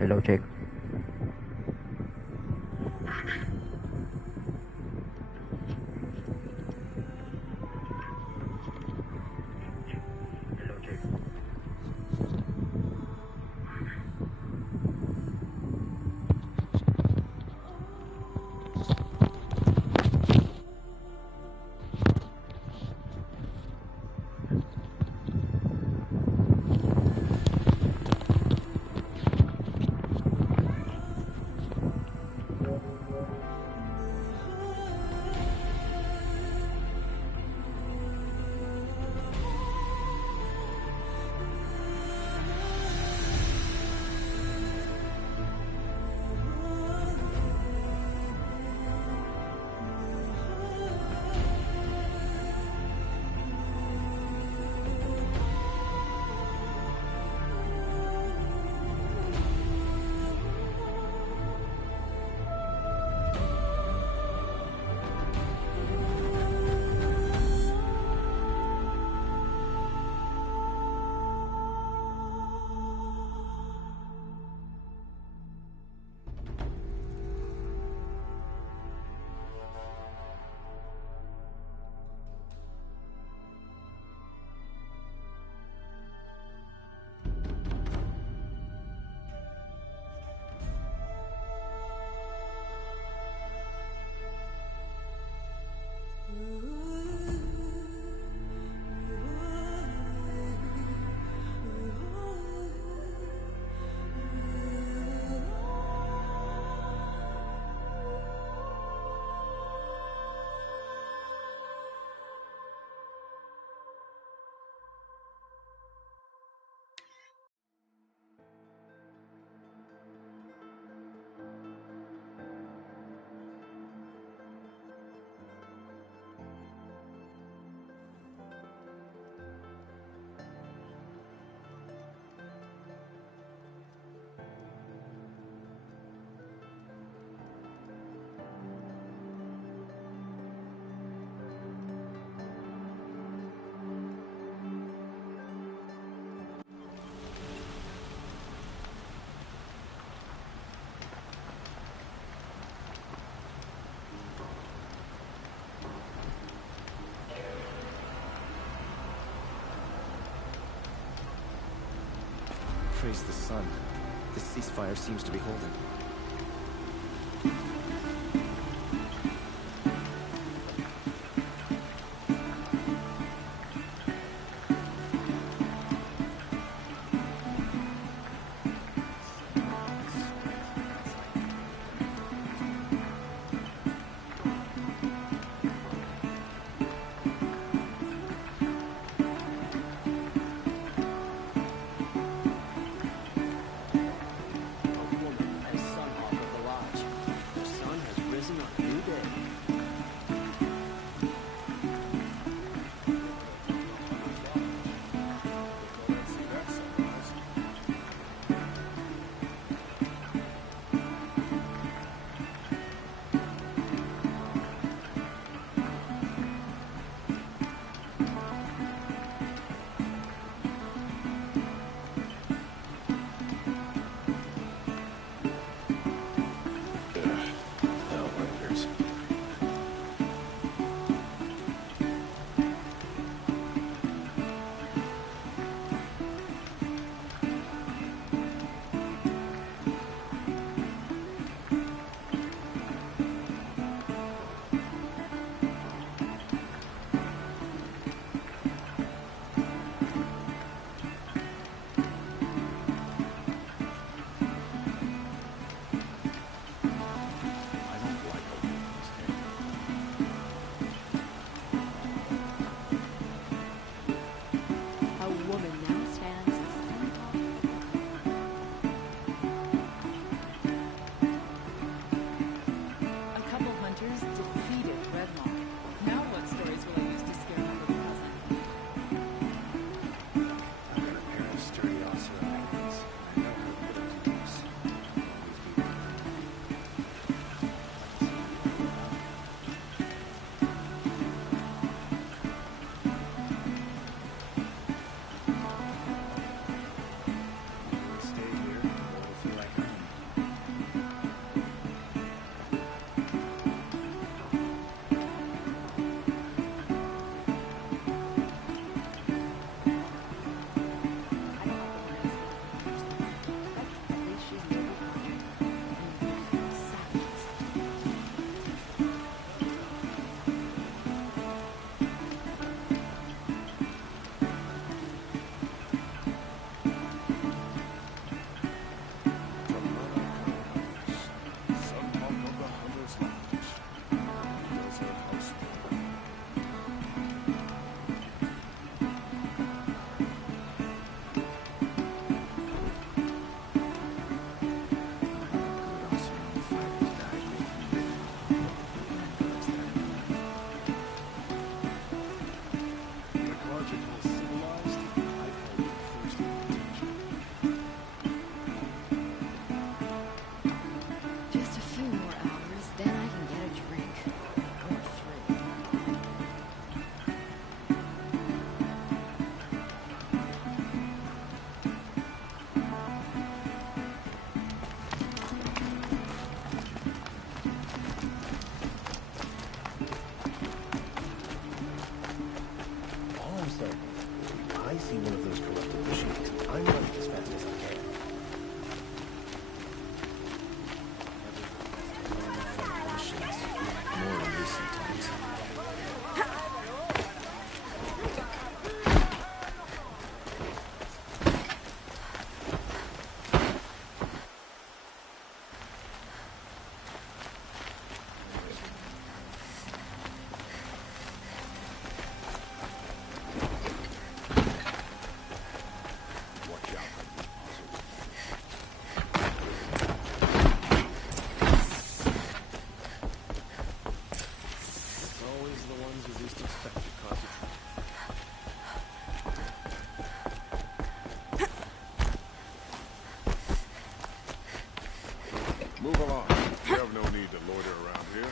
Hello, check. Praise the sun. This ceasefire seems to be holding. Move along. We have no need to loiter around here.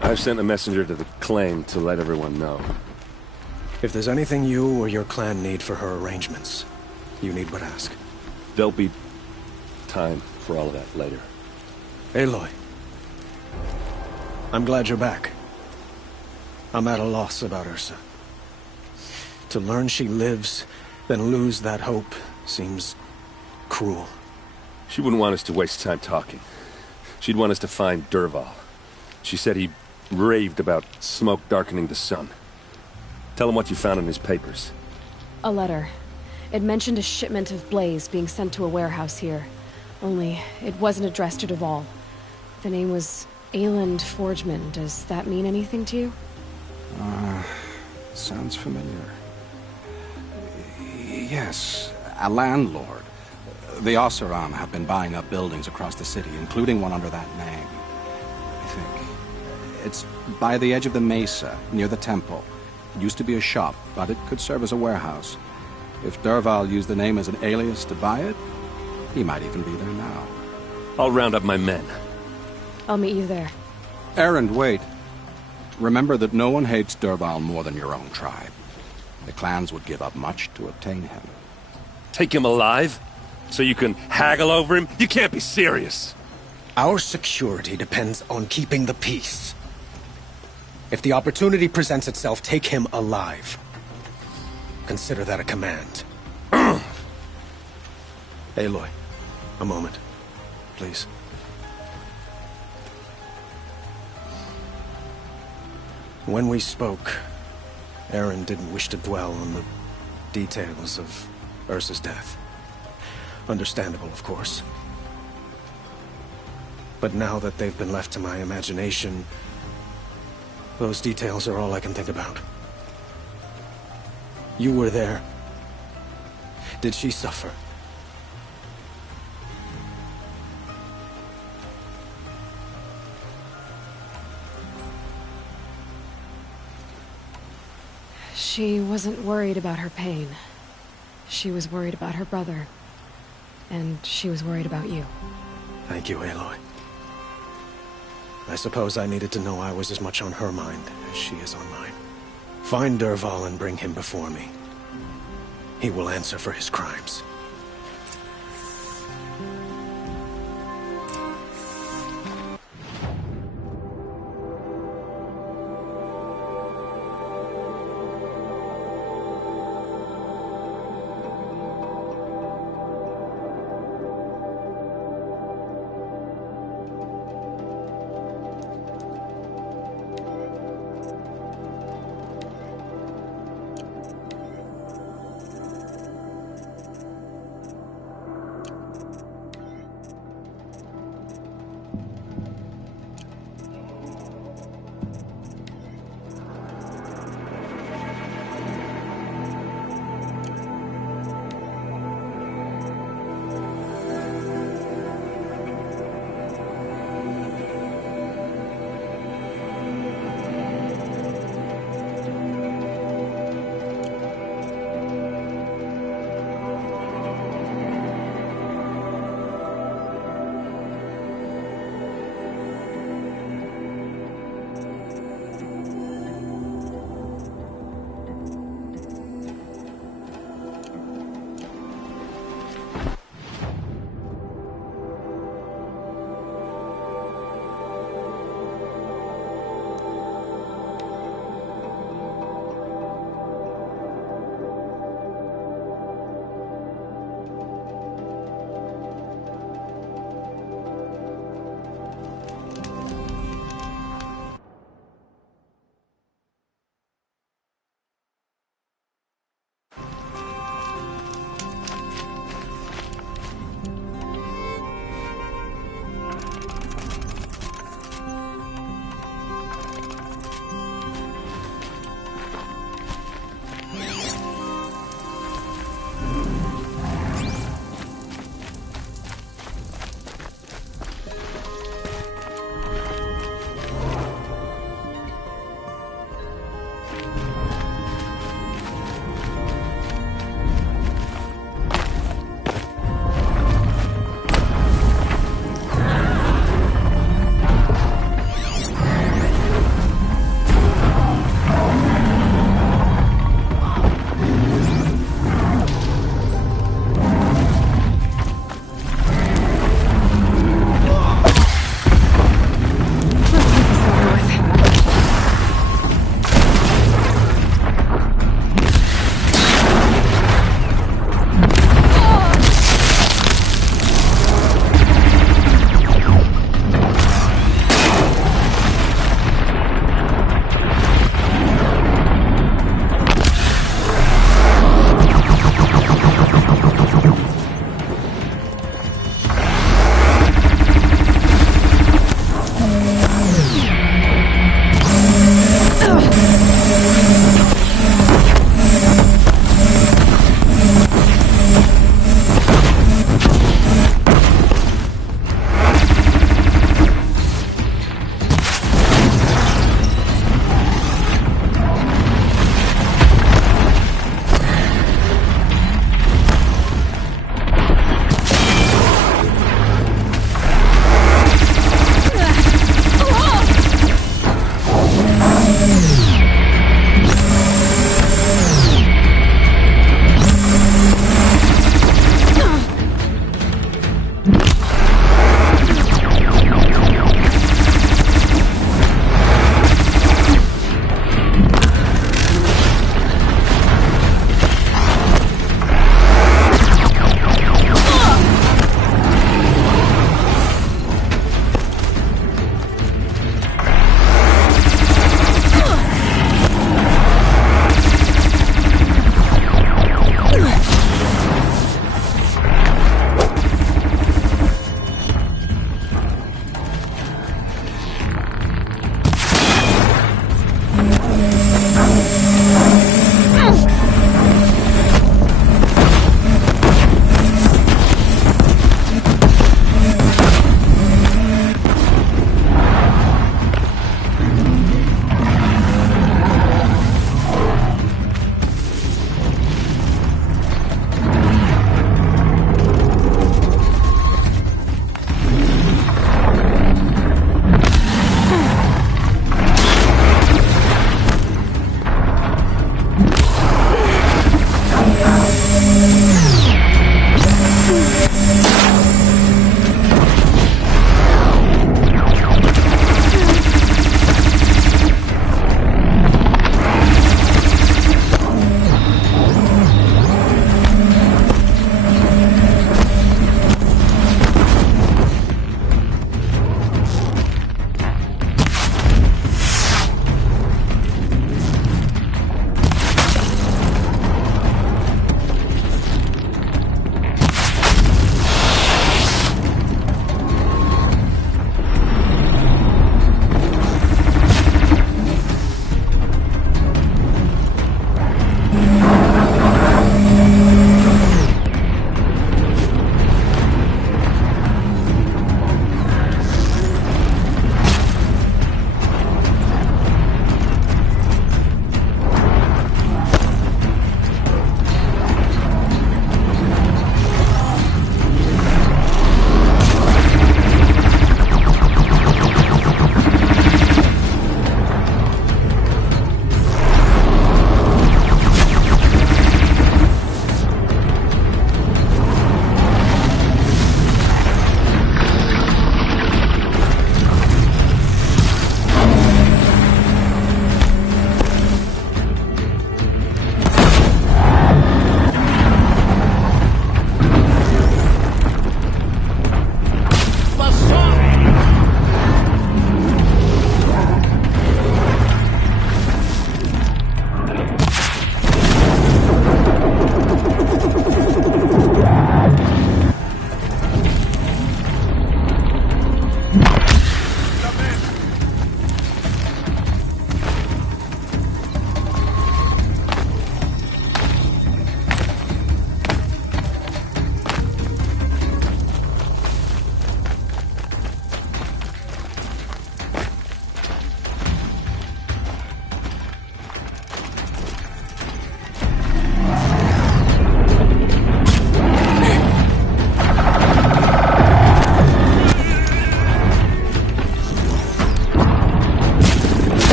I've sent a messenger to the claim to let everyone know. If there's anything you or your clan need for her arrangements, you need but ask. There'll be time for all of that later. Aloy. I'm glad you're back. I'm at a loss about Ursa. To learn she lives, then lose that hope, seems cruel. She wouldn't want us to waste time talking. She'd want us to find Dervahl. She said he raved about smoke darkening the sun. Tell him what you found in his papers. A letter. It mentioned a shipment of blaze being sent to a warehouse here. Only, it wasn't addressed to Dervahl. The name was Ayland Forgeman. Does that mean anything to you? Sounds familiar. Yes, a landlord. The Oseram have been buying up buildings across the city, including one under that name. I think. It's by the edge of the mesa, near the temple. It used to be a shop, but it could serve as a warehouse. If Dervahl used the name as an alias to buy it, he might even be there now. I'll round up my men. I'll meet you there. Erend, wait. Remember that no one hates Dervahl more than your own tribe. The clans would give up much to obtain him. Take him alive? So you can haggle over him? You can't be serious! Our security depends on keeping the peace. If the opportunity presents itself, take him alive. Consider that a command. Aloy, a moment, please. When we spoke, Erend didn't wish to dwell on the details of Ursa's death. Understandable, of course. But now that they've been left to my imagination, those details are all I can think about. You were there. Did she suffer? She wasn't worried about her pain. She was worried about her brother. And she was worried about you. Thank you, Aloy. I suppose I needed to know I was as much on her mind as she is on mine. Find Dervahl and bring him before me. He will answer for his crimes.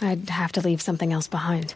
I'd have to leave something else behind.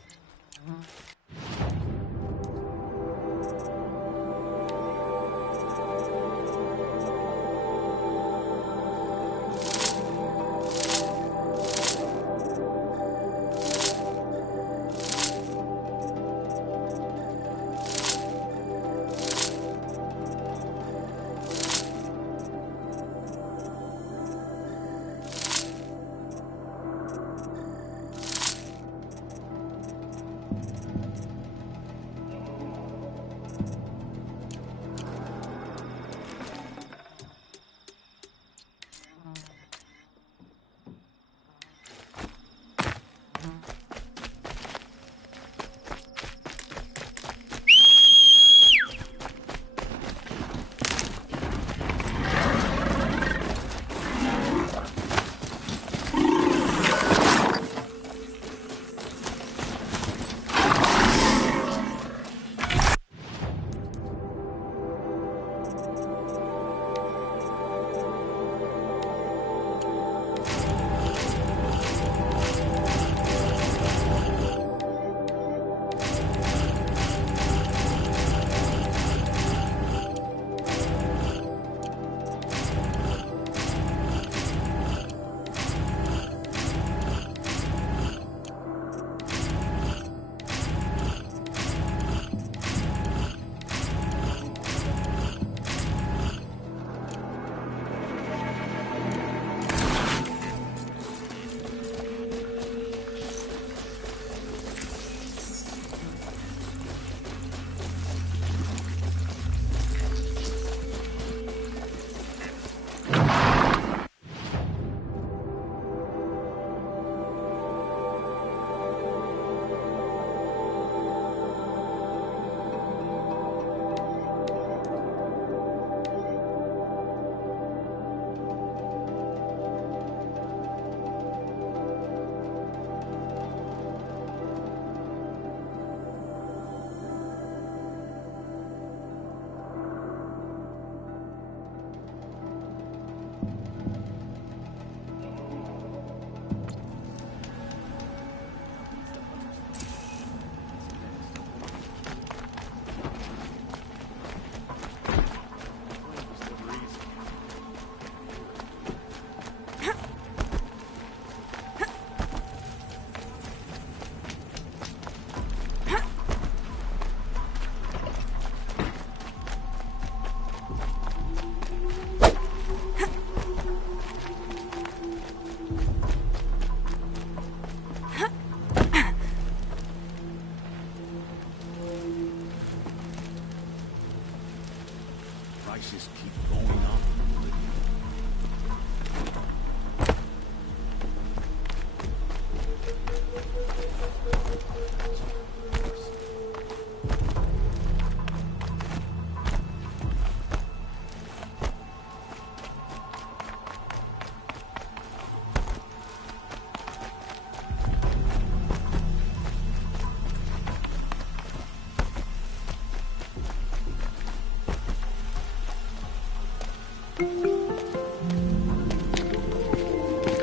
Prices keep going up.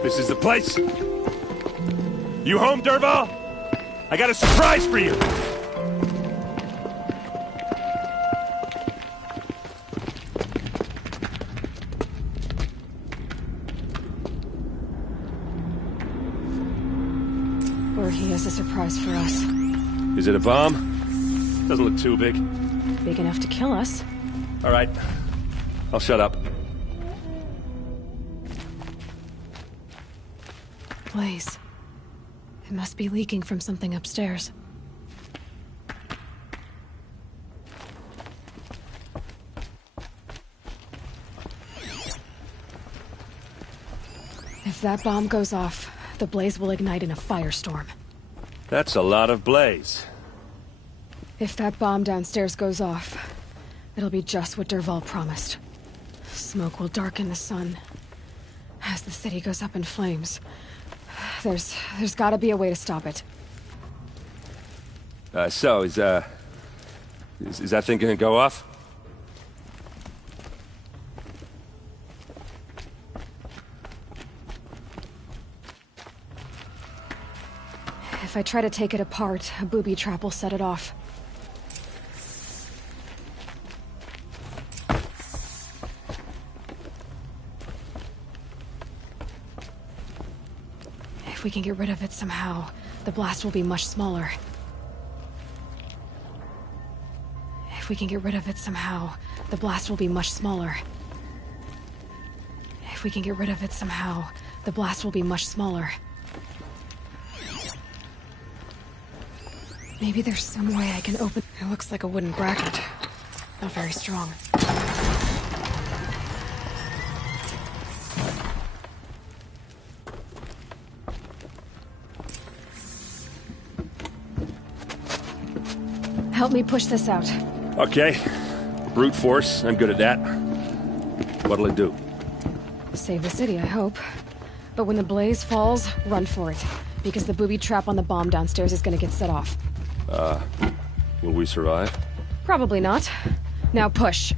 This is the place? You home, Dervahl? I got a surprise for you! Or he has a surprise for us. Is it a bomb? Doesn't look too big. Big enough to kill us. All right. I'll shut up. Blaze. It must be leaking from something upstairs. If that bomb goes off, the blaze will ignite in a firestorm. That's a lot of blaze. If that bomb downstairs goes off, it'll be just what Dervahl promised. Smoke will darken the sun. As the city goes up in flames, there's gotta be a way to stop it. So, is that thing gonna go off? If I try to take it apart, a booby trap will set it off. If we can get rid of it somehow, the blast will be much smaller. If we can get rid of it somehow, the blast will be much smaller. If we can get rid of it somehow, the blast will be much smaller. Maybe there's some way I can open... It looks like a wooden bracket. Not very strong. Help me push this out. Okay. Brute force, I'm good at that. What'll it do? Save the city, I hope. But when the blaze falls, run for it. Because the booby trap on the bomb downstairs is gonna get set off. Will we survive? Probably not. Now push.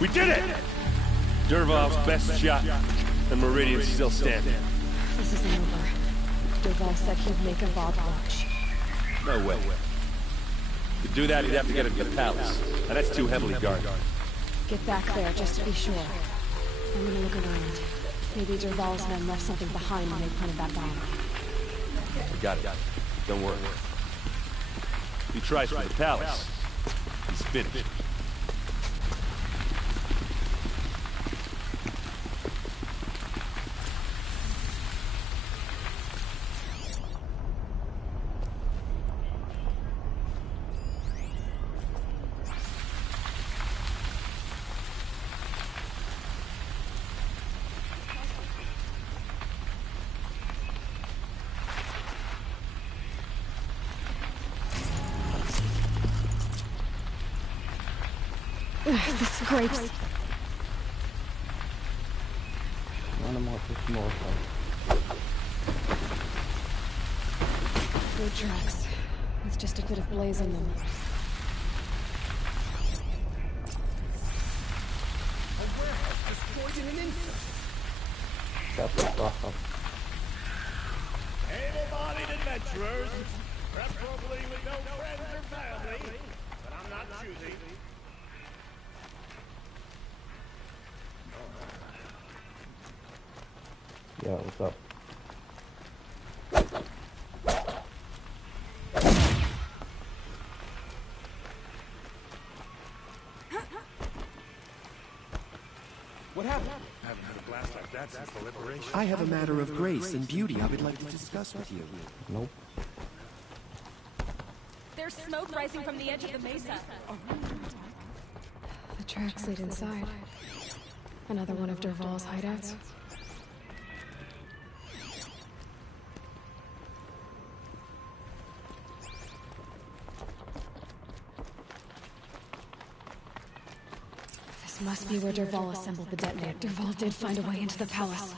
We did it! Dervahl's best shot, and Meridian's still standing. This isn't over. Dervahl said he'd make a Bob watch. No way. To do that, he'd have to get into the palace, and that's too heavily guarded. Get back there, just to be sure. I'm gonna look around. Maybe Dervahl's men left something behind when they planted that bomb. We got it. Don't worry. If he tries for the palace, he's finished. The scrapes. Food tracks. With just a bit of blaze in them. Able-bodied adventurers, preferably with no friends or family, but I'm not choosy. Yeah, what's up? What happened? Haven't had a blast like that since the liberation. I have a matter of grace and beauty I would like to discuss with you. Nope. There's smoke rising from the edge of the mesa. The tracks lead inside. Another one of Dervahl's hideouts. This must be where Dervahl assembled the detonator. Dervahl did find a way into the palace.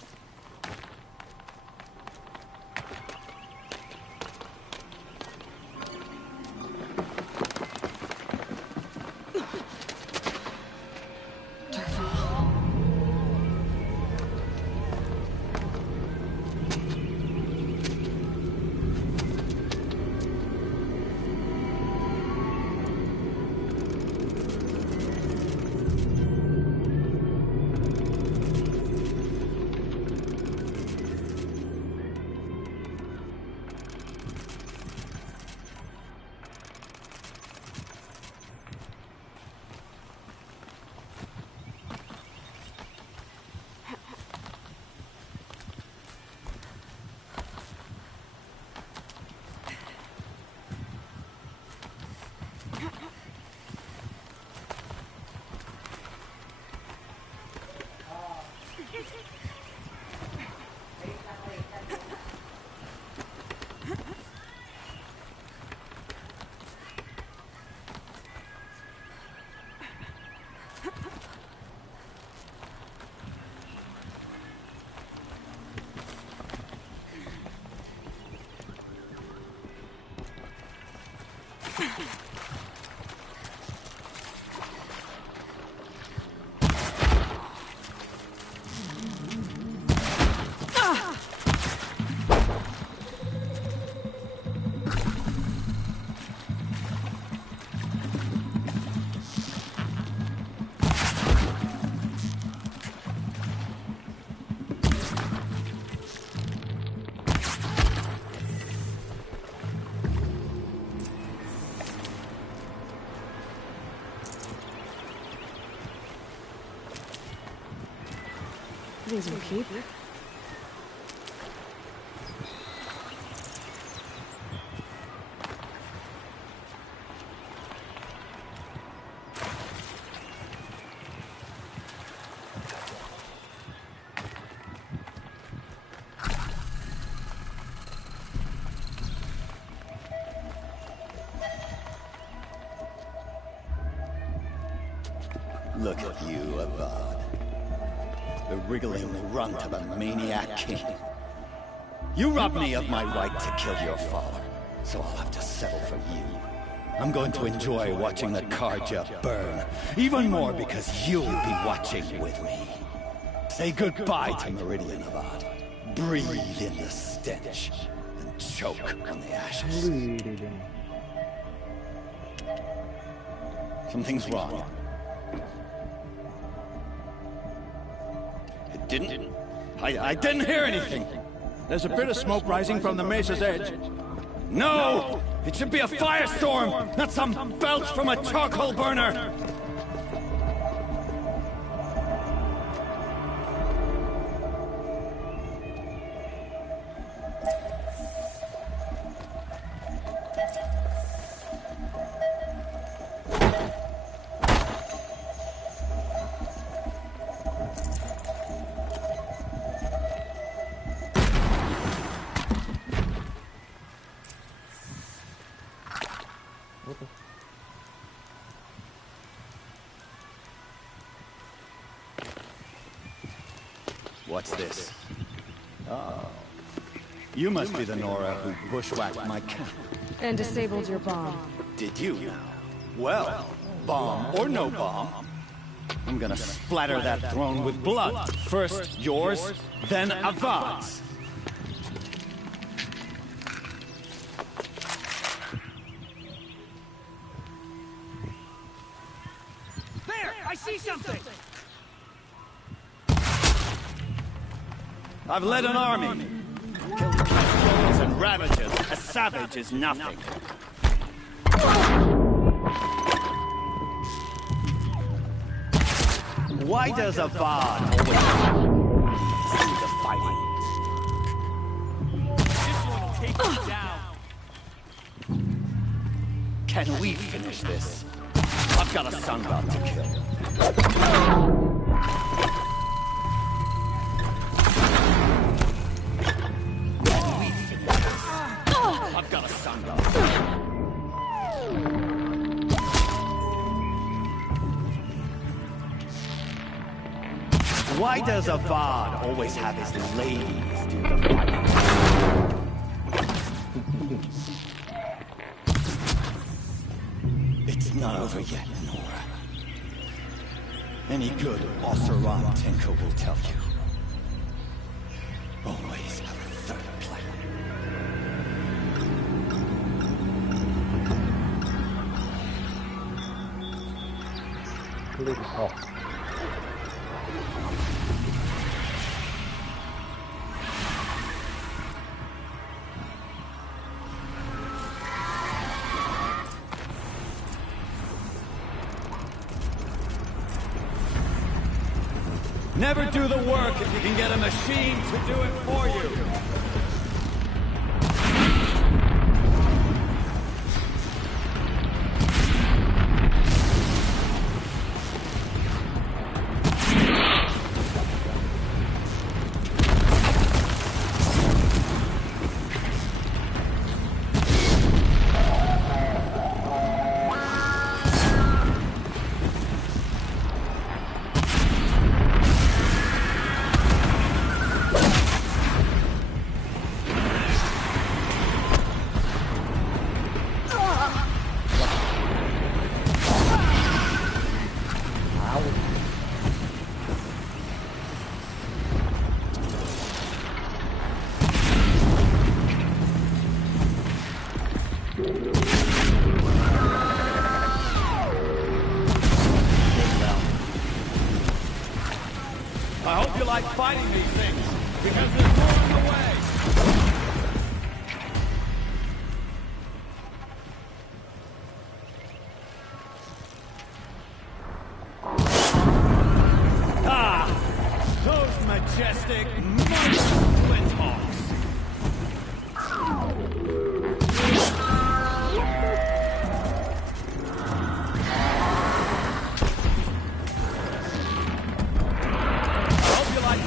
These will keep. Look at you, Avad. The wriggling runt of a maniac king. You robbed me of my right to kill your father, so I'll have to settle for you. I'm going to enjoy watching the Karja burn, even more because you'll be watching with me. Say goodbye to Meridian, Avad. Breathe in the stench, and choke on the ashes. Something's wrong. I didn't hear anything. There's a bit of smoke rising from the mesa's edge. No! It should be a firestorm, not some belch from a charcoal burner! What's this? Oh. You must be the Nora who bushwhacked my camp. And disabled your bomb. Did you now? Well, bomb or no bomb, I'm gonna splatter that throne with blood. First yours, then Avad's. There! I see something! I've led an army. Killed trolls and ravagers. A savage is nothing. Why does Avad always see the fighting? This one will take you down. Can we finish this? I've got a son about to kill. I've got a sundial. Why does Avad always have his ladies do the fighting? It's not over yet, Nora. Any good Osseron tinker will tell you. Always have a third plan. Never do the work if you can get a machine to do it for you. I hope you like fighting these things, because there's more on the way. Ah! Those majestic, mighty flinthawks!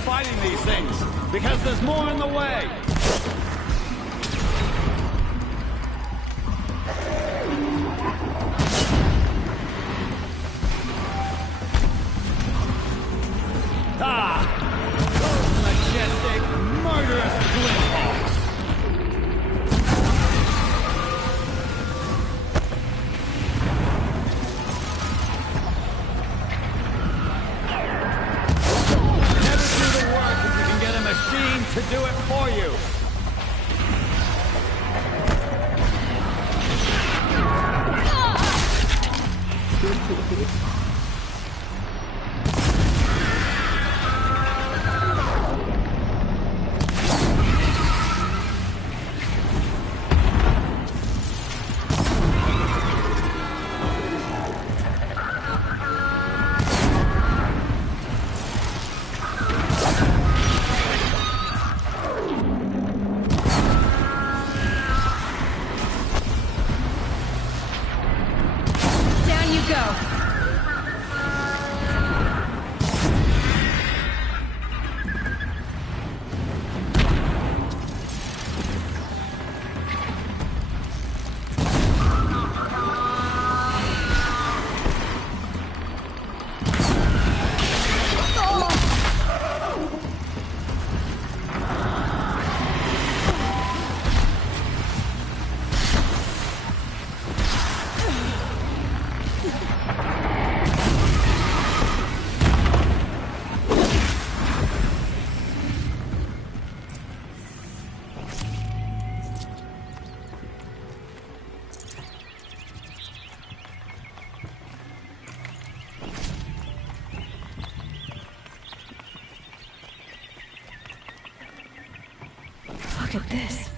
Fighting these things, because there's more in the way. Ah! Those majestic, murderous flinthawks! To do it for you. Look at this.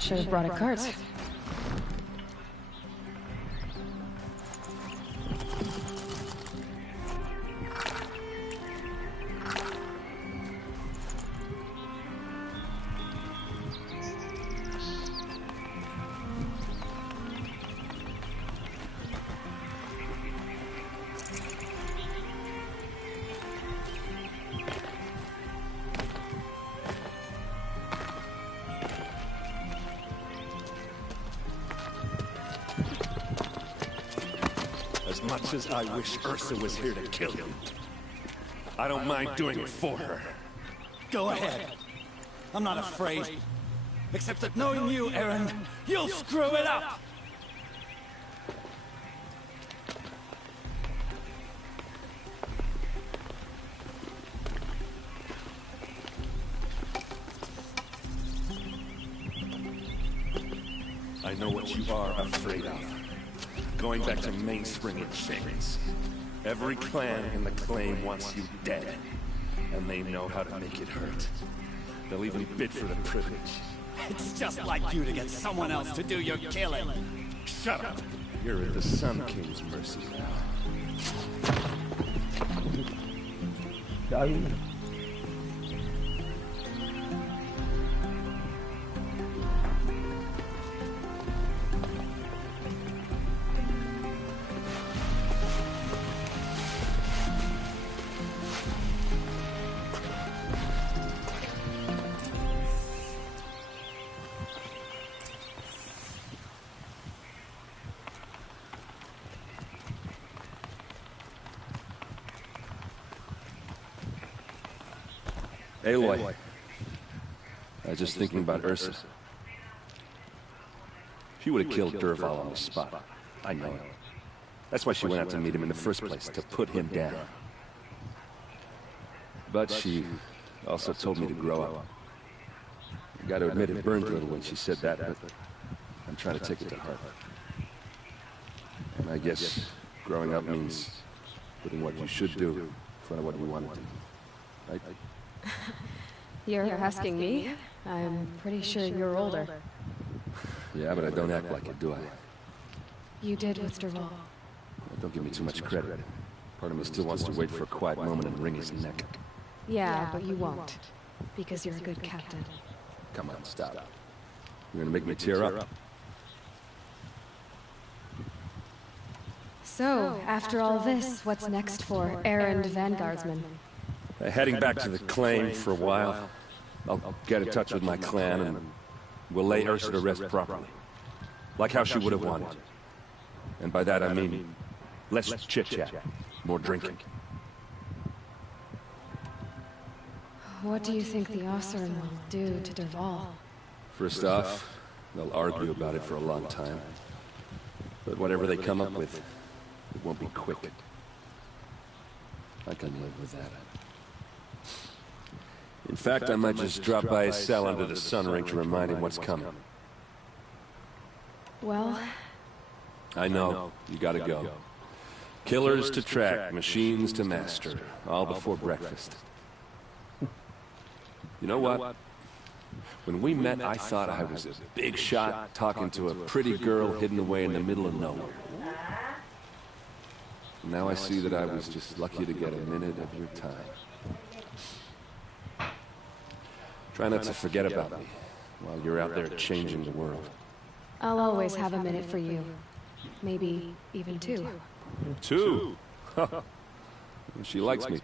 Should have brought a cart. As much as I wish Ursa was here to kill you, I don't mind doing it for her. Go ahead. I'm not afraid. Except that knowing you, Aaron, you'll screw it up! I know what you are afraid of. Going back to Mainspring in chains. Every clan in the claim wants you dead. And they know how to make it hurt. They'll even bid for the privilege. It's just like you to get someone else to do your killing. Shut up! You're at the Sun King's mercy now. Aloy. I was just thinking about Ursa. She would have killed Dervahl on the spot. I know it. That's why she went out to meet him in the first place, to put him down. But she also told me to grow up. I gotta admit it burned a little when she said that, but I'm trying to take it to heart. And I guess growing up means putting what you should do in front of what you want to do. Right? You're asking me? I'm pretty sure you're older. Yeah, but I don't act like it, do I? You did with Dervahl. Well, don't give me too much credit. Part of me still wants to wait for a quiet moment and wring his neck. Yeah, but you won't. Because you're a good captain. Come on, stop. You're gonna make me tear up. So, after all this, what's next for errand vanguardsman? Heading back to the claim for a while. I'll get in touch with my clan and we'll lay Ursa to rest properly. Like how she would have wanted. And by that I mean, less chit-chat, more drinking. What do you think the Oseram will do to Dervahl? First off, they'll argue about it for a long time. But whatever they come up with, it won't be quick. I can live with that. In fact, I might just drop by his cell under the sun ring to remind him what's coming. Well... I know, you gotta go. Killers to track, machines to master, all before breakfast. You know what? When we met, I thought I was a big shot talking to a pretty girl hidden away in the middle of nowhere. Now I see that I was just lucky to get a minute of your time. Try not to forget about me while you're out there changing the world. I'll always have a minute for you. Maybe even two. Two? She likes me.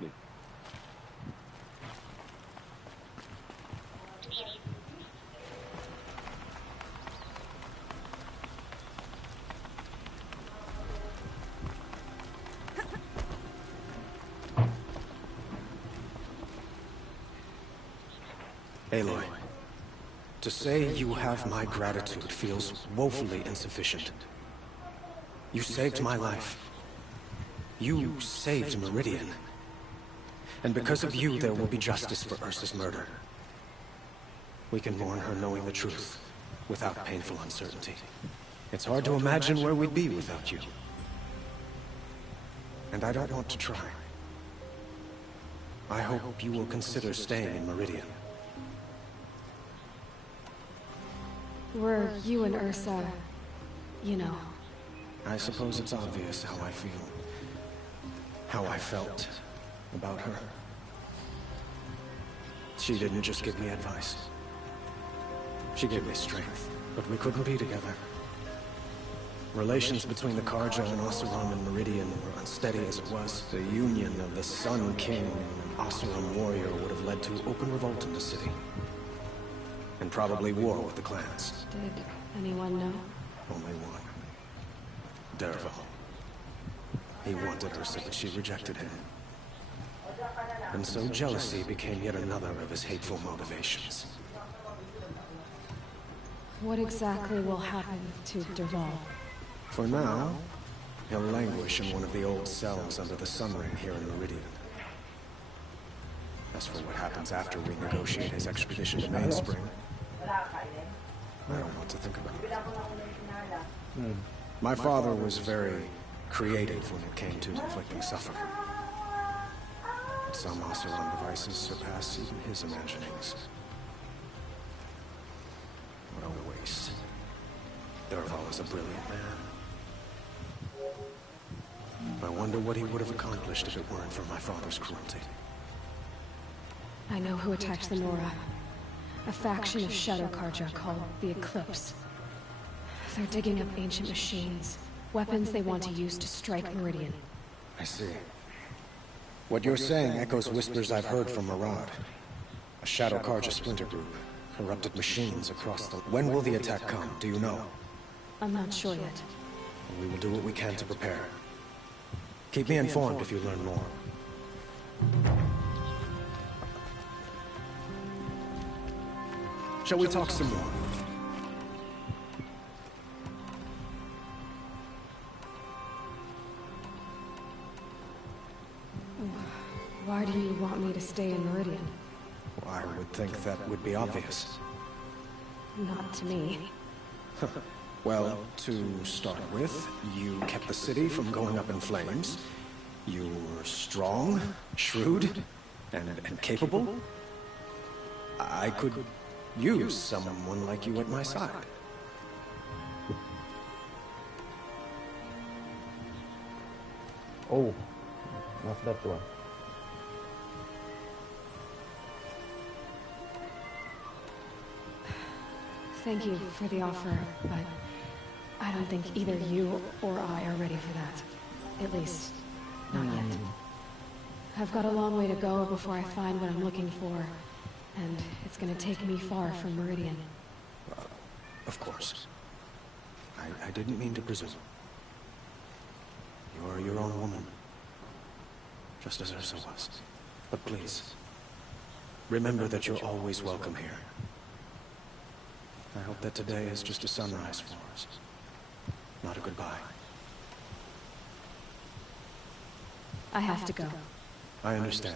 Aloy, to say you have my gratitude feels woefully insufficient. You saved my life. You saved Meridian. And because of you, there will be justice for Ursa's murder. We can mourn her knowing the truth, without painful uncertainty. It's hard to imagine where we'd be without you. And I don't want to try. I hope you will consider staying in Meridian. Were you and Ursa, you know... I suppose it's obvious how I feel. How I felt about her. She didn't just give me advice. She gave me strength, but we couldn't be together. Relations between the Karja and Oseram and Meridian were unsteady as it was. The union of the Sun King and an Oseram warrior would have led to open revolt in the city. And probably war with the clans. Did anyone know? Only one. Dervahl. He wanted Ursa, but she rejected him. And so jealousy became yet another of his hateful motivations. What exactly will happen to Dervahl? For now, he'll languish in one of the old cells under the Sun Ring here in Meridian. As for what happens after we negotiate his expedition to Mainspring, I don't want to think about it. My father was very creative when it came to inflicting suffering. But some Oseram devices surpass even his imaginings. What a waste. Dervahl was a brilliant man. I wonder what he would have accomplished if it weren't for my father's cruelty. I know who attacked the Nora. A faction of Shadow Karja called the Eclipse. They're digging up ancient machines. Weapons they want to use to strike Meridian. I see. What you're saying echoes whispers I've heard from Marad. A Shadow Karja splinter group. Corrupted machines across the... When will the attack come? Do you know? I'm not sure yet. We will do what we can to prepare. Keep me informed if you learn more. Shall we talk some more? Why do you want me to stay in Meridian? I would think that would be obvious. Not to me. Well, to start with, you kept the city from going up in flames. You were strong, shrewd, and capable. I could use someone like you at my side. Oh, not that one. Thank you for the offer, but I don't think either you or I are ready for that. At least, not yet. I've got a long way to go before I find what I'm looking for, and it's gonna take me far from Meridian. Of course. I didn't mean to presume. You're your own woman. Just as Ursa was. But please, remember that you're always welcome here. I hope that today is just a sunrise for us, not a goodbye. I have to go. I understand.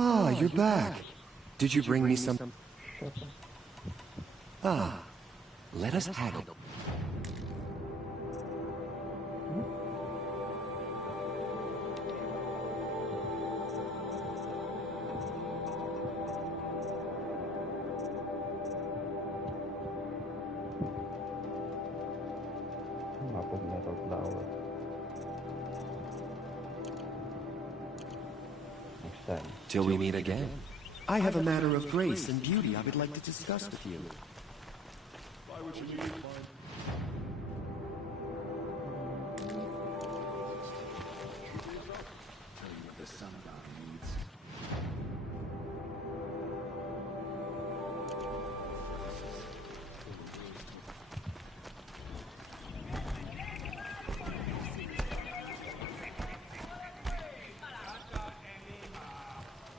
Ah, you're back. Did you bring me some? Ah, let us haggle. Mapog metal flower. Next time. Till we meet again. I have a matter of grace and beauty I would like to discuss with you.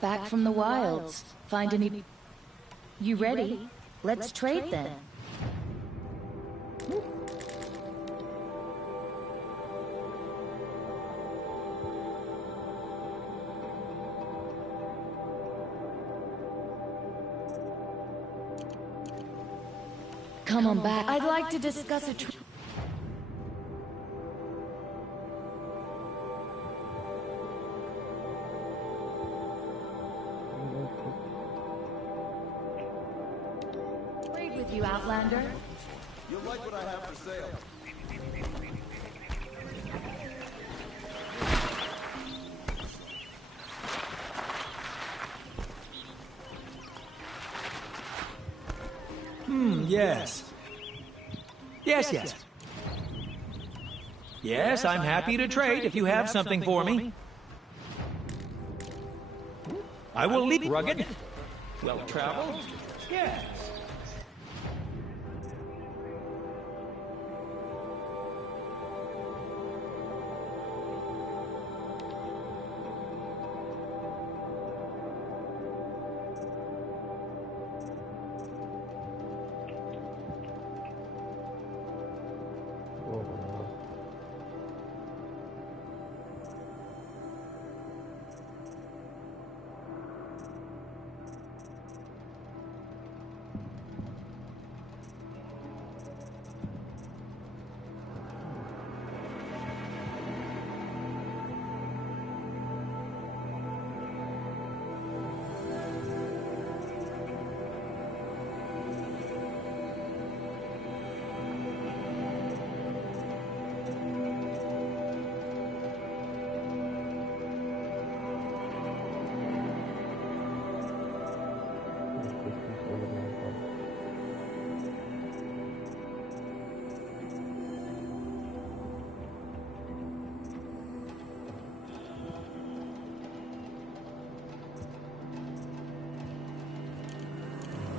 Back from the wilds. Find any... You ready? Let's trade then. Come on back. I'd like to discuss a... with you, Outlander. You'll like what I have for sale. Yes. Yes. Yes, I'm happy to trade if you have something for me. I will leave rugged. Well-traveled? Yes.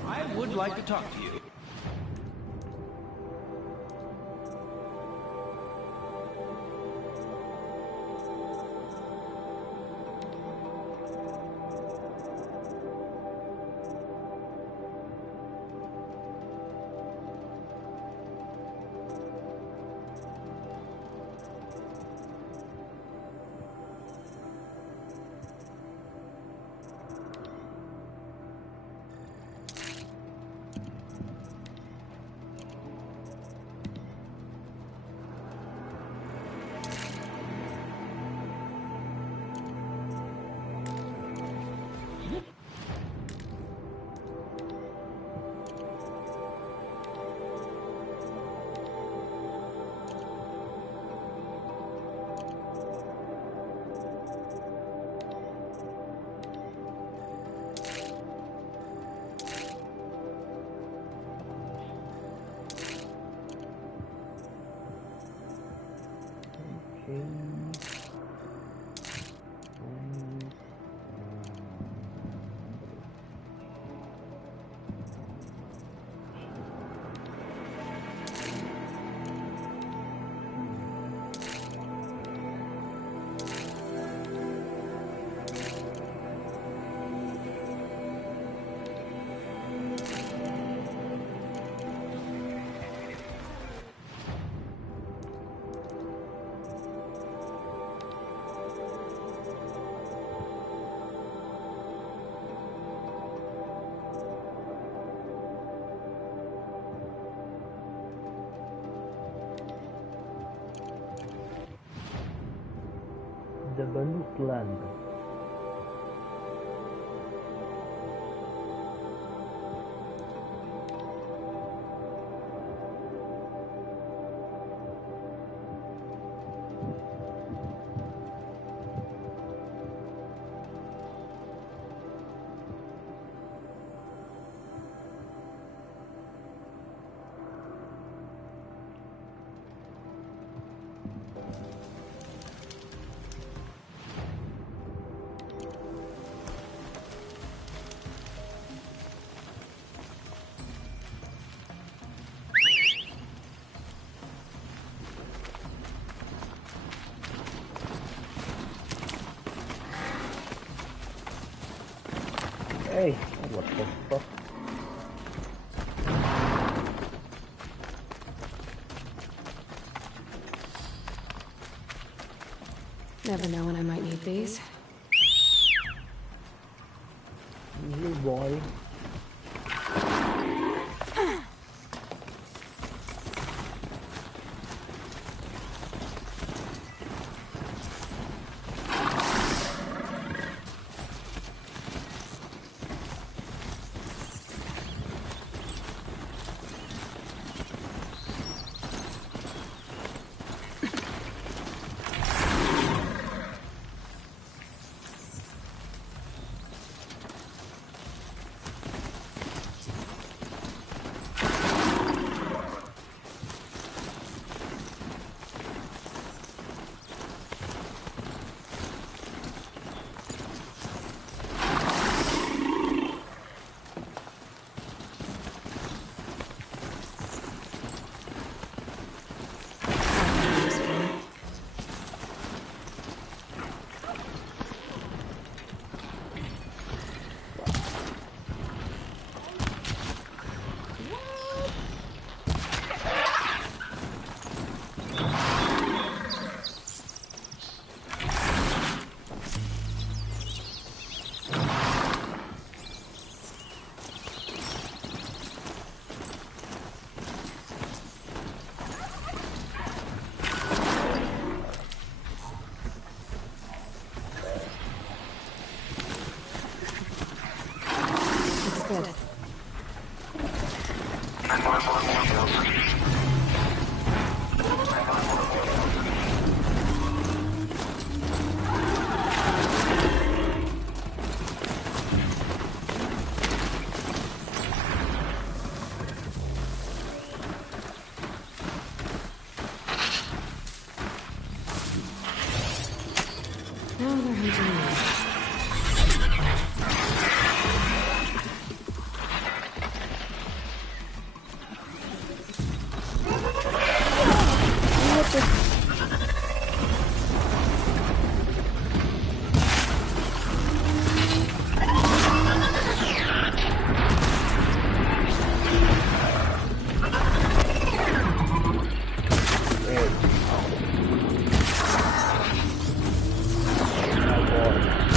I would like to talk to you. The Banuk Land. Hey, what the fuck? Never know when I might need these. Easy boy. Now they're hunting me. My God.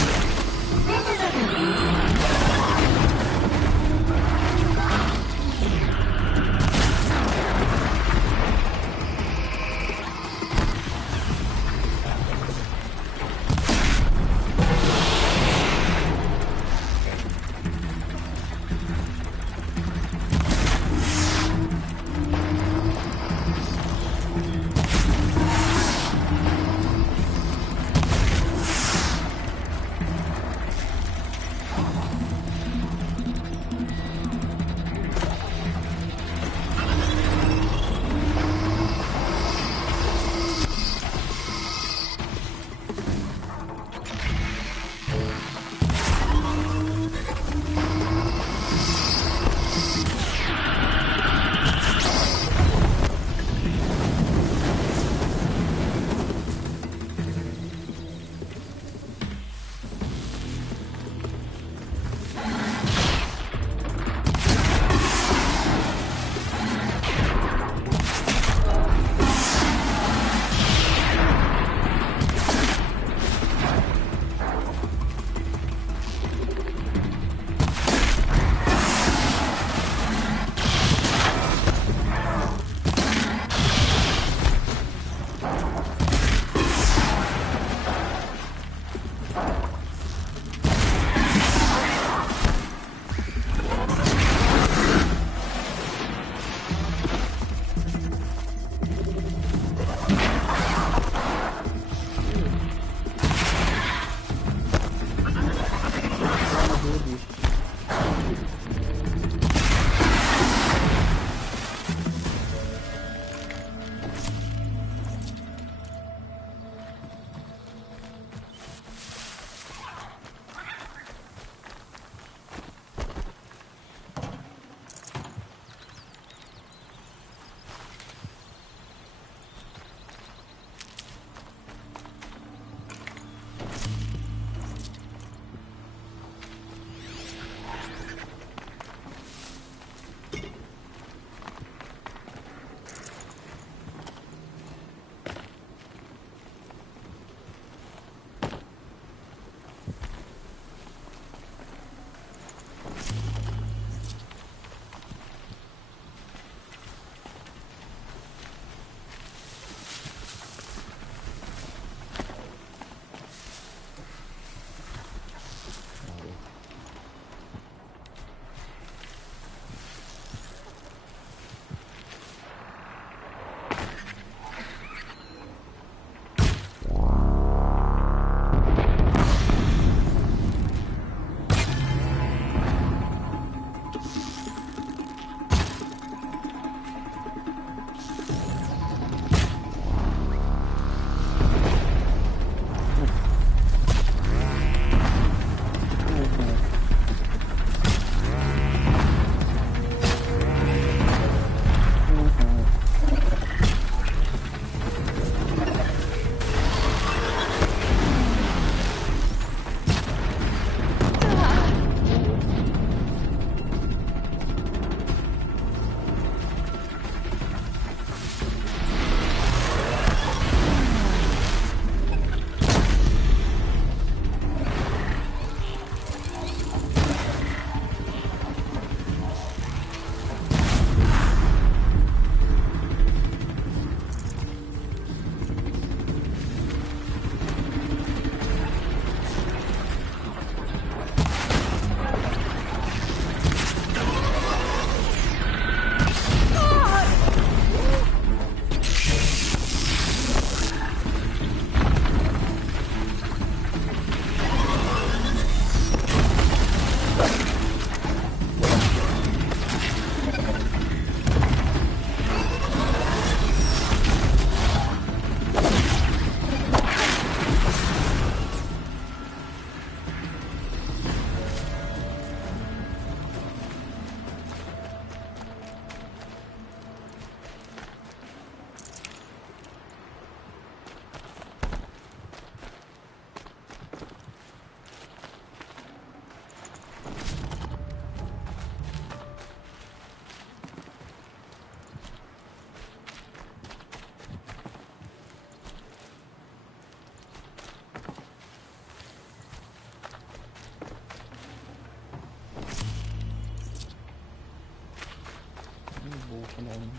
Come on.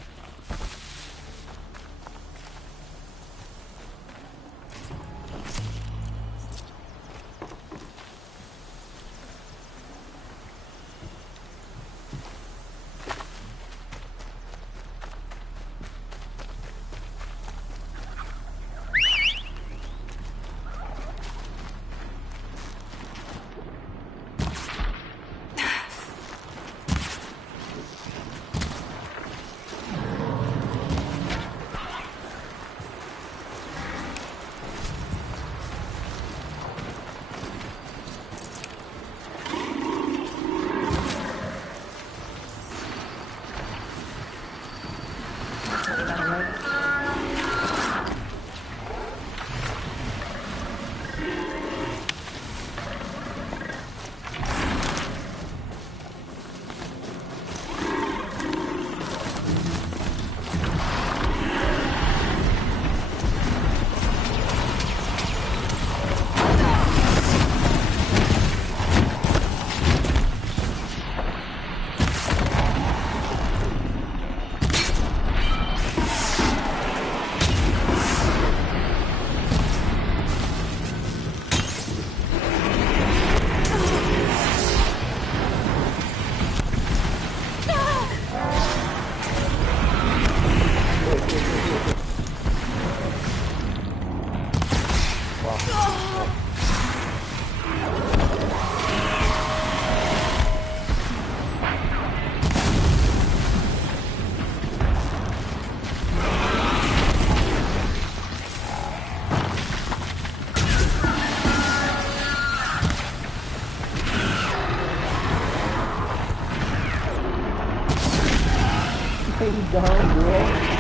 Down, bro.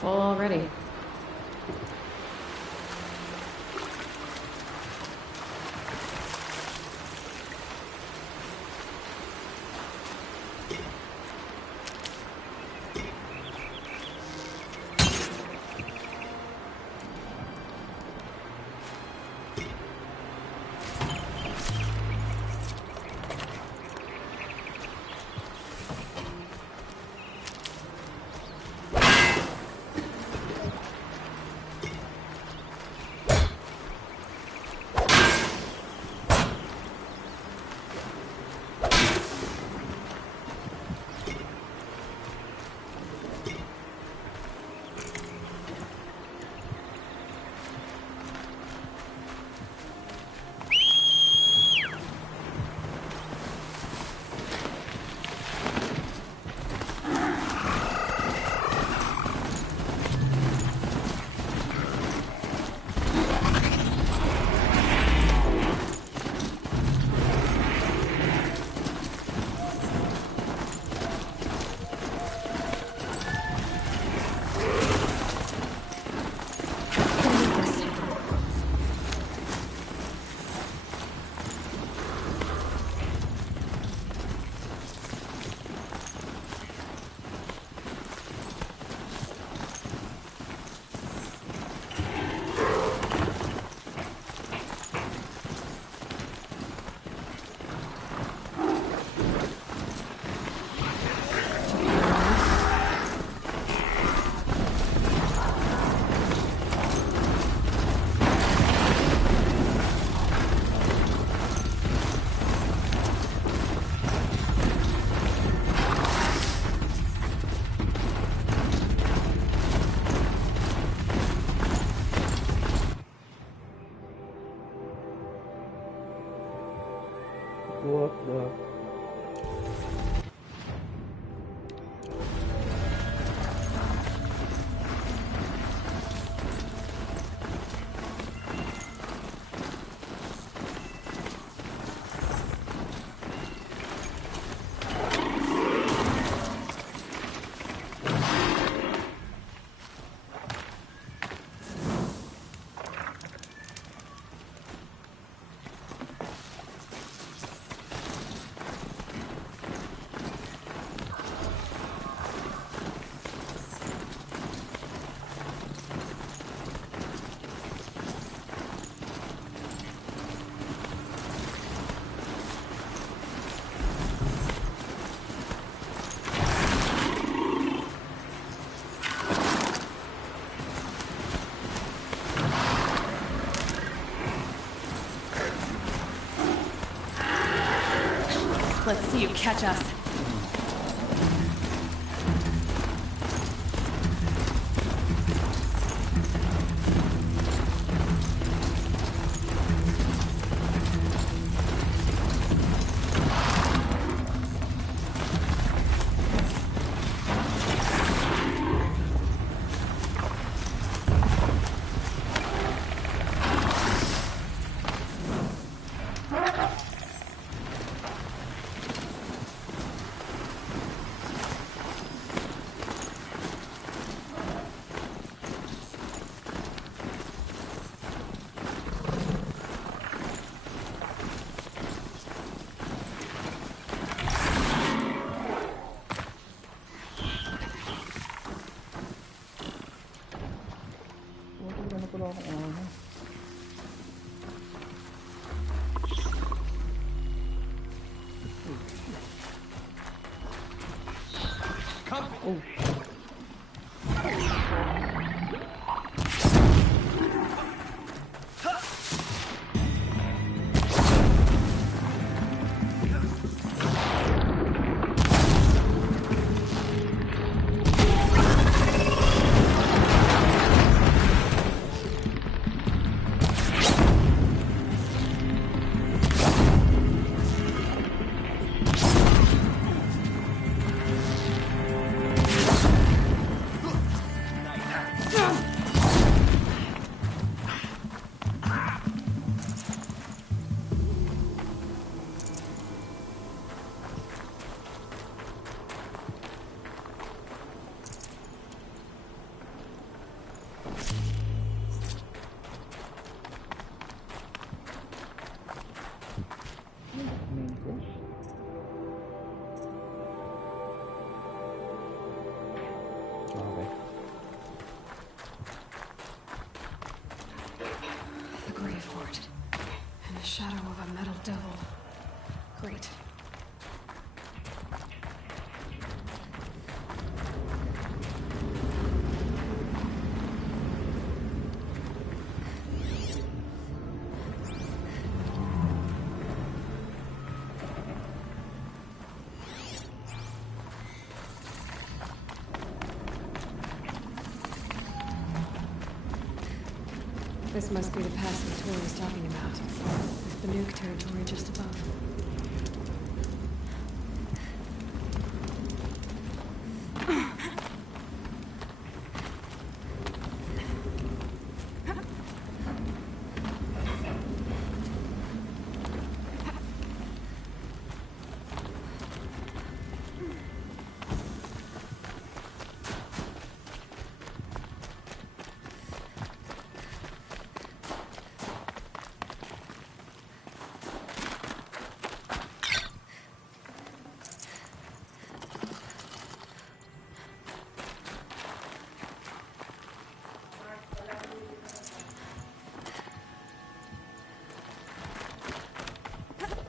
Full already. What the? Let's see you catch us. Oh shit. The Grave Fort. And the shadow of a metal devil. Great. This must be the passage Tor was talking about. With the nuke territory just above.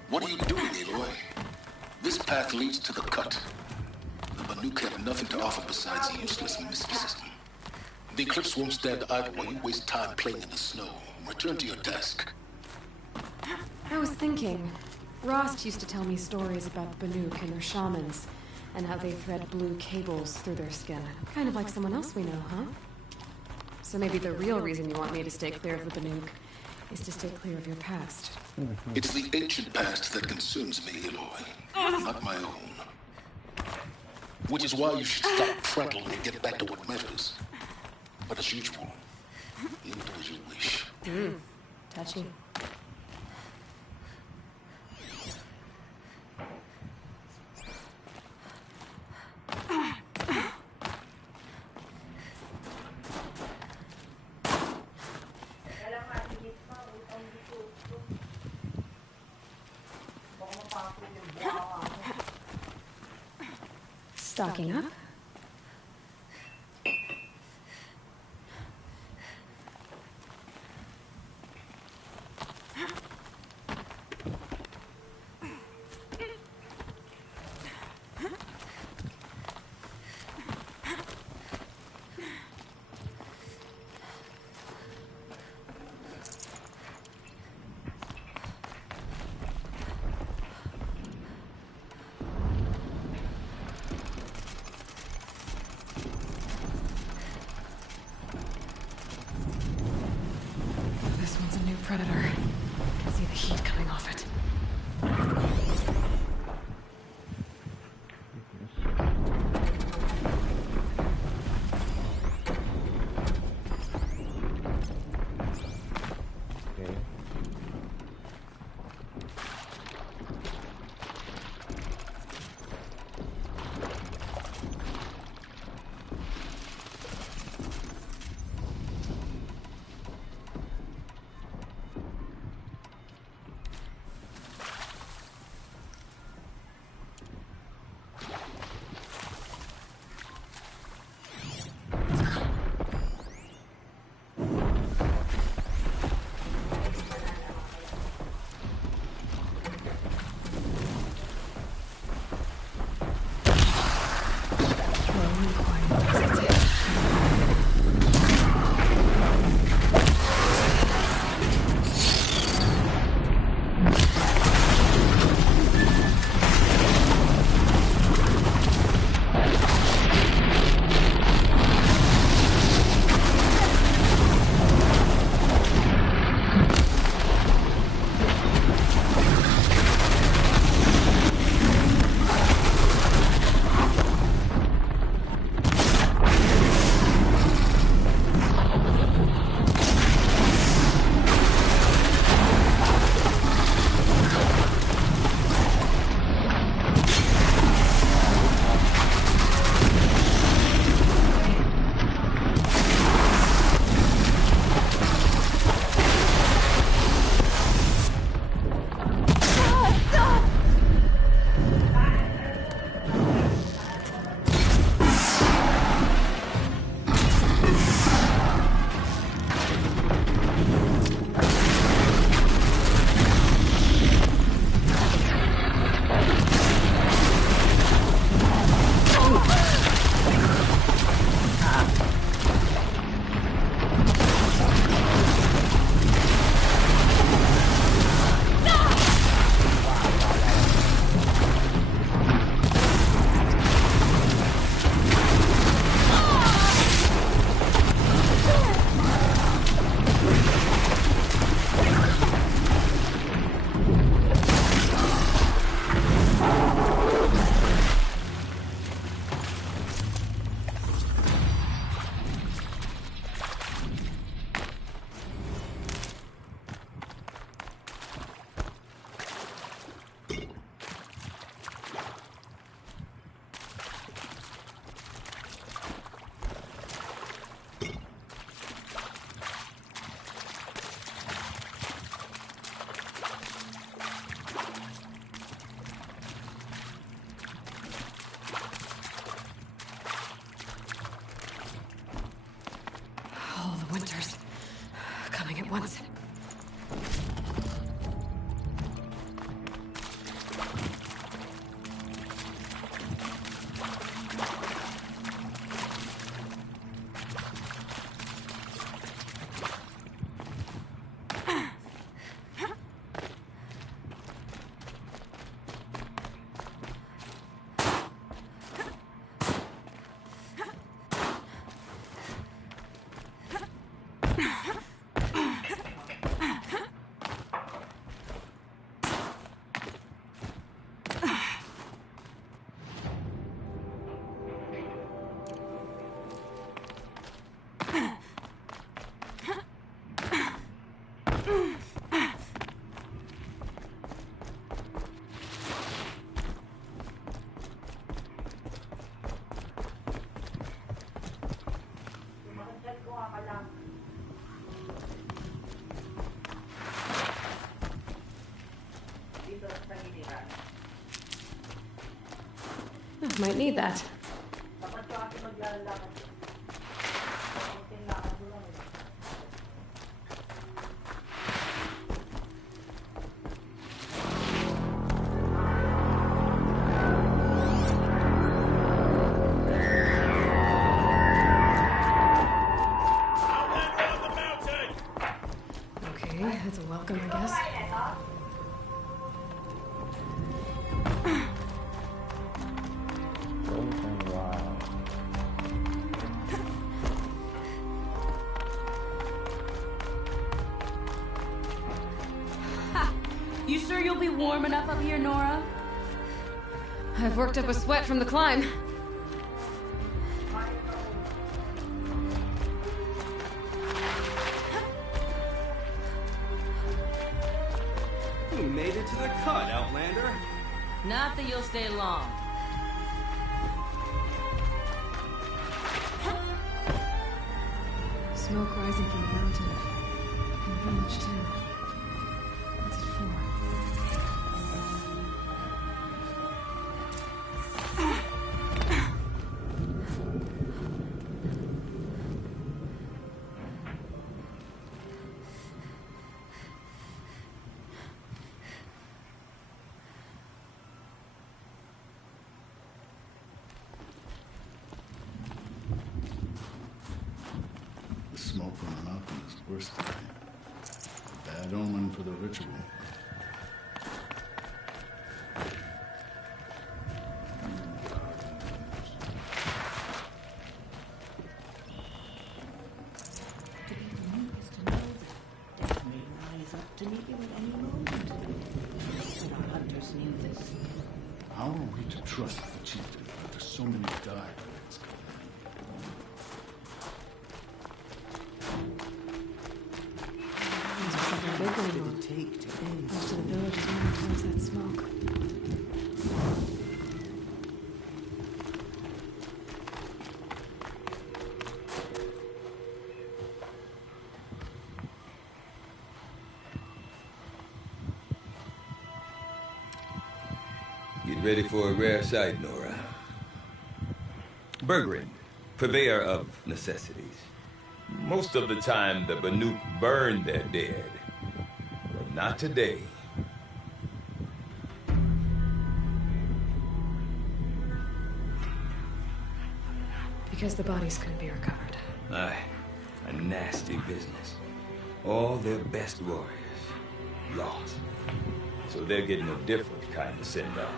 What are you doing, Aloy? This path leads to the cut. The Banuk have nothing to offer besides a useless missile system. The Eclipse won't stand idle while you waste time playing in the snow. Return to your desk. I was thinking, Rost used to tell me stories about Banuk and their shamans, and how they thread blue cables through their skin. Kind of like someone else we know, huh? So maybe the real reason you want me to stay clear of the Banuk is to stay clear of your past. It's the ancient past that concerns me, Aloy, not my own. Which is why you should stop prattling and get back to what matters. But as usual, you'll do as you wish. Touchy. Stocking up. Predator. I can see the heat coming off it. Winters. Coming at once. Might need that. Okay, that's a welcome, I guess. You sure you'll be warm enough up here, Nora? I've worked up a sweat from the climb. You made it to the cut, Outlander. Not that you'll stay long. Smoke rising from the mountain. And the village, too. What's it for? The smoke from the mountain is worse than a bad omen for the ritual. How are we to trust the chieftain after so many died? Most of the village is running towards that smoke. Get ready for a rare sight, Nora. Bergrin, purveyor of necessities. Most of the time, the Banuk burn their dead. But not today. Because the bodies couldn't be recovered. Aye, a nasty business. All their best warriors lost. So they're getting a different kind of send-off.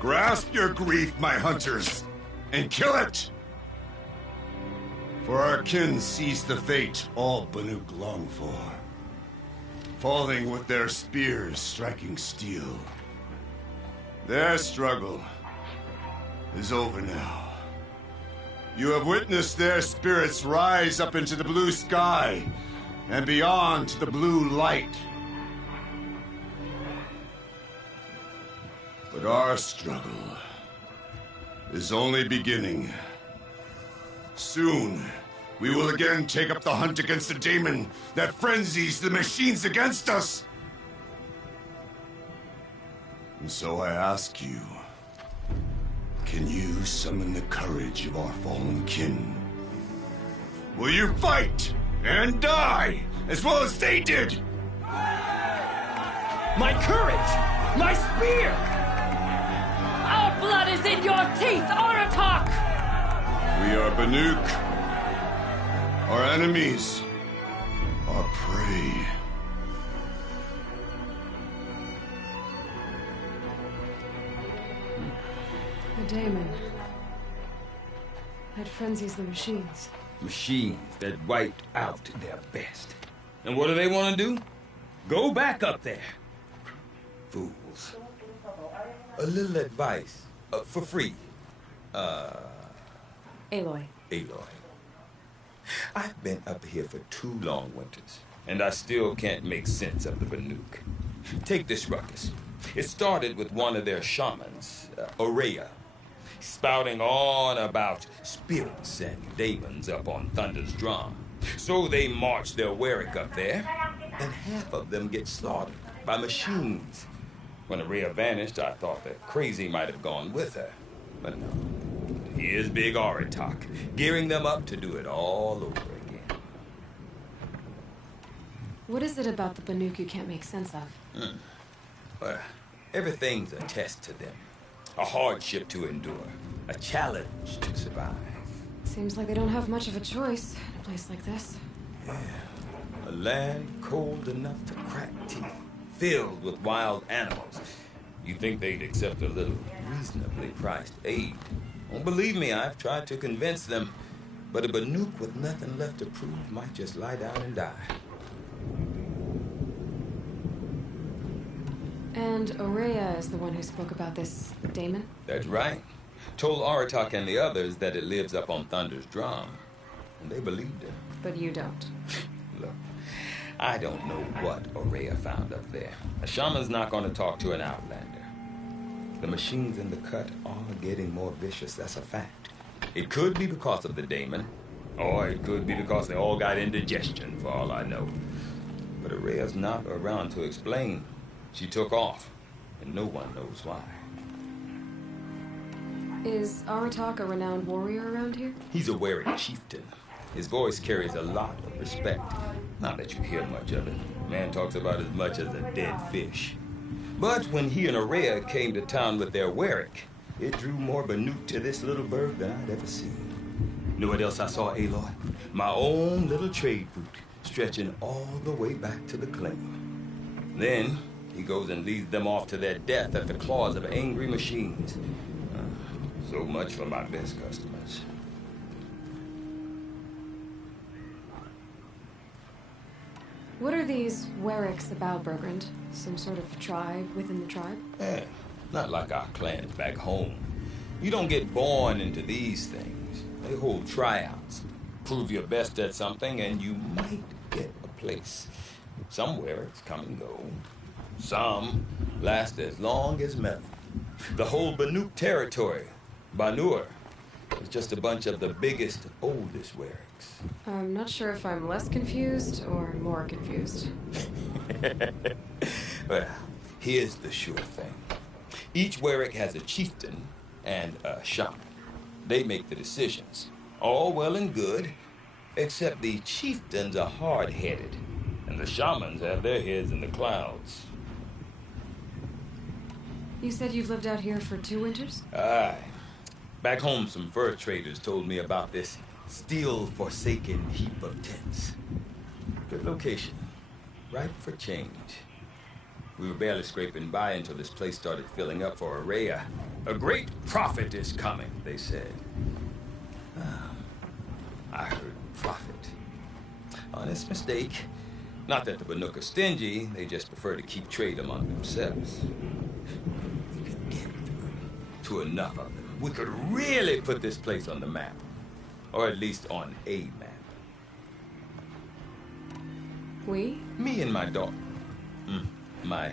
Grasp your grief, my hunters, and kill it! For our kin sees the fate all Banuk long for. Falling with their spears striking steel. Their struggle is over now. You have witnessed their spirits rise up into the blue sky and beyond to the blue light. But our struggle is only beginning. Soon, we will again take up the hunt against the demon that frenzies the machines against us. And so I ask you, can you summon the courage of our fallen kin? Will you fight and die as well as they did? My courage! My spear! Our blood is in your teeth, Aratak! We are Banuk. Our enemies are prey. The daemon. That frenzies the machines. Machines that wiped out their best. And what do they want to do? Go back up there. Fools. A little advice. For free. Aloy. Aloy. I've been up here for 2 long winters, and I still can't make sense of the Banuk. Take this ruckus. It started with one of their shamans, Aurea, spouting on about spirits and demons up on Thunder's drum. So they marched their Warwick up there, and half of them get slaughtered by machines. When Aurea vanished, I thought that Crazy might have gone with her. But no. Here's Big Aratak, gearing them up to do it all over again. What is it about the Banuk you can't make sense of? Well, everything's a test to them. A hardship to endure. A challenge to survive. Seems like they don't have much of a choice in a place like this. Yeah. A land cold enough to crack teeth, filled with wild animals. You think they'd accept a little reasonably priced aid? Don't believe me, I've tried to convince them. But a Banuk with nothing left to prove might just lie down and die. And Aurea is the one who spoke about this daemon? That's right. Told Aratak and the others that it lives up on Thunder's drum. And they believed her. But you don't. Look, I don't know what Aurea found up there. A shaman's not going to talk to an outlander. The machines in the cut are getting more vicious, that's a fact. It could be because of the daemon, or it could be because they all got indigestion, for all I know. But Aurea's not around to explain. She took off, and no one knows why. Is Aratak a renowned warrior around here? He's a wary chieftain. His voice carries a lot of respect. Not that you hear much of it. Man talks about as much as a dead fish. But when he and Aurea came to town with their Warwick, it drew more Banuk to this little burg than I'd ever seen. Know what else I saw, Aloy? My own little trade route, stretching all the way back to the claim. Then, he goes and leads them off to their death at the claws of angry machines. So much for my best customers. What are these Warwicks about, Bergrand? Some sort of tribe within the tribe? Eh, not like our clans back home. You don't get born into these things. They hold tryouts. Prove your best at something and you might get a place. Some Warwicks come and go. Some last as long as metal. The whole Banuk territory, Banur, is just a bunch of the biggest, oldest Warwicks. I'm not sure if I'm less confused or more confused. Well, here's the sure thing. Each Warwick has a chieftain and a shaman. They make the decisions. All well and good, except the chieftains are hard-headed, and the shamans have their heads in the clouds. You said you've lived out here for 2 winters? Aye. Back home, some fur traders told me about this steel-forsaken heap of tents. Good location. Ripe for change. We were barely scraping by until this place started filling up for Aurea. A great prophet is coming, they said. I heard prophet. Honest mistake. Not that the Banuk are stingy, they just prefer to keep trade among themselves. We could get through to enough of them. We could really put this place on the map. Or at least on a map. We? Me and my daughter. My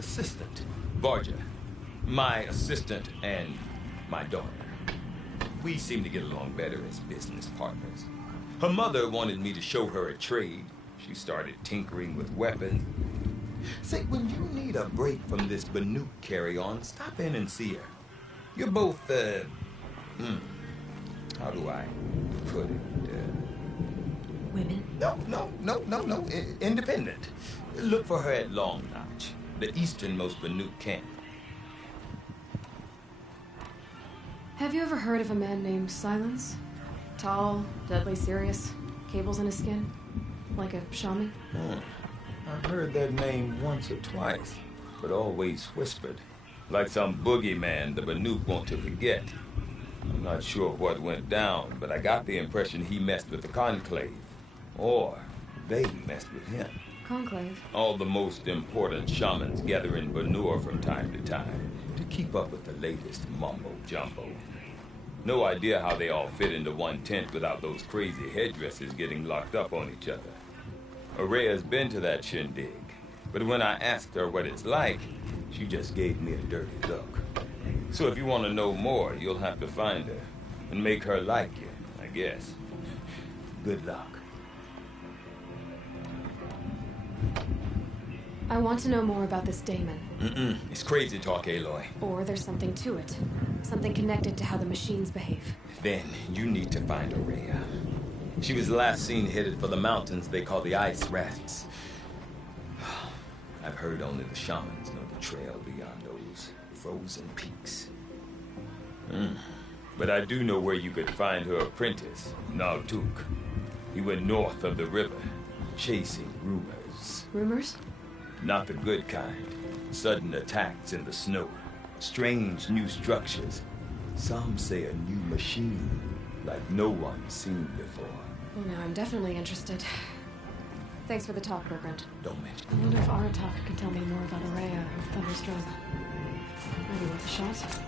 assistant, Varja. My assistant and my daughter. We seem to get along better as business partners. Her mother wanted me to show her a trade. She started tinkering with weapons. Say, when you need a break from this Banuk carry-on, stop in and see her. You're both, how do I put it? Women? No. Independent. Look for her at Long Notch, the easternmost Banuk camp. Have you ever heard of a man named Silence? Tall, deadly serious, cables in his skin, like a shaman? I've heard that name once or twice, but always whispered, like some boogeyman the Banuk want to forget. I'm not sure what went down, but I got the impression he messed with the Conclave. Or they messed with him. Conclave? All the most important shamans gather in Banur from time to time to keep up with the latest mumbo-jumbo. No idea how they all fit into one tent without those crazy headdresses getting locked up on each other. Araya's been to that shindig, but when I asked her what it's like, she just gave me a dirty look. So if you want to know more, you'll have to find her and make her like you, I guess. Good luck. I want to know more about this Damon. It's crazy talk, Aloy. Or there's something to it. Something connected to how the machines behave. Then you need to find Araya. She was last seen headed for the mountains they call the Ice Rats. I've heard only the shamans know the trail beyond those frozen peaks. But I do know where you could find her apprentice, Naltuk. He went north of the river, chasing rumors. Rumors? Not the good kind. Sudden attacks in the snow. Strange new structures. Some say a new machine, like no one's seen before. Well, now I'm definitely interested. Thanks for the talk, Bergrand. Don't mention I wonder if Aratak can tell me more about Araya or Thunderstruck. Maybe worth a shot.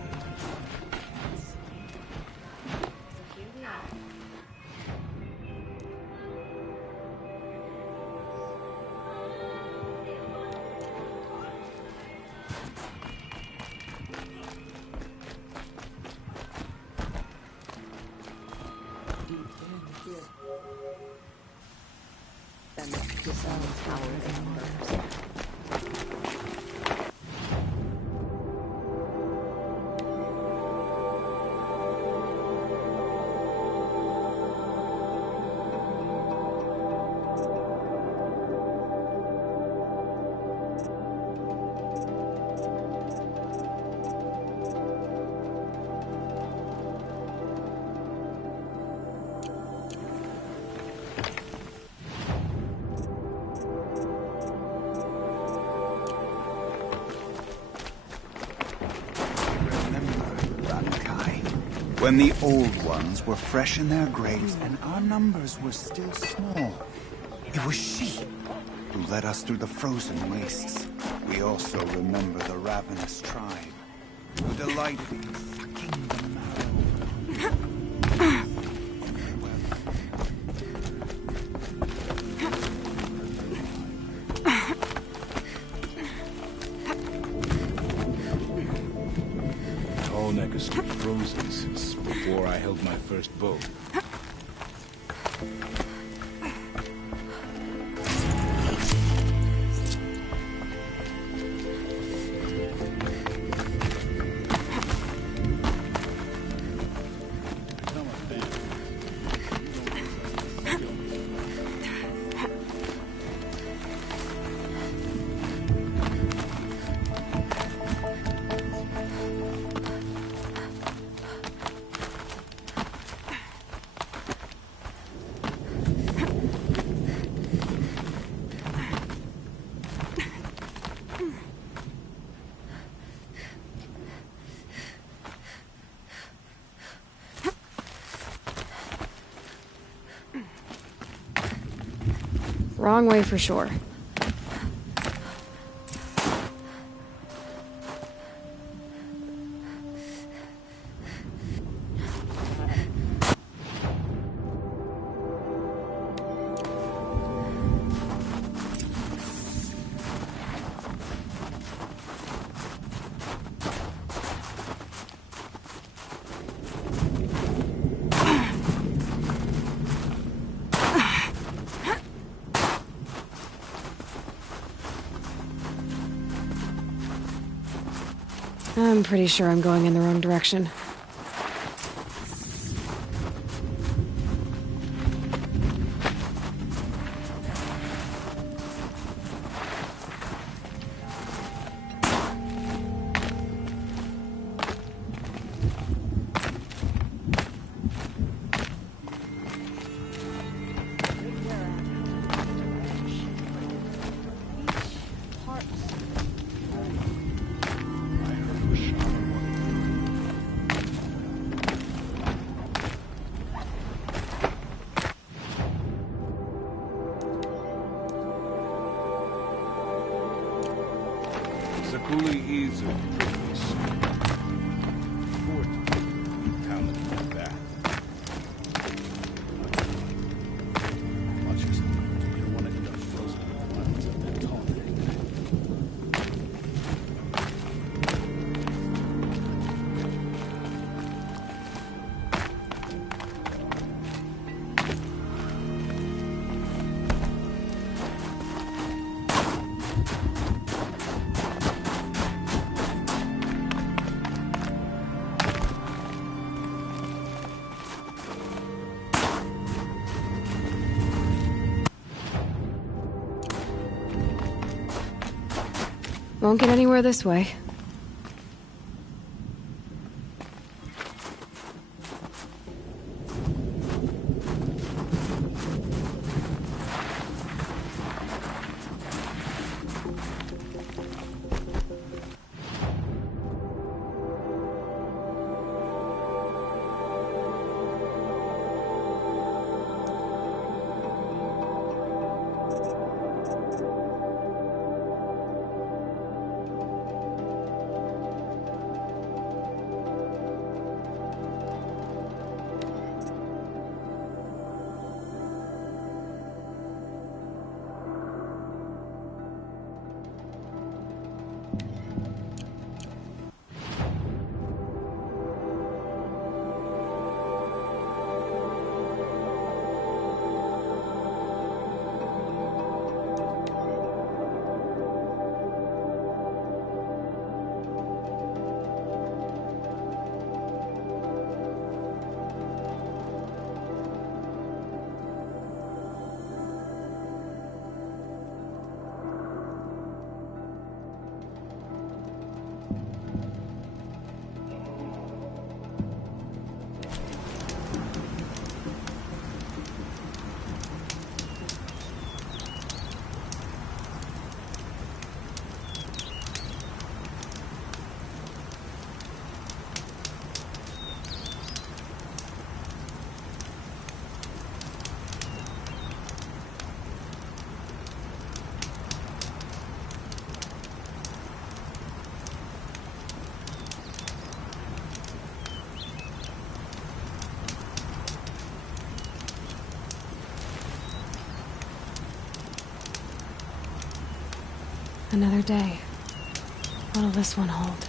When the old ones were fresh in their graves and our numbers were still small, it was she who led us through the frozen wastes. We also remember the ravenous tribe who delighted in sucking the marrow. Tallneck has stood frozen since before I held my first bow. Wrong way for sure. I'm pretty sure I'm going in the wrong direction. Zakuli is a privilege. Talent like that. Watch yourself. You don't want to end up frozen in the wilds of that colony. Won't get anywhere this way. Another day. What'll this one hold?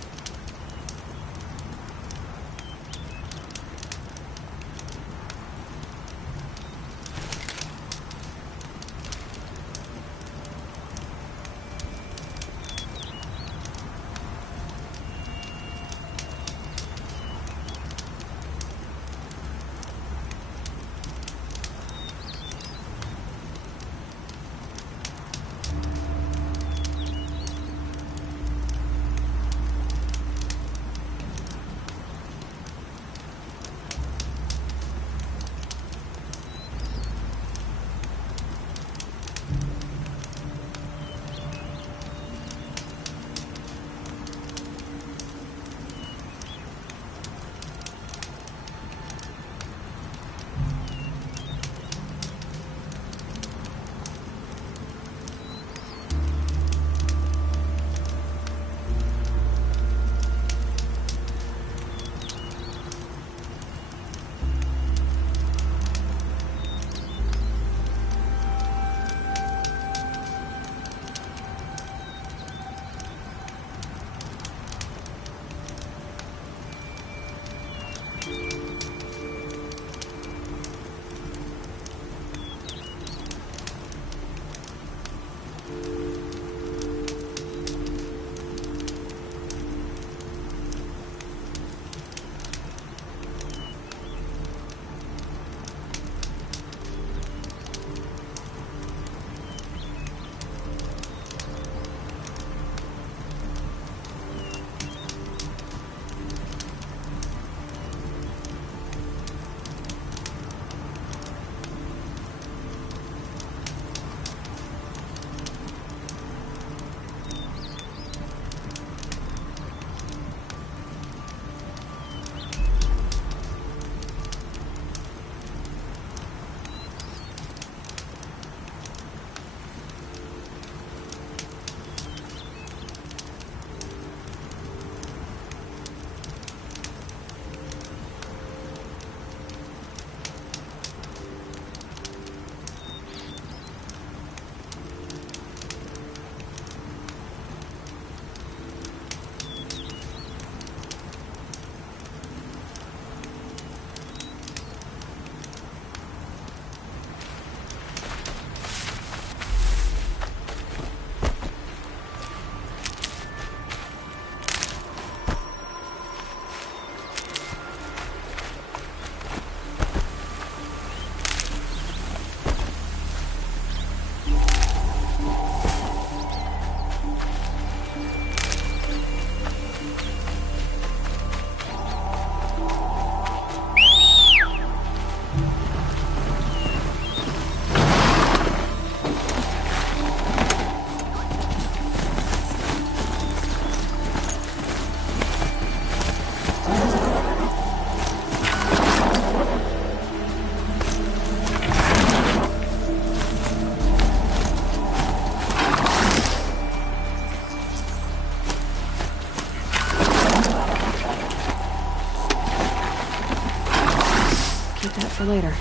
for later.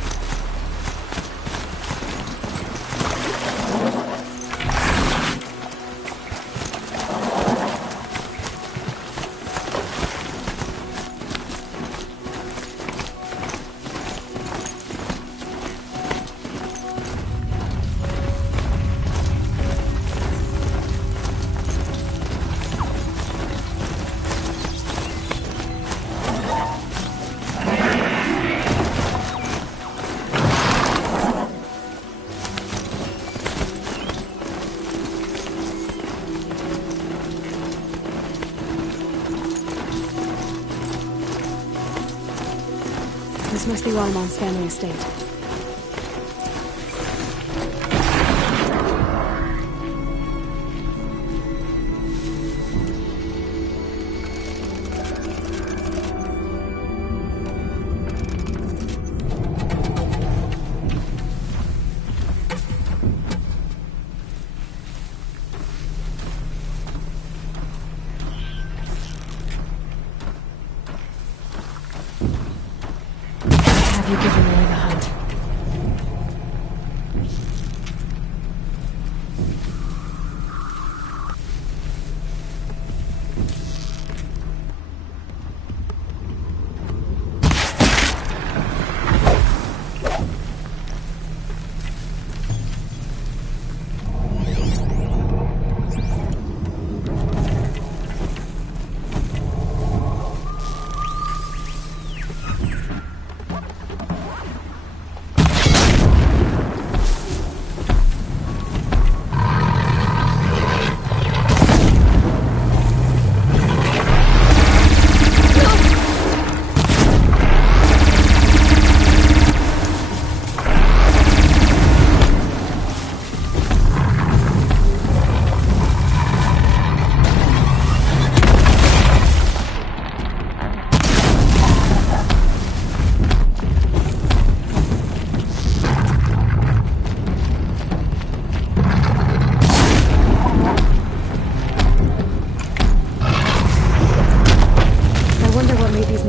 This must be Rarmon's family estate. Have you given away the hunt?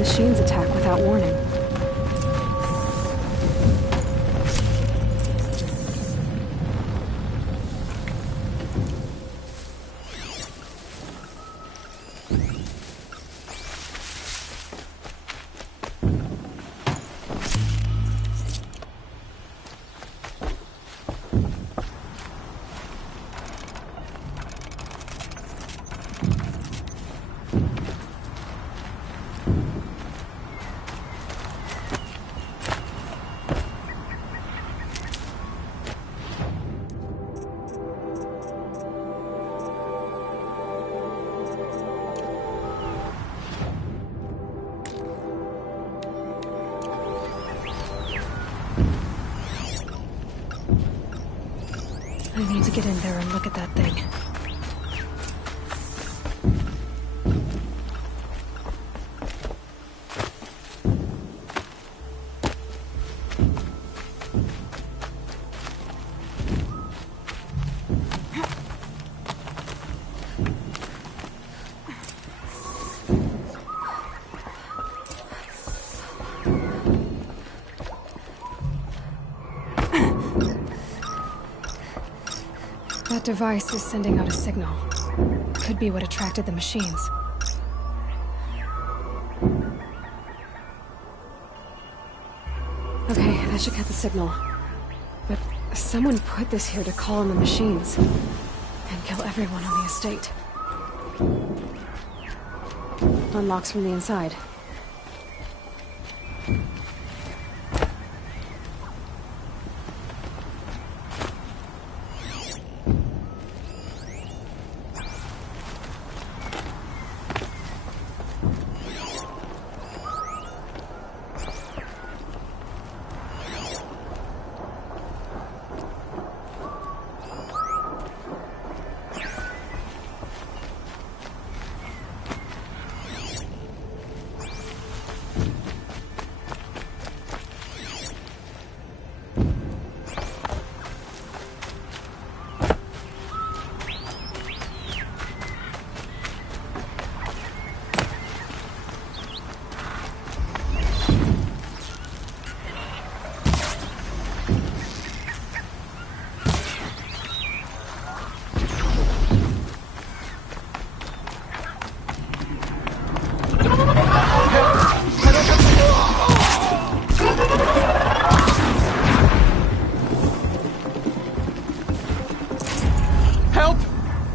Machines attack without warning. I need to get in there and look at that thing. That device is sending out a signal. Could be what attracted the machines. Okay, that should cut the signal. But someone put this here to call on the machines. And kill everyone on the estate. Unlocks from the inside.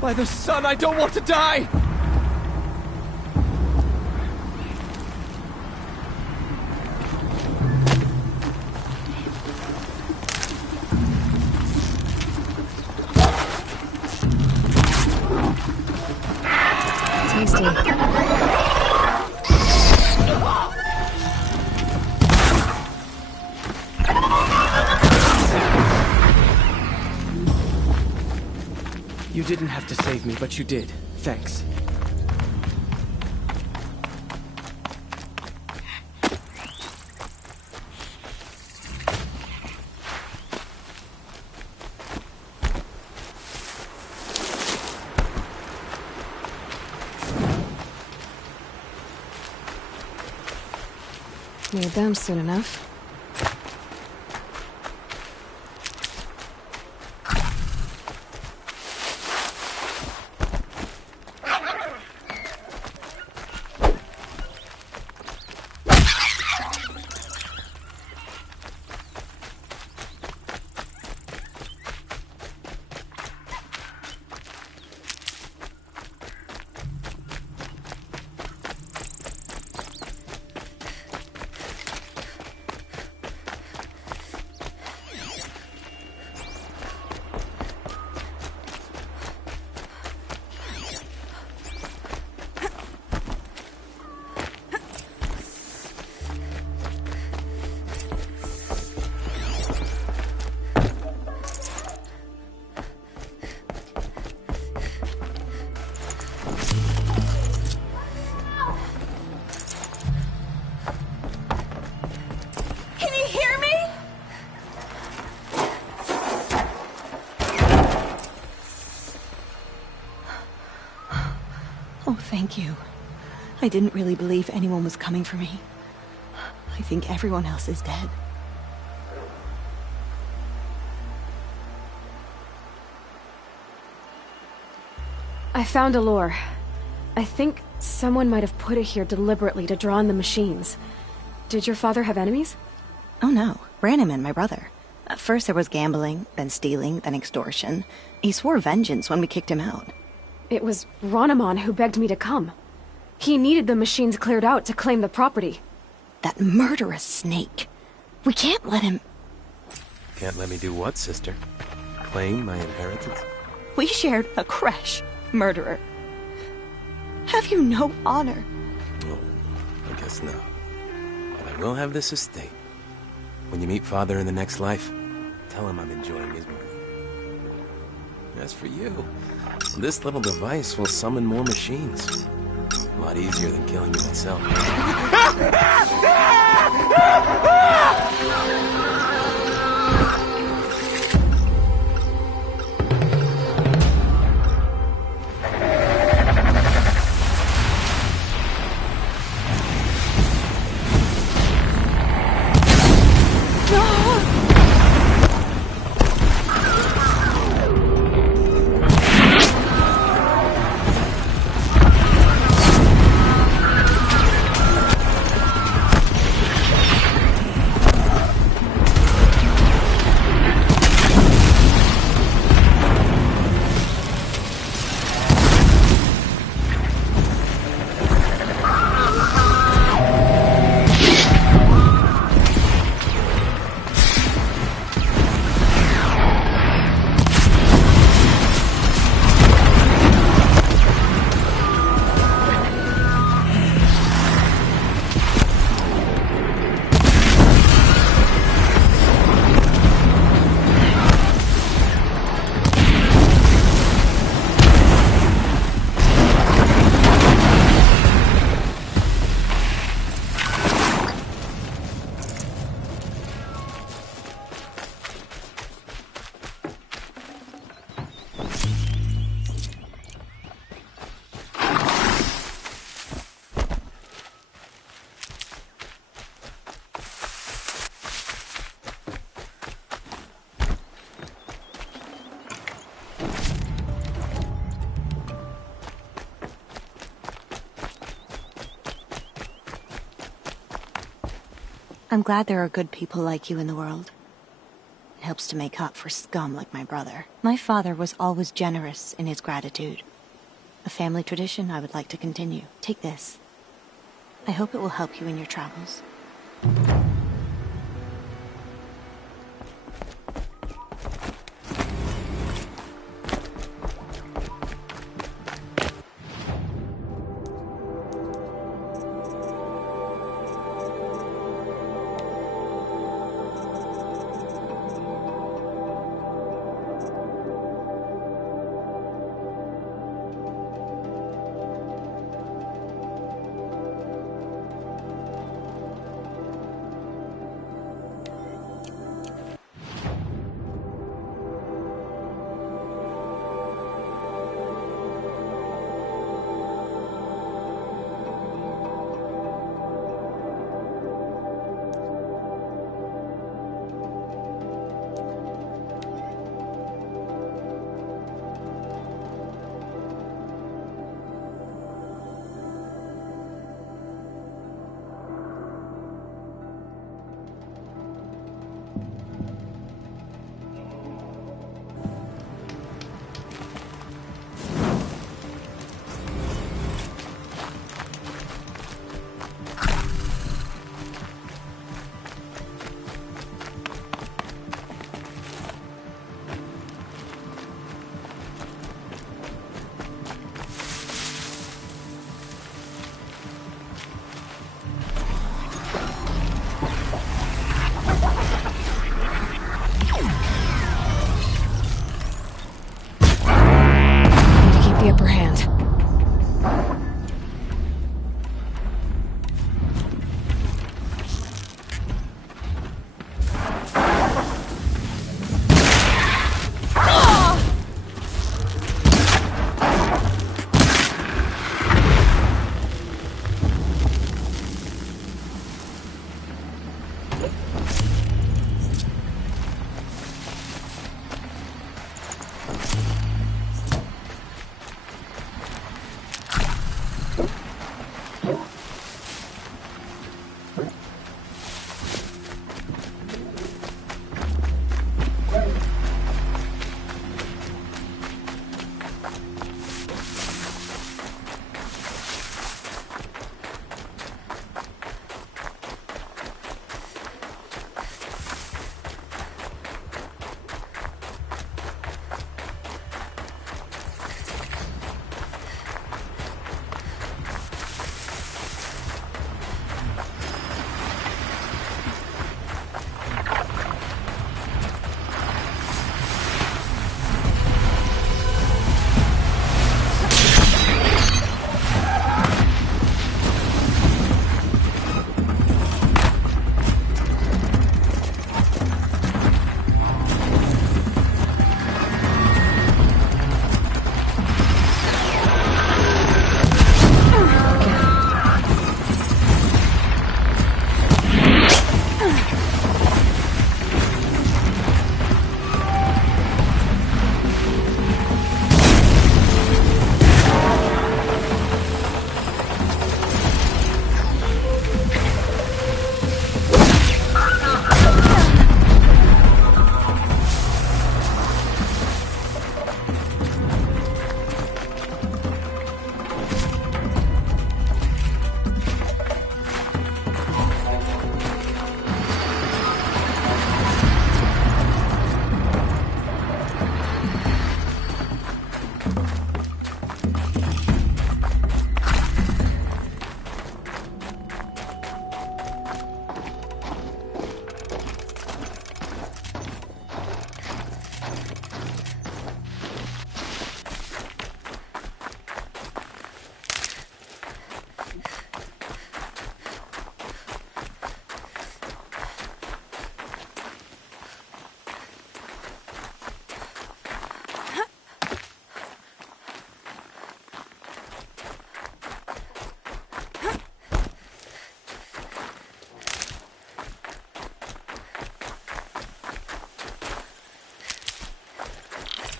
By the sun, I don't want to die! Tasty. You didn't have to save me, but you did. Thanks. You're done soon enough. Oh, thank you. I didn't really believe anyone was coming for me. I think everyone else is dead. I found a lure. I think someone might have put it here deliberately to draw on the machines. Did your father have enemies? Oh no, Branham and my brother. At first there was gambling, then stealing, then extortion. He swore vengeance when we kicked him out. It was Ronamon who begged me to come. He needed the machines cleared out to claim the property. That murderous snake. We can't let him... Can't let me do what, sister? Claim my inheritance? We shared a creche, murderer. Have you no honor? Oh, I guess not. But I will have this estate. When you meet Father in the next life, tell him I'm enjoying his money. As for you, this little device will summon more machines. A lot easier than killing you myself. I'm glad there are good people like you in the world. helps to make up for scum like my brother. My father was always generous in his gratitude. A family tradition I would like to continue. Take this. I hope it will help you in your travels.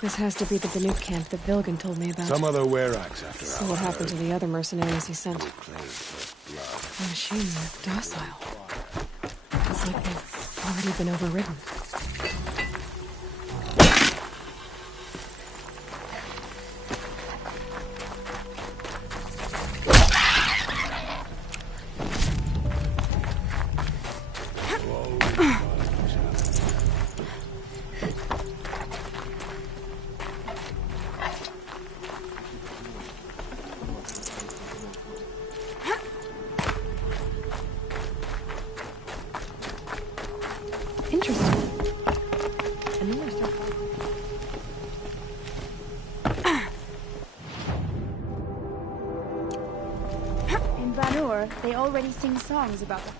This has to be the Banuk camp that Vilgan told me about. Some other were-axe after all. So what happened to the other mercenaries he sent? The machines are docile. It's like they've already been overridden. already sing songs about the...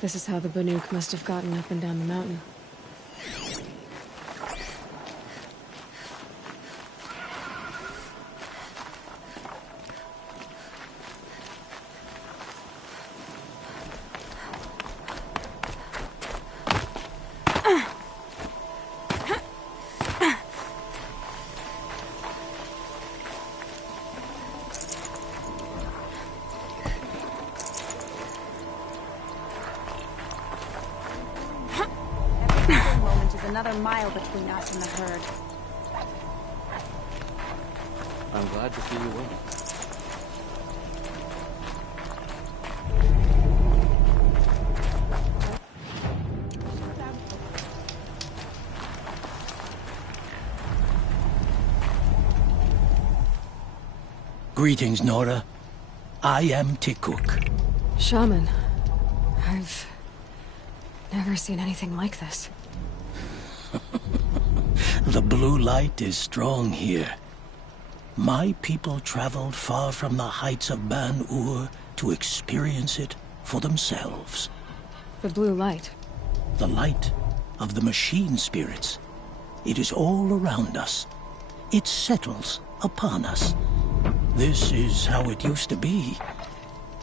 This is how the Banuk must have gotten up and down the mountain. Another mile between us and the herd. I'm glad to see you well. Greetings, Nora. I am Tikuk. Shaman. I've never seen anything like this. The blue light is strong here. My people traveled far from the heights of Ban-Ur to experience it for themselves. The blue light? The light of the machine spirits. It is all around us. It settles upon us. This is how it used to be,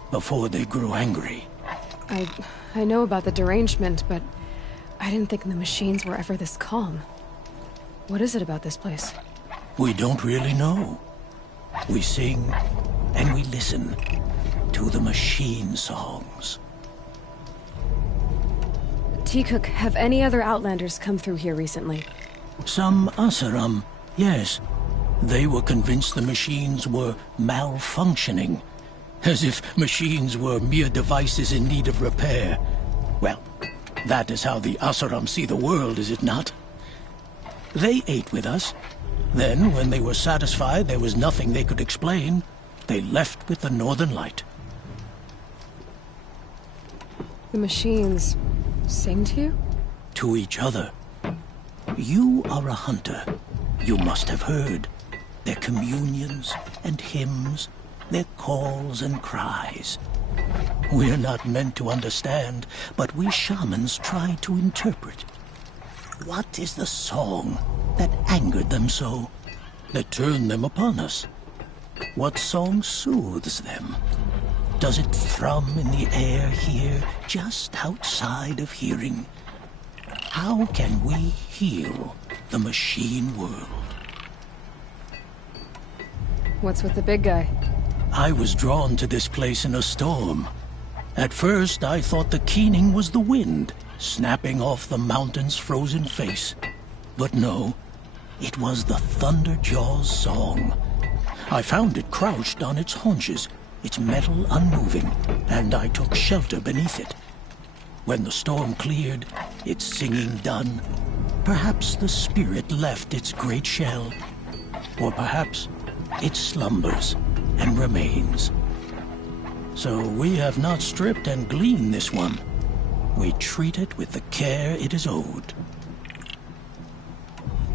before they grew angry. I know about the derangement, but I didn't think the machines were ever this calm. What is it about this place? We don't really know. We sing and we listen to the machine songs. Tikuk, have any other Outlanders come through here recently? Some Asaram, yes. They were convinced the machines were malfunctioning, as if machines were mere devices in need of repair. Well, that is how the Asaram see the world, is it not? They ate with us. Then, when they were satisfied there was nothing they could explain, they left with the Northern Light. The machines sing to you? To each other. You are a hunter. You must have heard their communions and hymns, their calls and cries. We're not meant to understand, but we shamans try to interpret. What is the song that angered them so, that turned them upon us? What song soothes them? Does it thrum in the air here, just outside of hearing? How can we heal the machine world? What's with the big guy? I was drawn to this place in a storm. At first, I thought the keening was the wind, snapping off the mountain's frozen face. But no, it was the Thunderjaw's song. I found it crouched on its haunches, its metal unmoving, and I took shelter beneath it. When the storm cleared, its singing done, perhaps the spirit left its great shell, or perhaps it slumbers and remains. So we have not stripped and gleaned this one. We treat it with the care it is owed.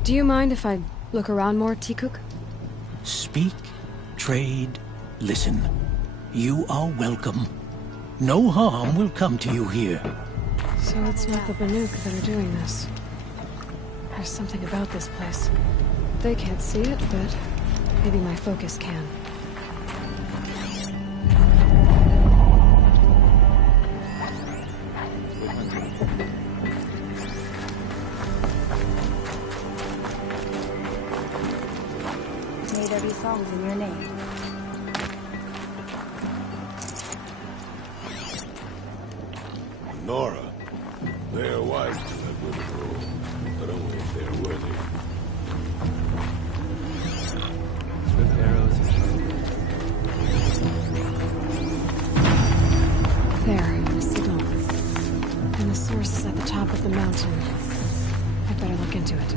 Do you mind if I look around more, Tikuk? Speak, trade, listen. You are welcome. No harm will come to you here. So it's not the Banuk that are doing this. There's something about this place. They can't see it, but maybe my focus can. be songs in your name. Nora. They are wise to let women rule, but only if they are worthy. Swift arrows. There, a signal. And the source is at the top of the mountain. I'd better look into it.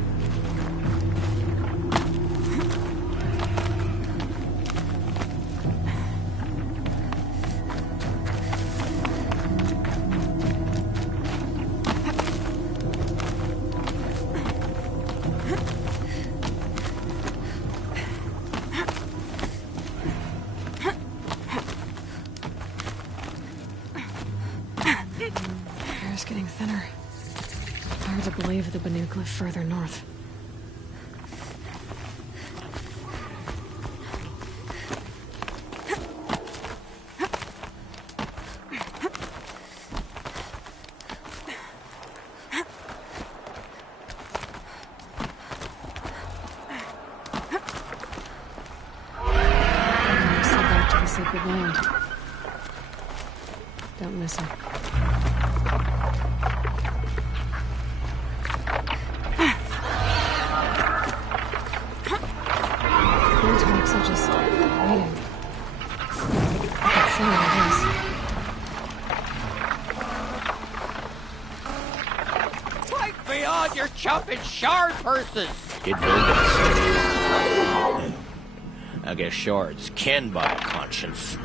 Air's getting thinner. Hard to believe the Banuk live further north. So back to the sacred land. Don't miss him. Interlopes are just waiting. I can see what it is. Fight beyond your chopping shard purses! Did very good. I guess shards can buy a conscience.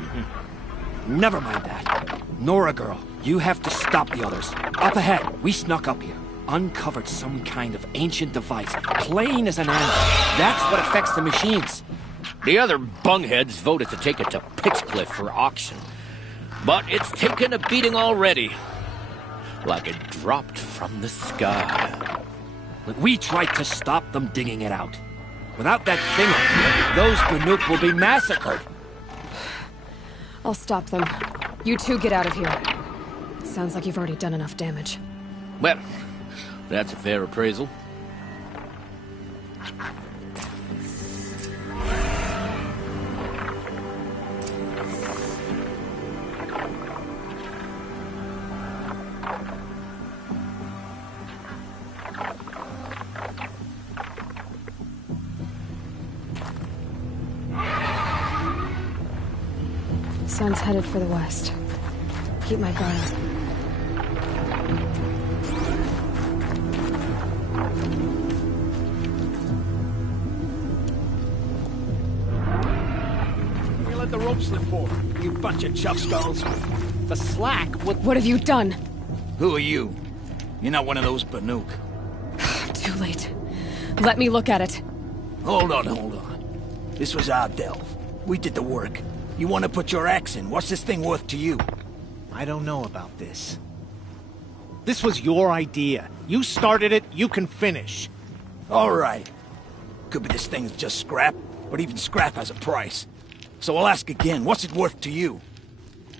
Never mind that. Nora girl, you have to stop the others. Up ahead, we snuck up here. Uncovered some kind of ancient device, plain as an anvil. That's what affects the machines. The other bungheads voted to take it to Pitchcliff for auction. But it's taken a beating already. Like it dropped from the sky. But we tried to stop them digging it out. Without that thing up here, those Banuk will be massacred. I'll stop them. You two get out of here. It sounds like you've already done enough damage. Well, that's a fair appraisal. Sun's headed for the west. Keep my guard up. You let the rope slip forward, you bunch of chuff skulls. The slack would... What have you done? Who are you? You're not one of those Banuk. Too late. Let me look at it. Hold on. This was our delve. We did the work. You want to put your axe in? What's this thing worth to you? I don't know about this. This was your idea. You started it, you can finish. All right. Could be this thing's just scrap, but even scrap has a price. So I'll ask again, what's it worth to you?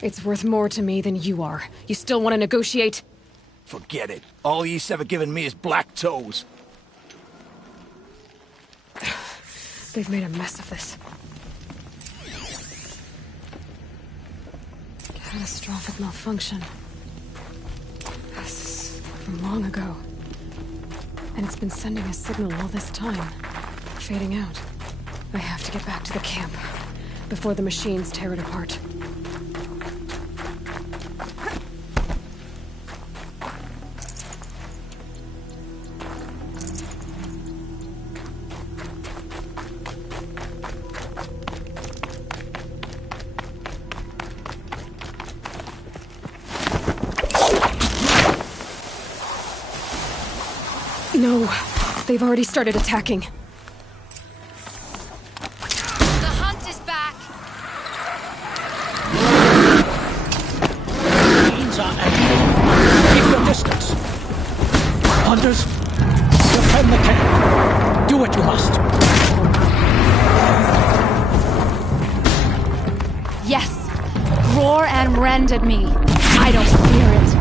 It's worth more to me than you are. You still want to negotiate? Forget it. All you've ever given me is black toes. They've made a mess of this. Catastrophic malfunction. This is from long ago. And it's been sending a signal all this time. Fading out. I have to get back to the camp before the machines tear it apart. No, they've already started attacking. The hunt is back. Machines are active. Keep your distance. Hunters, defend the camp. Do what you must. Yes. Roar and rend at me. I don't fear it.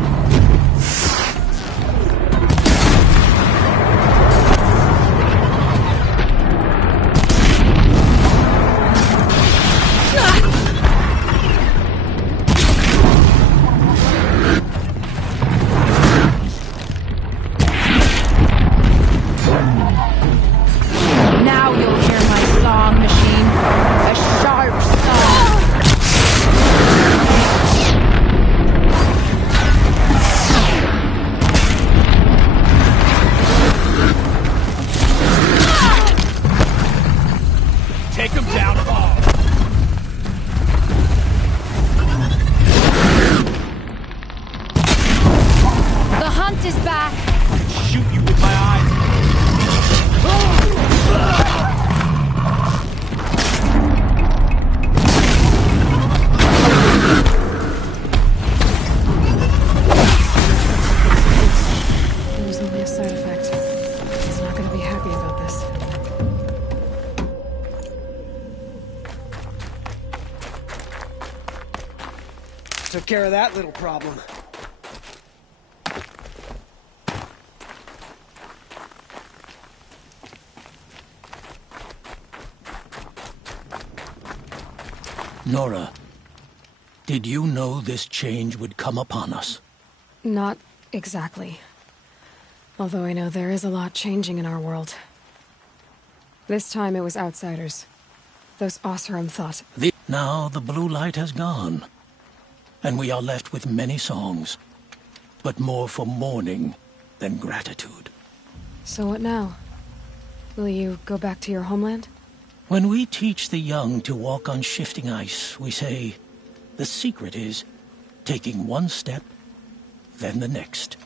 took care of that little problem. Nora, did you know this change would come upon us? Not exactly. Although I know there is a lot changing in our world. This time it was outsiders. Those Oseram thought... Now the blue light has gone, and we are left with many songs, but more for mourning than gratitude. So what now? Will you go back to your homeland? When we teach the young to walk on shifting ice, we say, the secret is taking one step, then the next.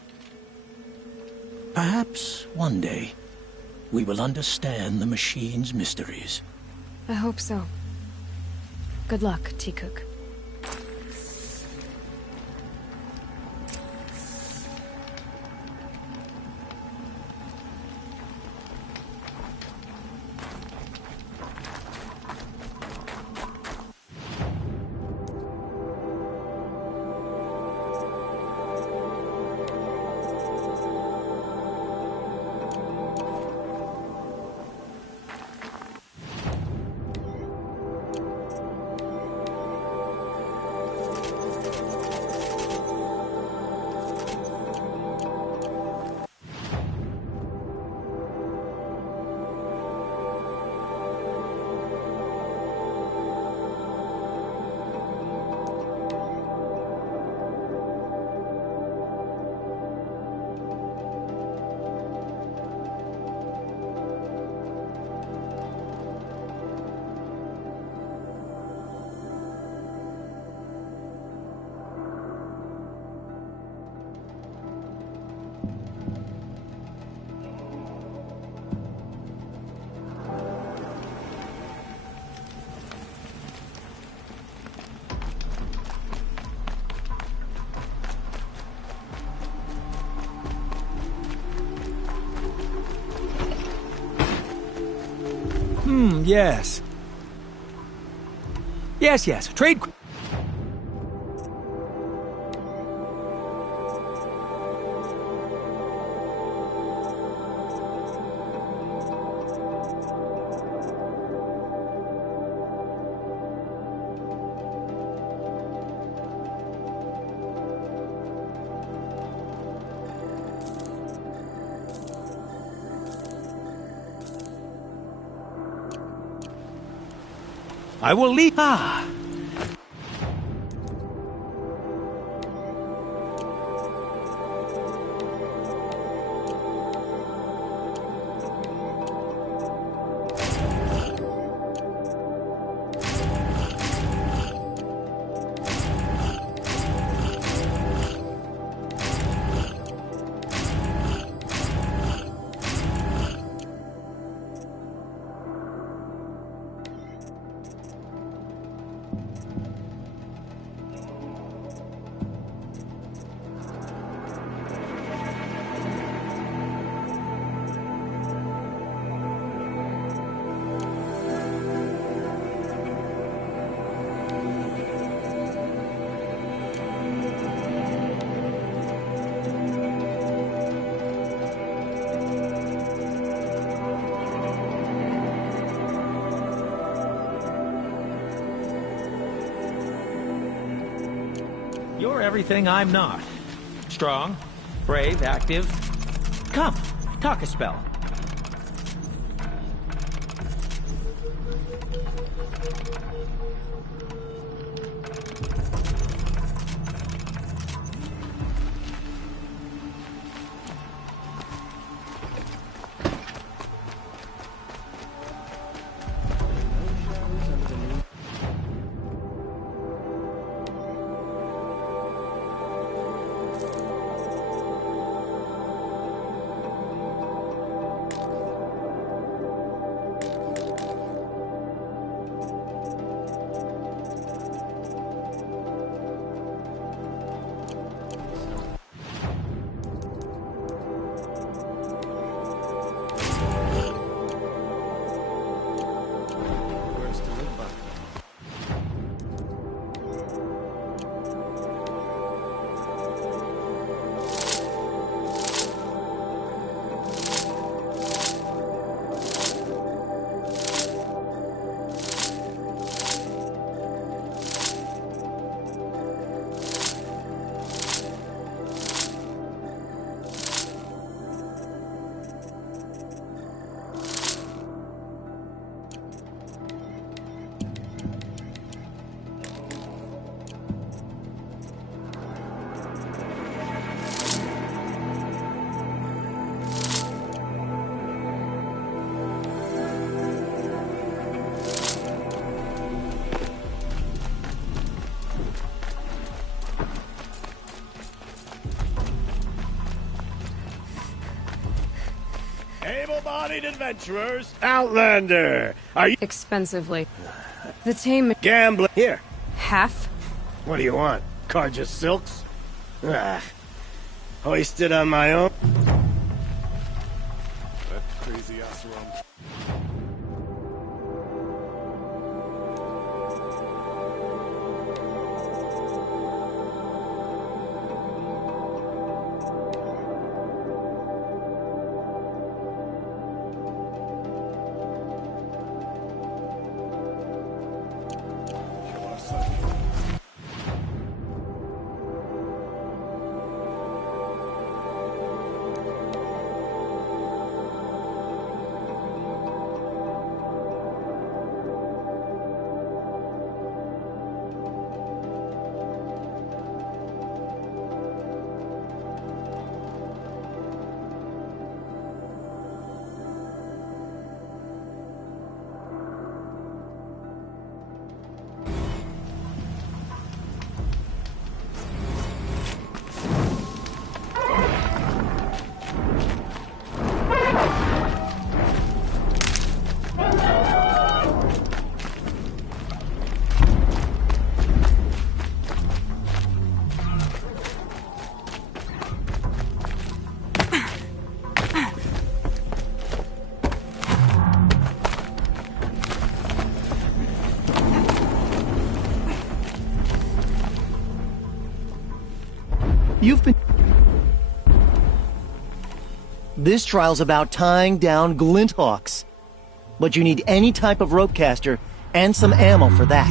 Perhaps one day, we will understand the machine's mysteries. I hope so. Good luck, Tikuk. Yes. Yes. Trade... I will leave... Ah! You're everything I'm not. Strong, brave, active. Come, talk a spell. Able-bodied adventurers. Outlander. Are you... Expensively. The tame... Gambling. Here. Half? What do you want? Carja silks? Ah. Hoisted on my own. That crazy ass rum. You've been... This trial's about tying down glinthawks. But you need any type of rope caster and some ammo for that.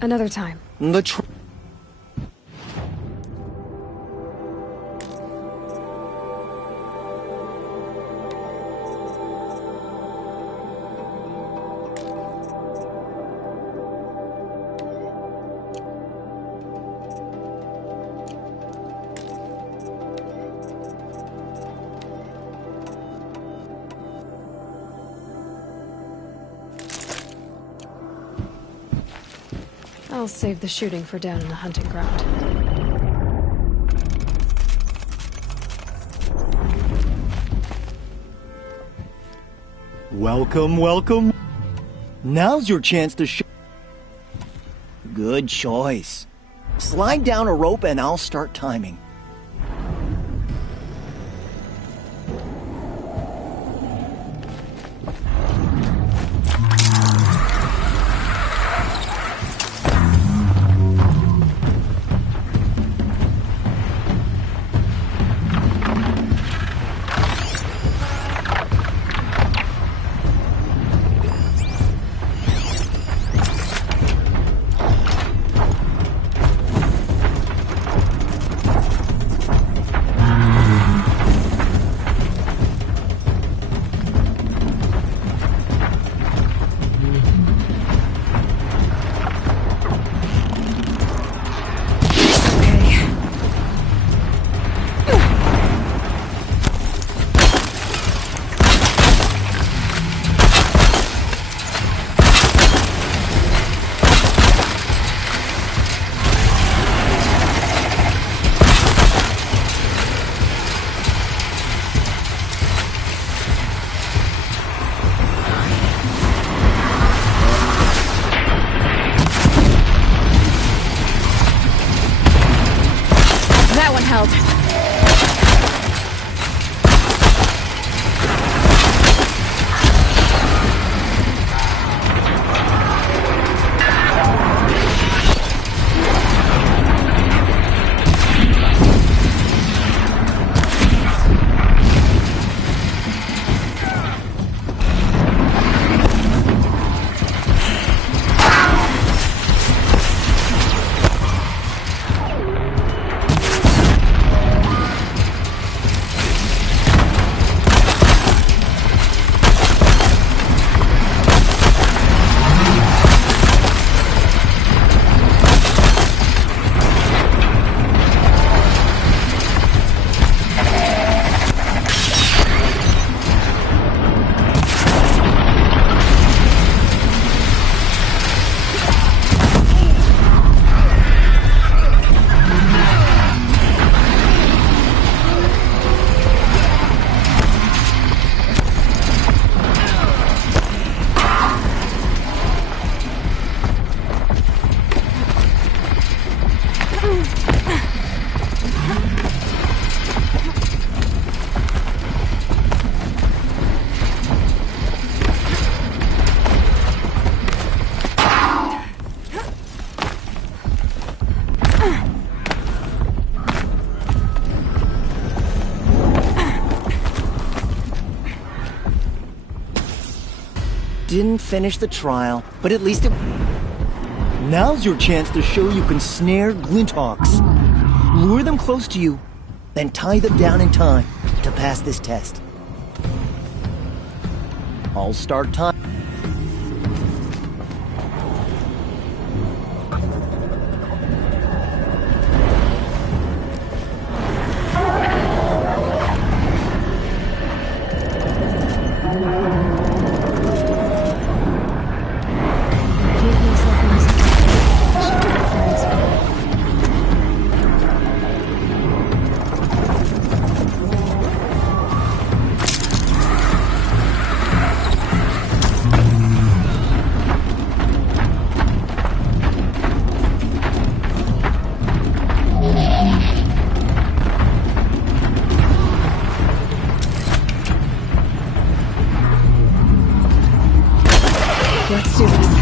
Another time. I'll save the shooting for down in the hunting ground. Welcome, welcome. Now's your chance to show. Good choice. Slide down a rope and I'll start timing. didn't finish the trial, but at least it... Now's your chance to show you can snare Glinthawks. Lure them close to you, then tie them down in time to pass this test. I'll start time. Let's do this.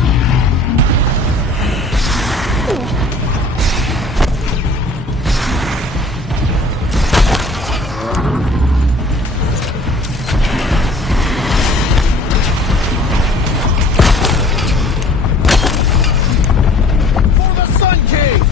For the Sun King!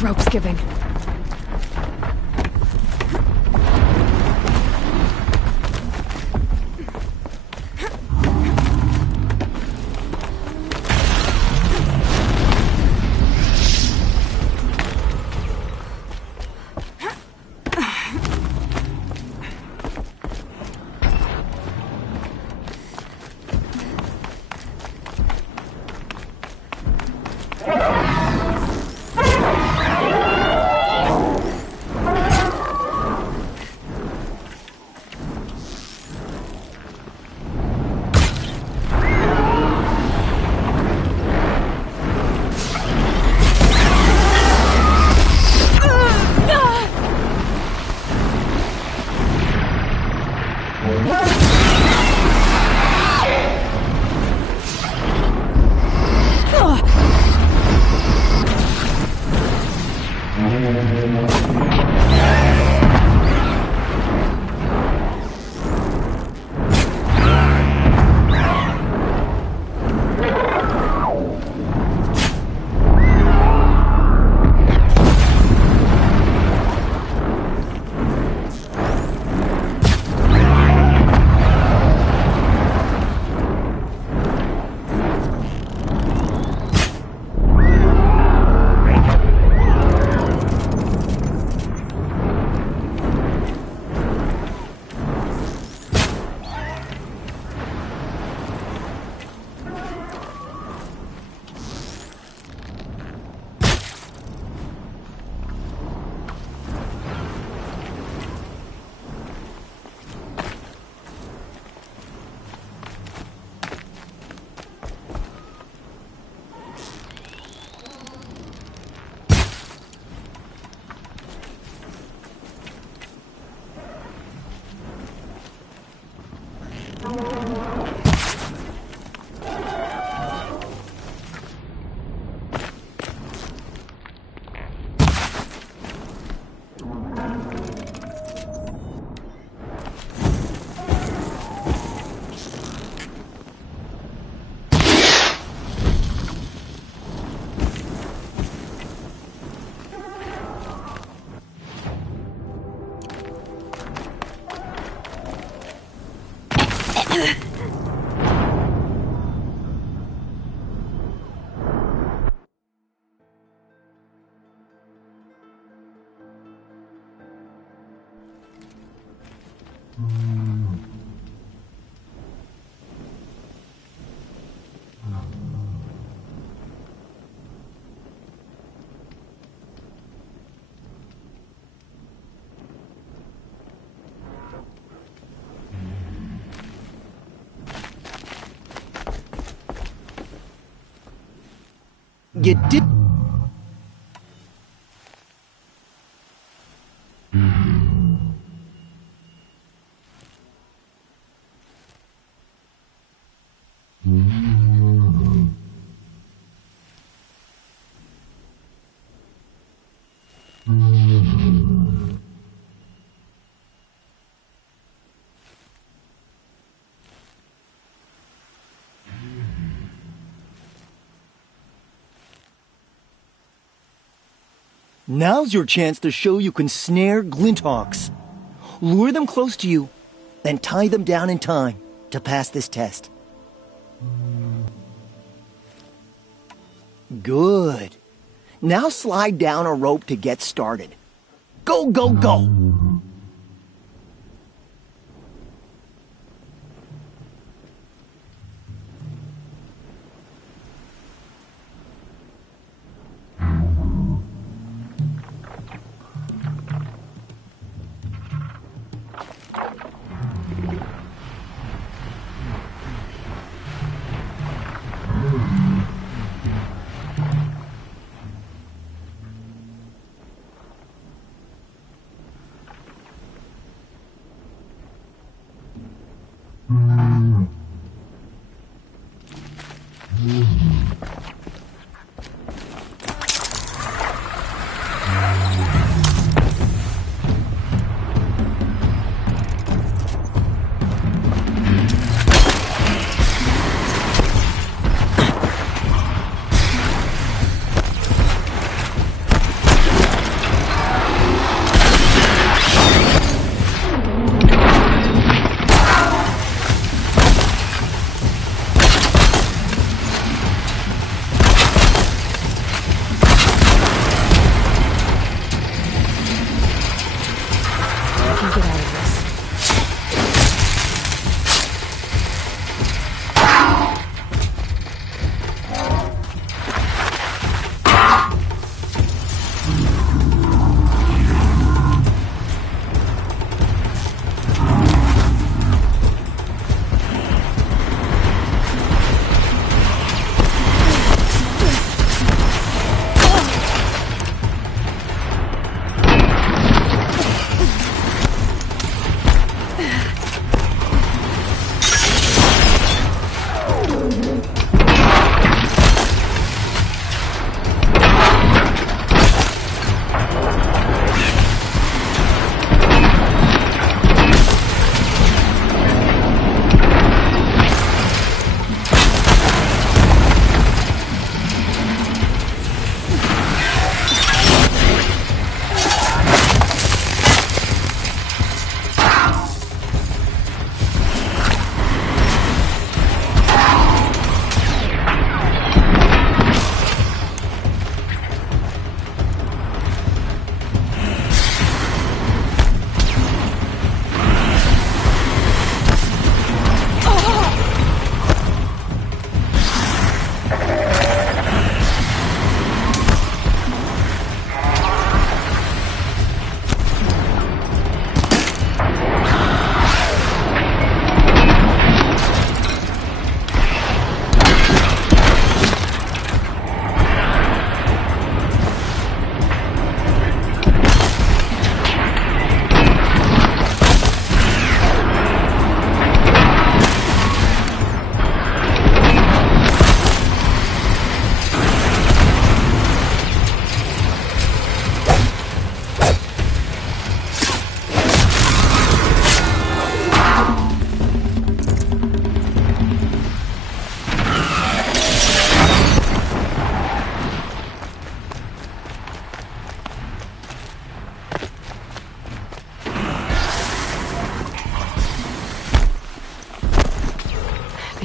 Rope's giving. You did. Now's your chance to show you can snare Glinthawks. Lure them close to you, then tie them down in time to pass this test. Good. Now slide down a rope to get started. Go, go, go!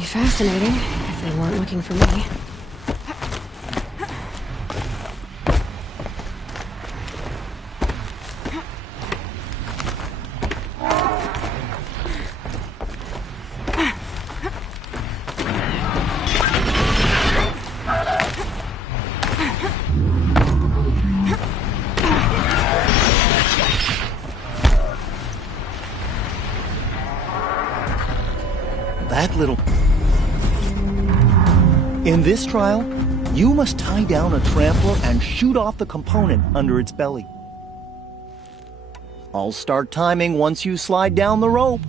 fascinating, if they weren't looking for me. That little... In this trial, you must tie down a trampler and shoot off the component under its belly. I'll start timing once you slide down the rope.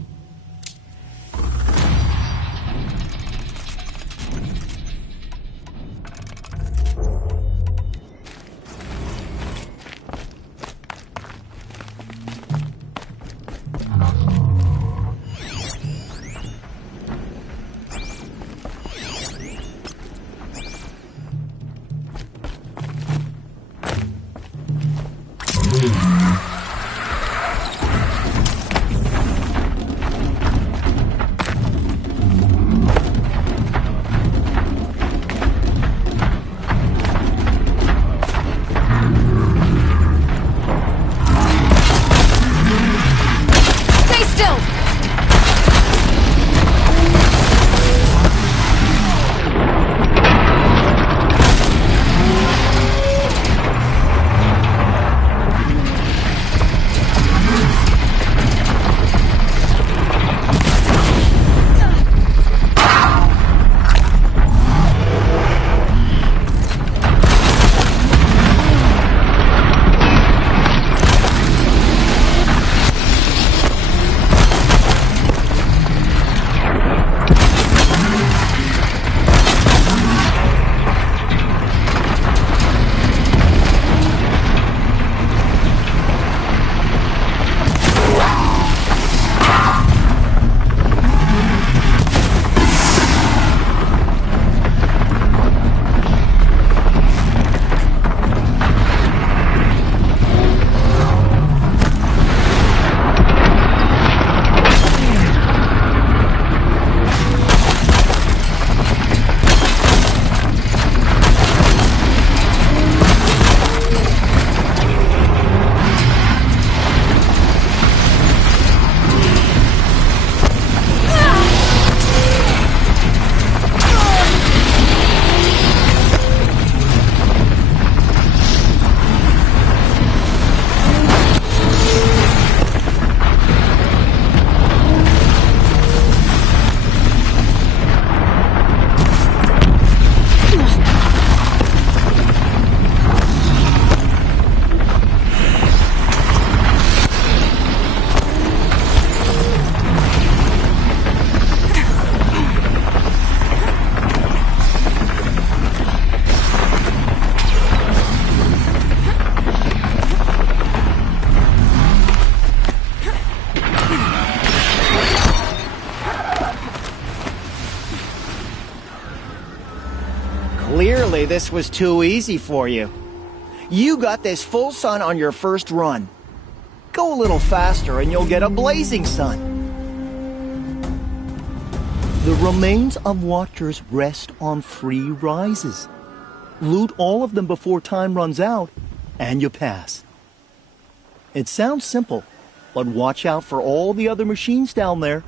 Clearly, this was too easy for you. You got this full sun on your first run. Go a little faster and you'll get a blazing sun. The remains of Watchers rest on 3 rises. Loot all of them before time runs out, and you pass. It sounds simple, but watch out for all the other machines down there.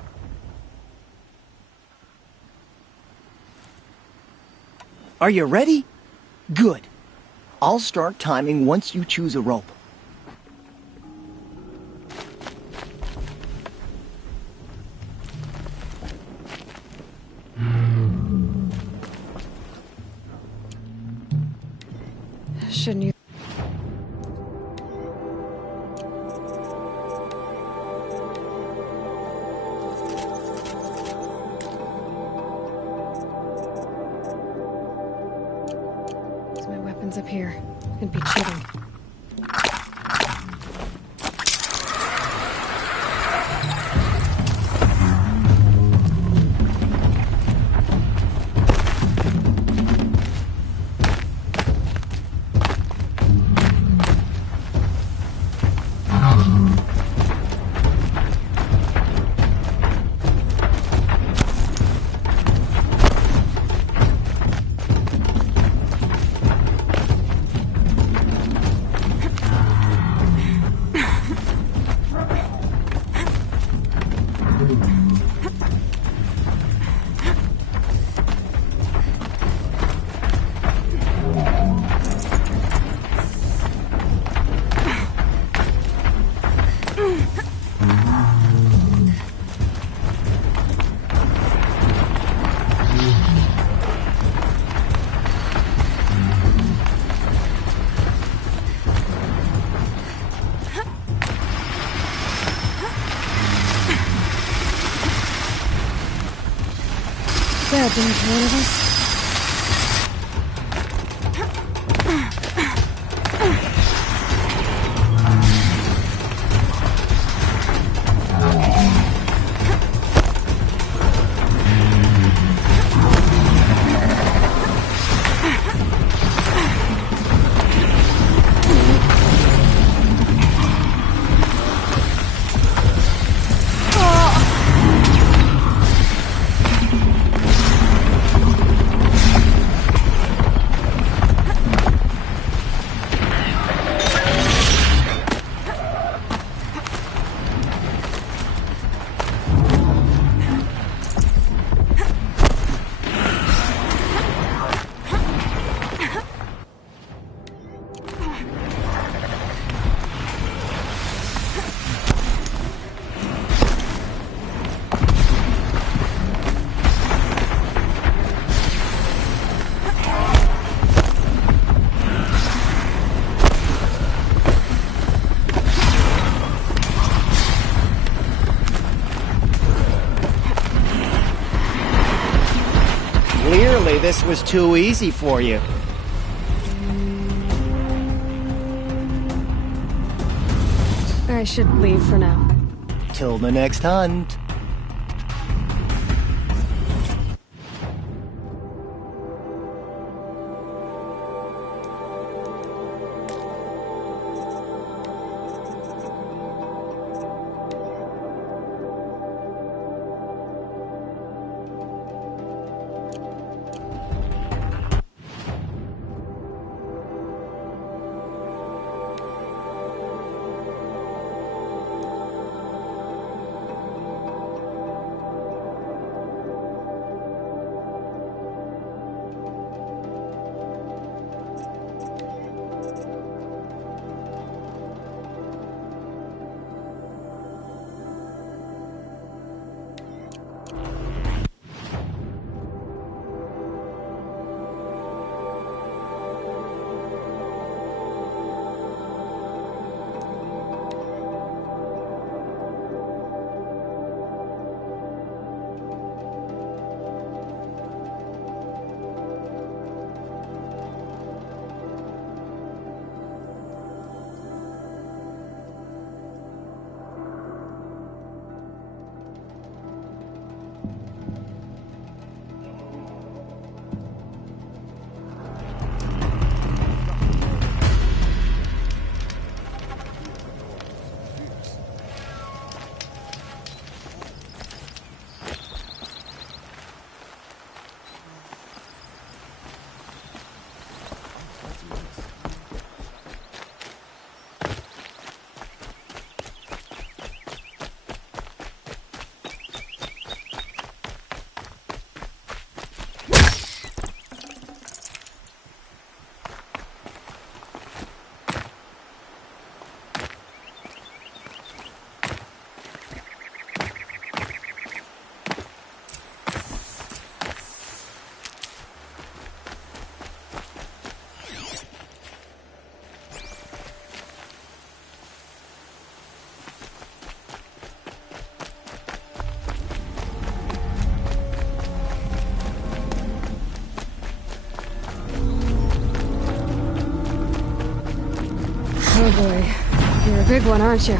Are you ready? Good. I'll start timing once you choose a rope. Shouldn't you? My weapon's up here. Could be cheating. that didn't kill any of us. Clearly, this was too easy for you. I should leave for now. Till the next hunt. Oh boy, you're a big one, aren't you?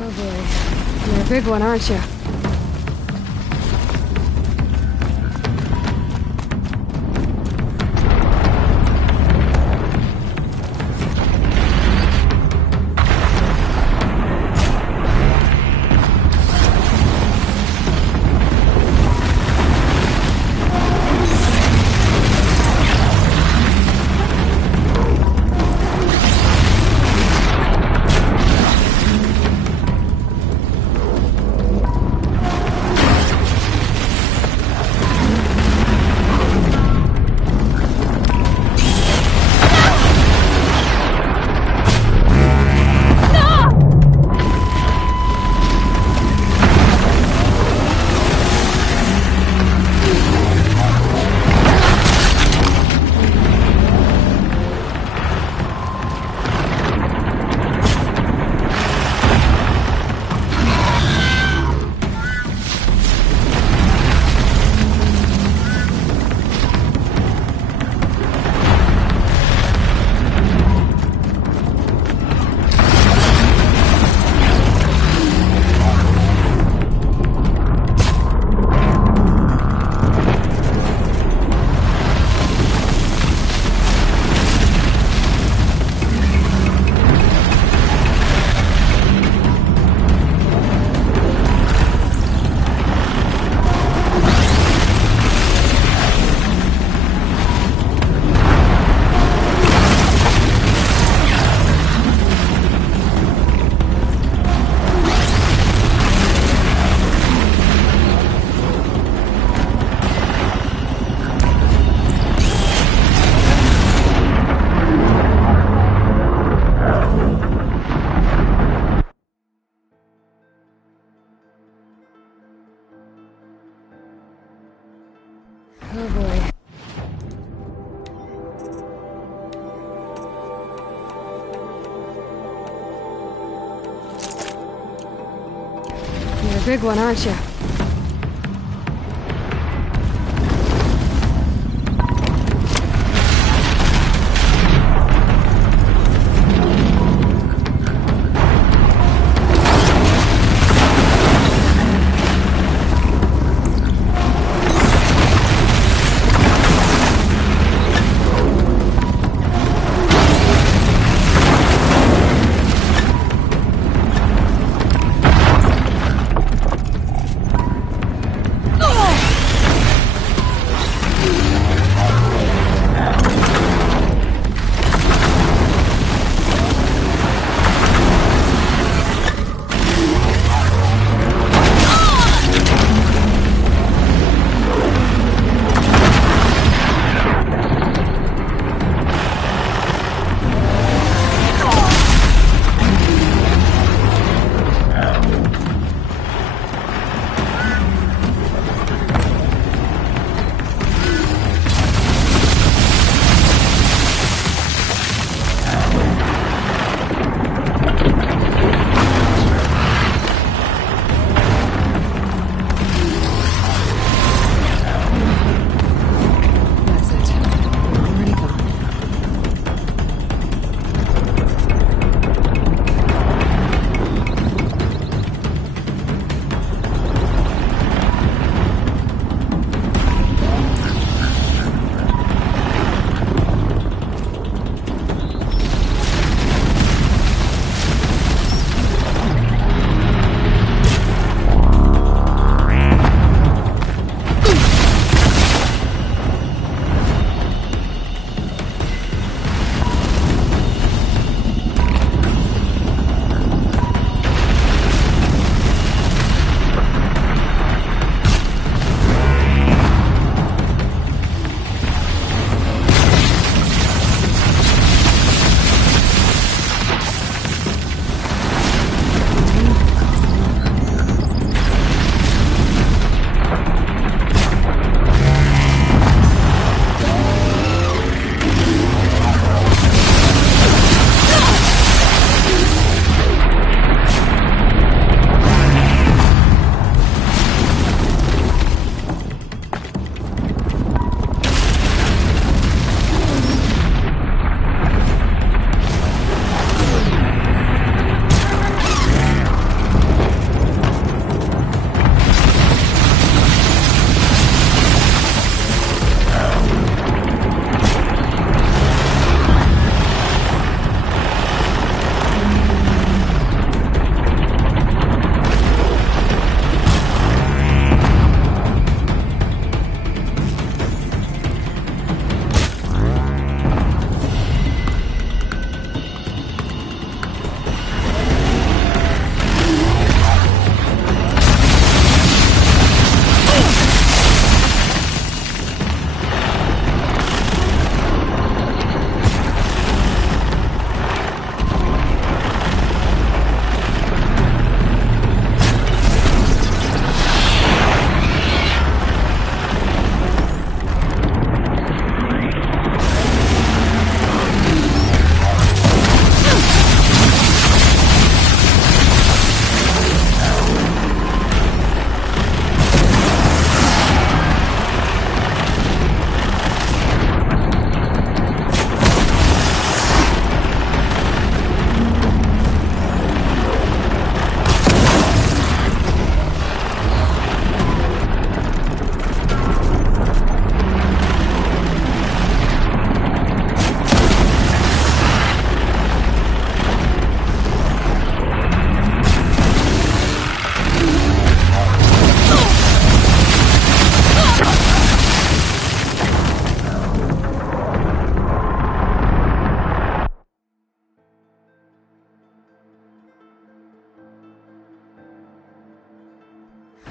Oh boy. You're a big one, aren't you? Oh boy. You're a big one, aren't you?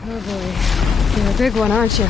Oh boy. You're a big one, aren't you?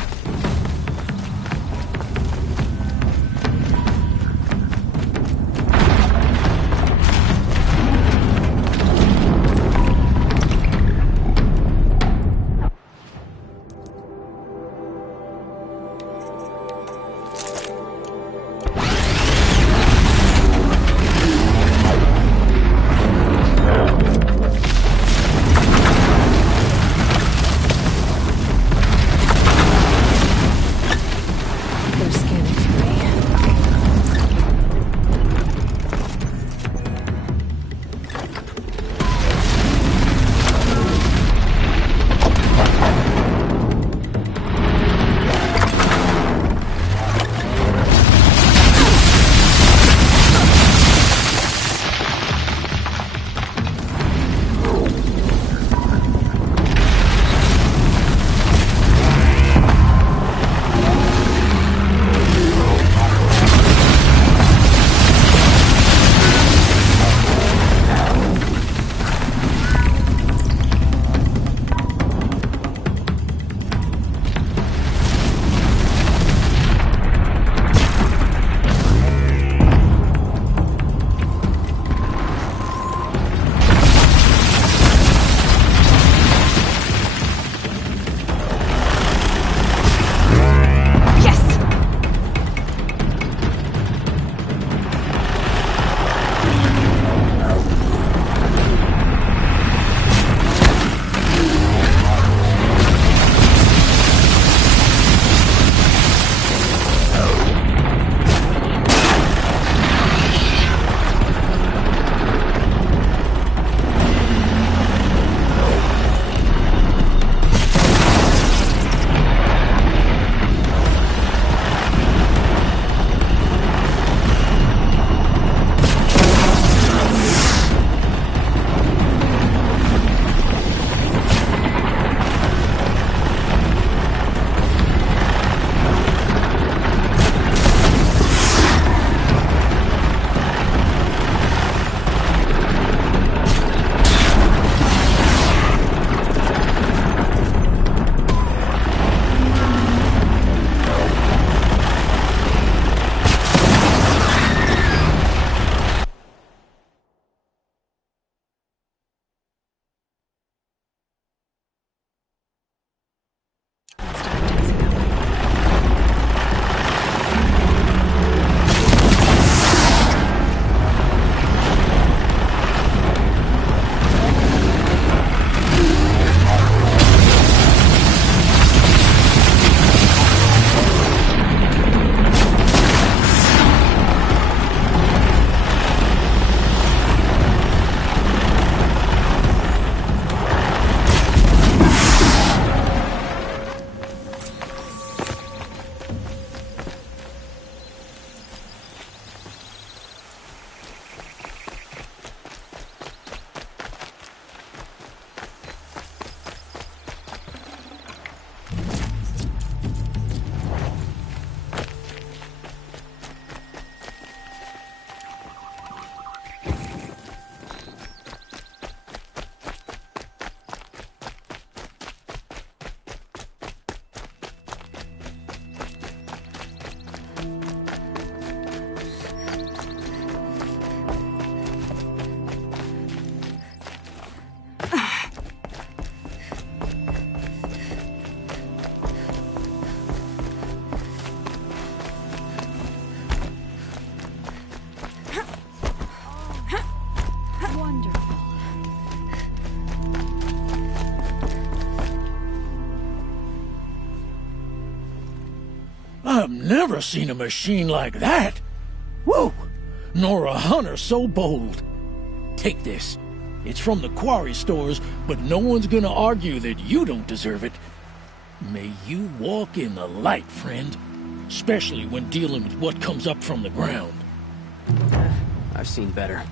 I've never seen a machine like that. Whoa! Nor a hunter so bold. Take this. It's from the quarry stores, but no one's gonna argue that you don't deserve it. May you walk in the light, friend. Especially when dealing with what comes up from the ground. I've seen better.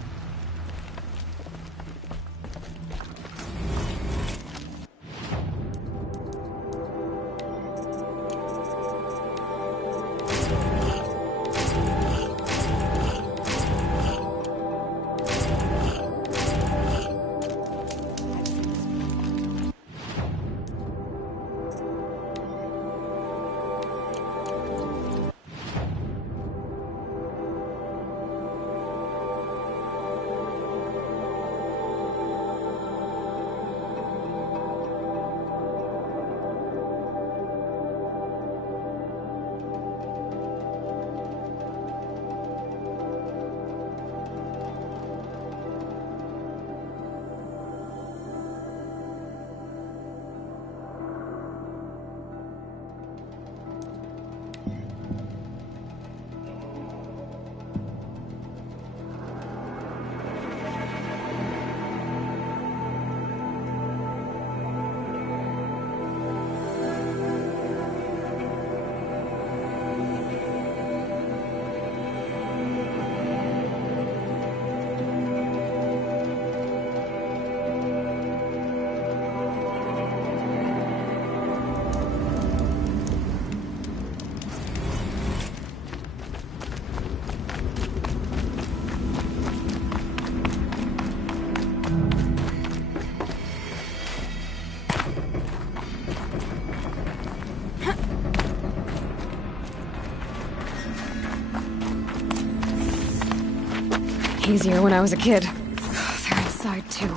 easier when I was a kid. They're inside, too.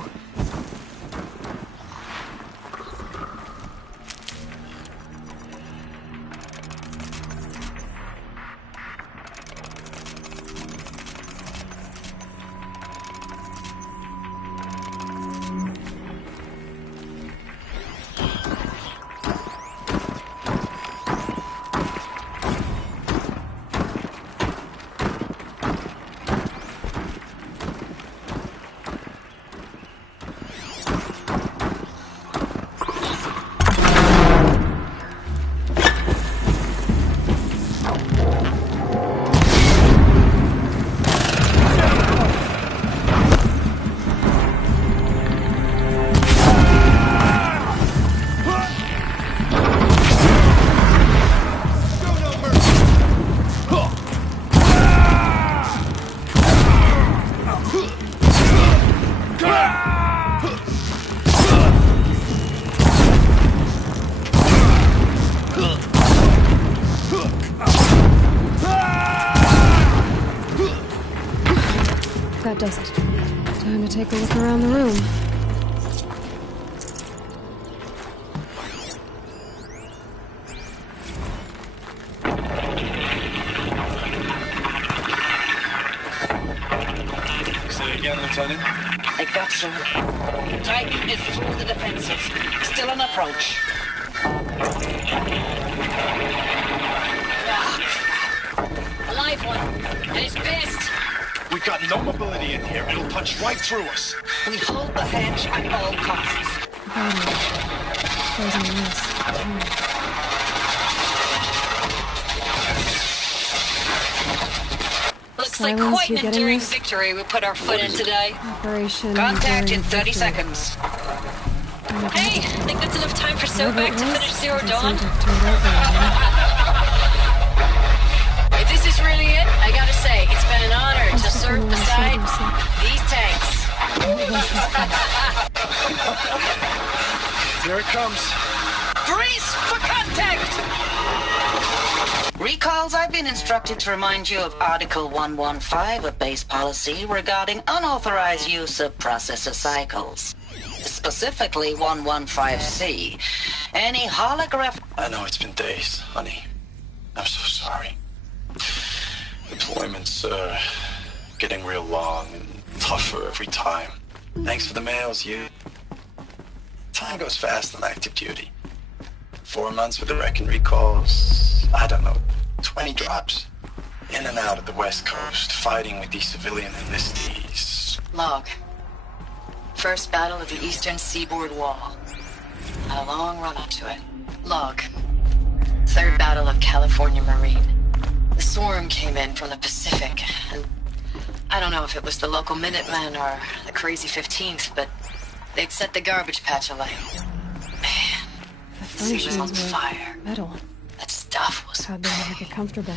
That does it. Time to take a look around the room. Say again, Lieutenant? I got some. Titan is through the defensive. Still on approach. A live one. And he's pissed. We've got no mobility in here. It'll punch right through us. We hold the hedge at all costs. Looks like quite an enduring victory we put our foot in today. Operation Contact in 30 seconds. Hey, I think that's enough time for Sobek to finish Zero Dawn. If this is really it, I gotta say, it's been an honor to serve beside these tanks. Here it comes. Brace for contact! Recalls, I've been instructed to remind you of Article 115 of base policy regarding unauthorized use of processor cycles. Specifically 115C. Any holographic... I know it's been days, honey. I'm so sorry. Deployments are getting real long and tougher every time. Thanks for the mails, you. Time goes fast on active duty. 4 months with the wreck and recalls. I don't know, 20 drops. In and out of the West Coast, fighting with these civilian enlistees. Log. First battle of the Eastern Seaboard Wall. Had a long run up to it. Log. Third battle of California Marine. The swarm came in from the Pacific, and I don't know if it was the local Minutemen or the crazy 15th, but they'd set the garbage patch alight. Man, the sea was on fire. Metal. That stuff was... How'd they ever get comfortable?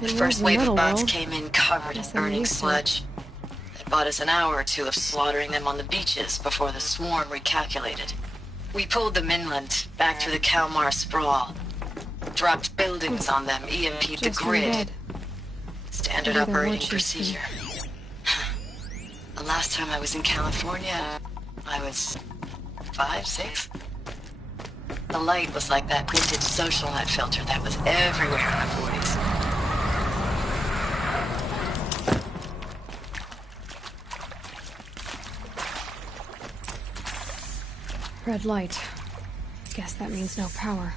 The first wave of bots came in covered in burning sludge. It bought us an hour or two of slaughtering them on the beaches before the swarm recalculated. We pulled them inland, back through the Kalmar sprawl. Dropped buildings on them, EMP'd the grid. Standard operating procedure. The last time I was in California, I was 5, 6. The light was like that vintage social net filter that was everywhere in the 40s. Red light. Guess that means no power.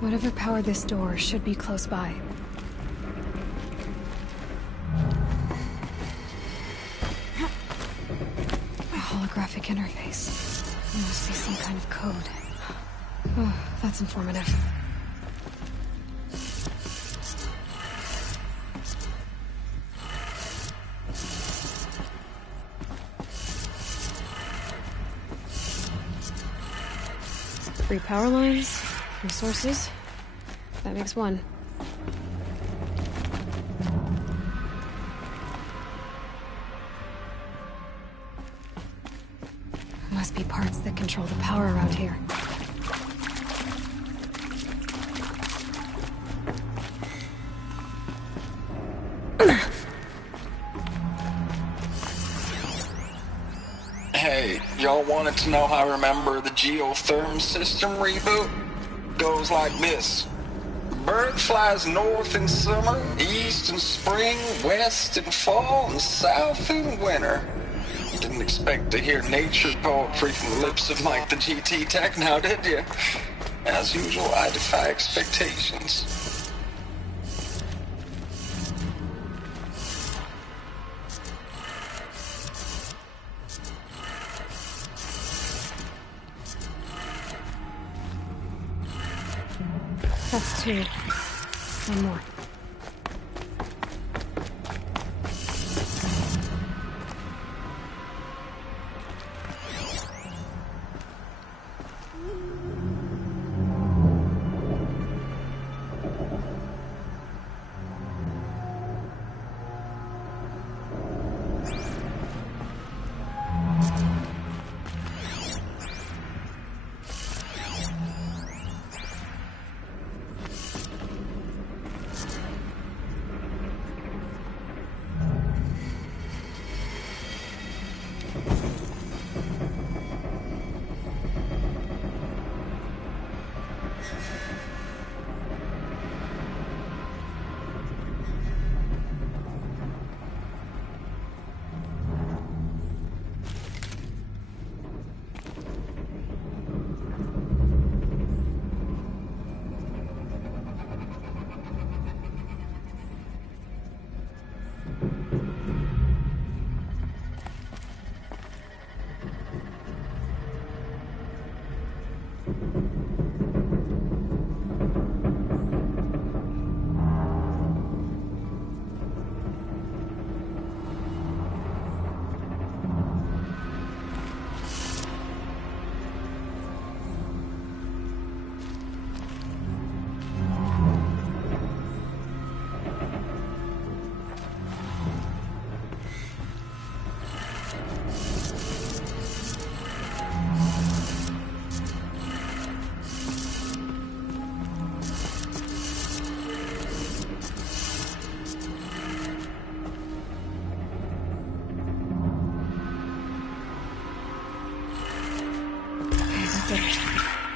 Whatever powered this door should be close by. A holographic interface. There must be some kind of code. Oh, that's informative. Three power lines, resources. That makes one. Must be parts that control the power around here. Hey, y'all wanted to know how I remember the geotherm system reboot? Goes like this. Bird flies north in summer, east in spring, west in fall, and south in winter. You didn't expect to hear nature poetry from the lips of Mike the GT Tech now, did you? As usual, I defy expectations. That's two. One more.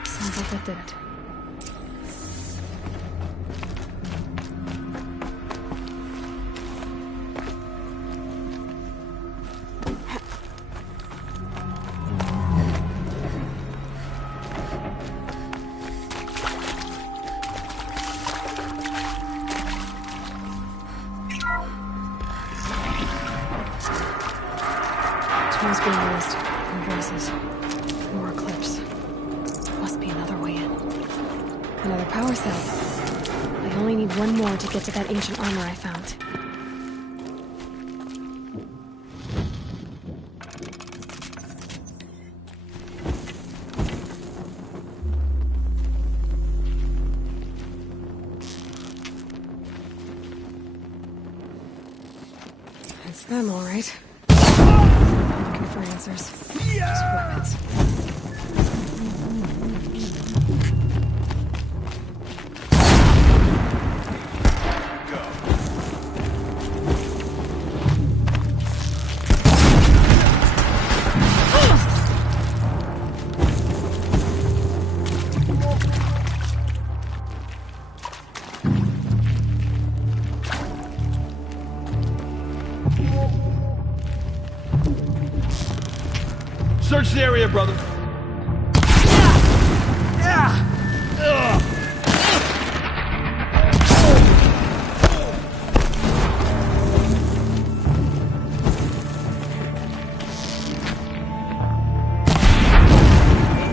Sounds like that did it. Tools being used. And voices. More clips. Must be another way in. Another power cell. I only need one more to get to that ancient armor I found. It's them, all right. Looking for answers. Just weapons. Search the area, brother.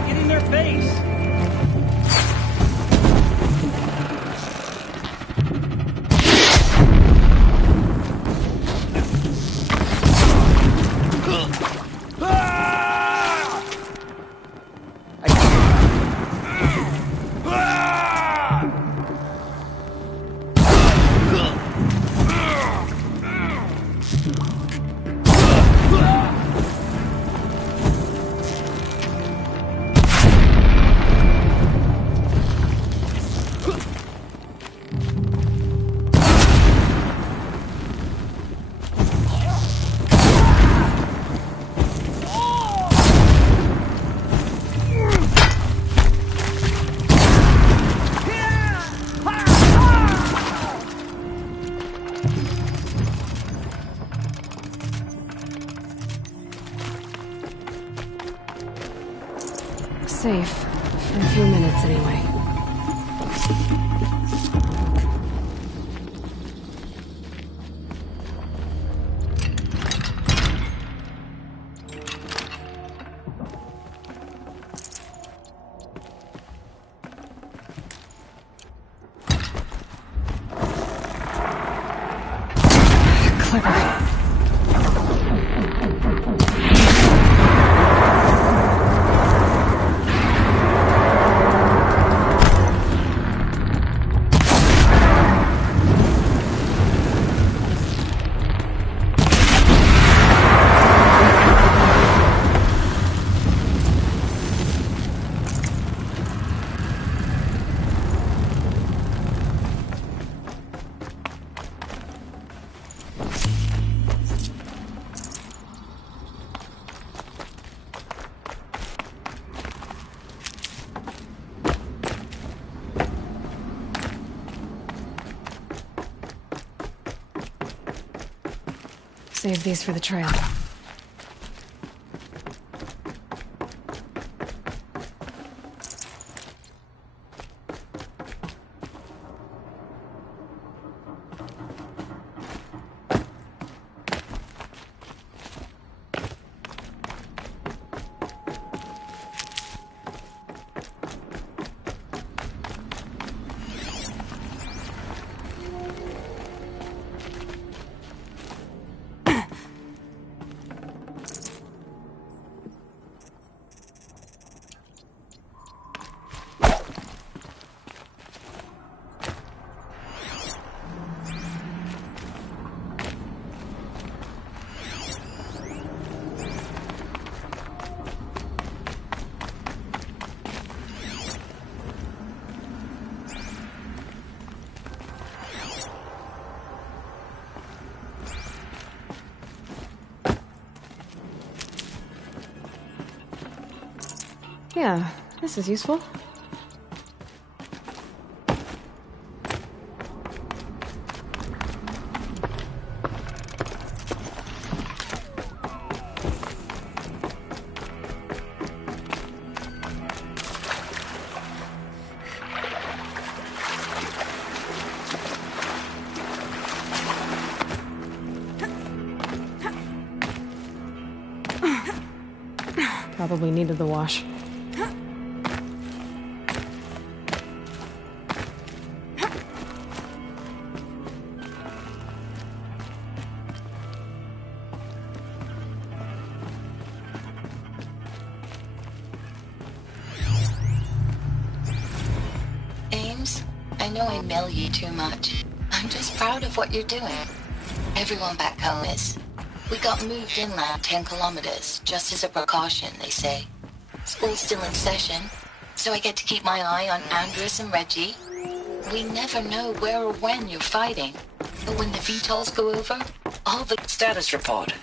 Get in their face. safe. For a few minutes, anyway. Clever. Save these for the trail. Yeah, this is useful. Probably needed the wash. Ames, I know I mail you too much. I'm just proud of what you're doing. Everyone back home is. We got moved inland 10 kilometers, just as a precaution, they say. School's still in session, so I get to keep my eye on Andres and Reggie. We never know where or when you're fighting, but when the VTOLs go over, all the... Status report.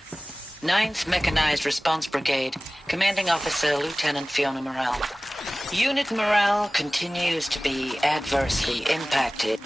9th Mechanized Response Brigade, Commanding Officer Lieutenant Fiona Morrell. Unit morale continues to be adversely impacted.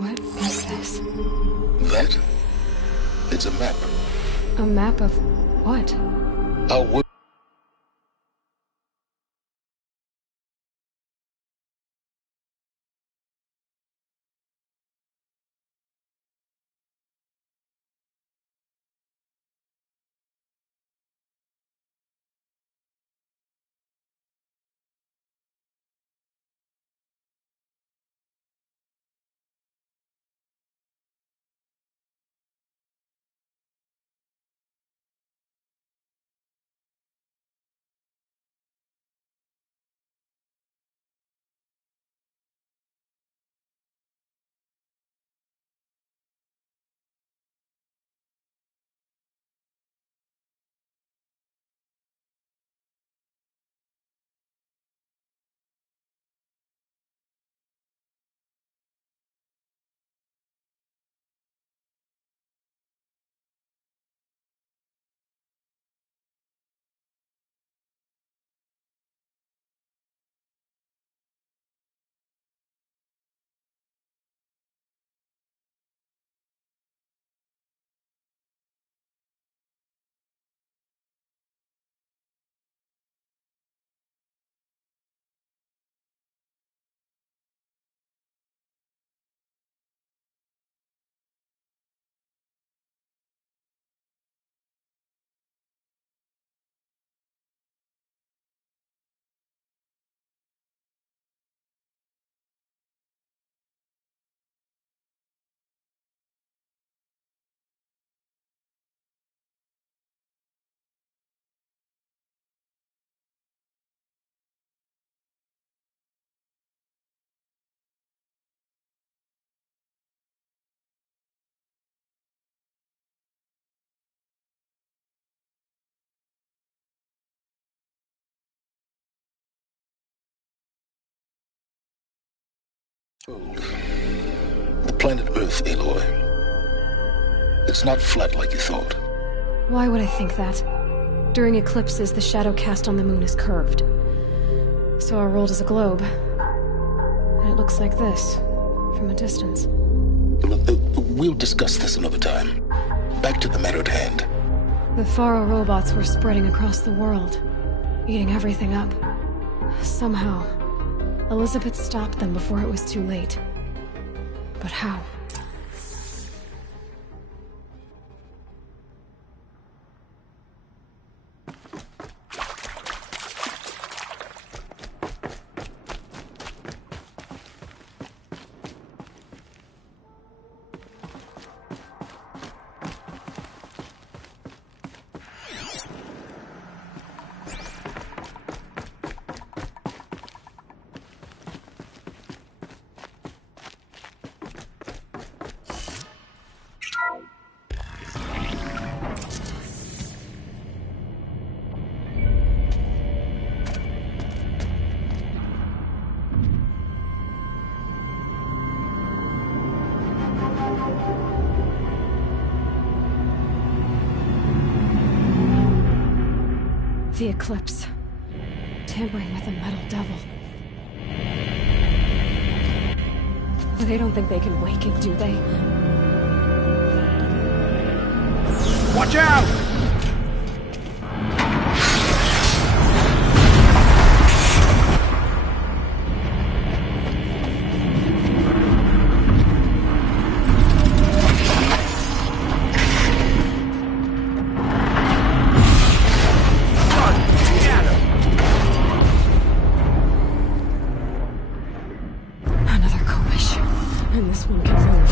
What is this? That? It's a map. A map of what? Our world. The planet Earth, Aloy. It's not flat like you thought. Why would I think that? During eclipses, the shadow cast on the moon is curved. So our world is a globe. And it looks like this, from a distance. We'll discuss this another time. Back to the matter at hand. The Faro robots were spreading across the world, eating everything up. Somehow, Elizabeth stopped them before it was too late. But how? The eclipse. Tampering with a metal devil. They don't think they can wake it, do they? Watch out! This one can move.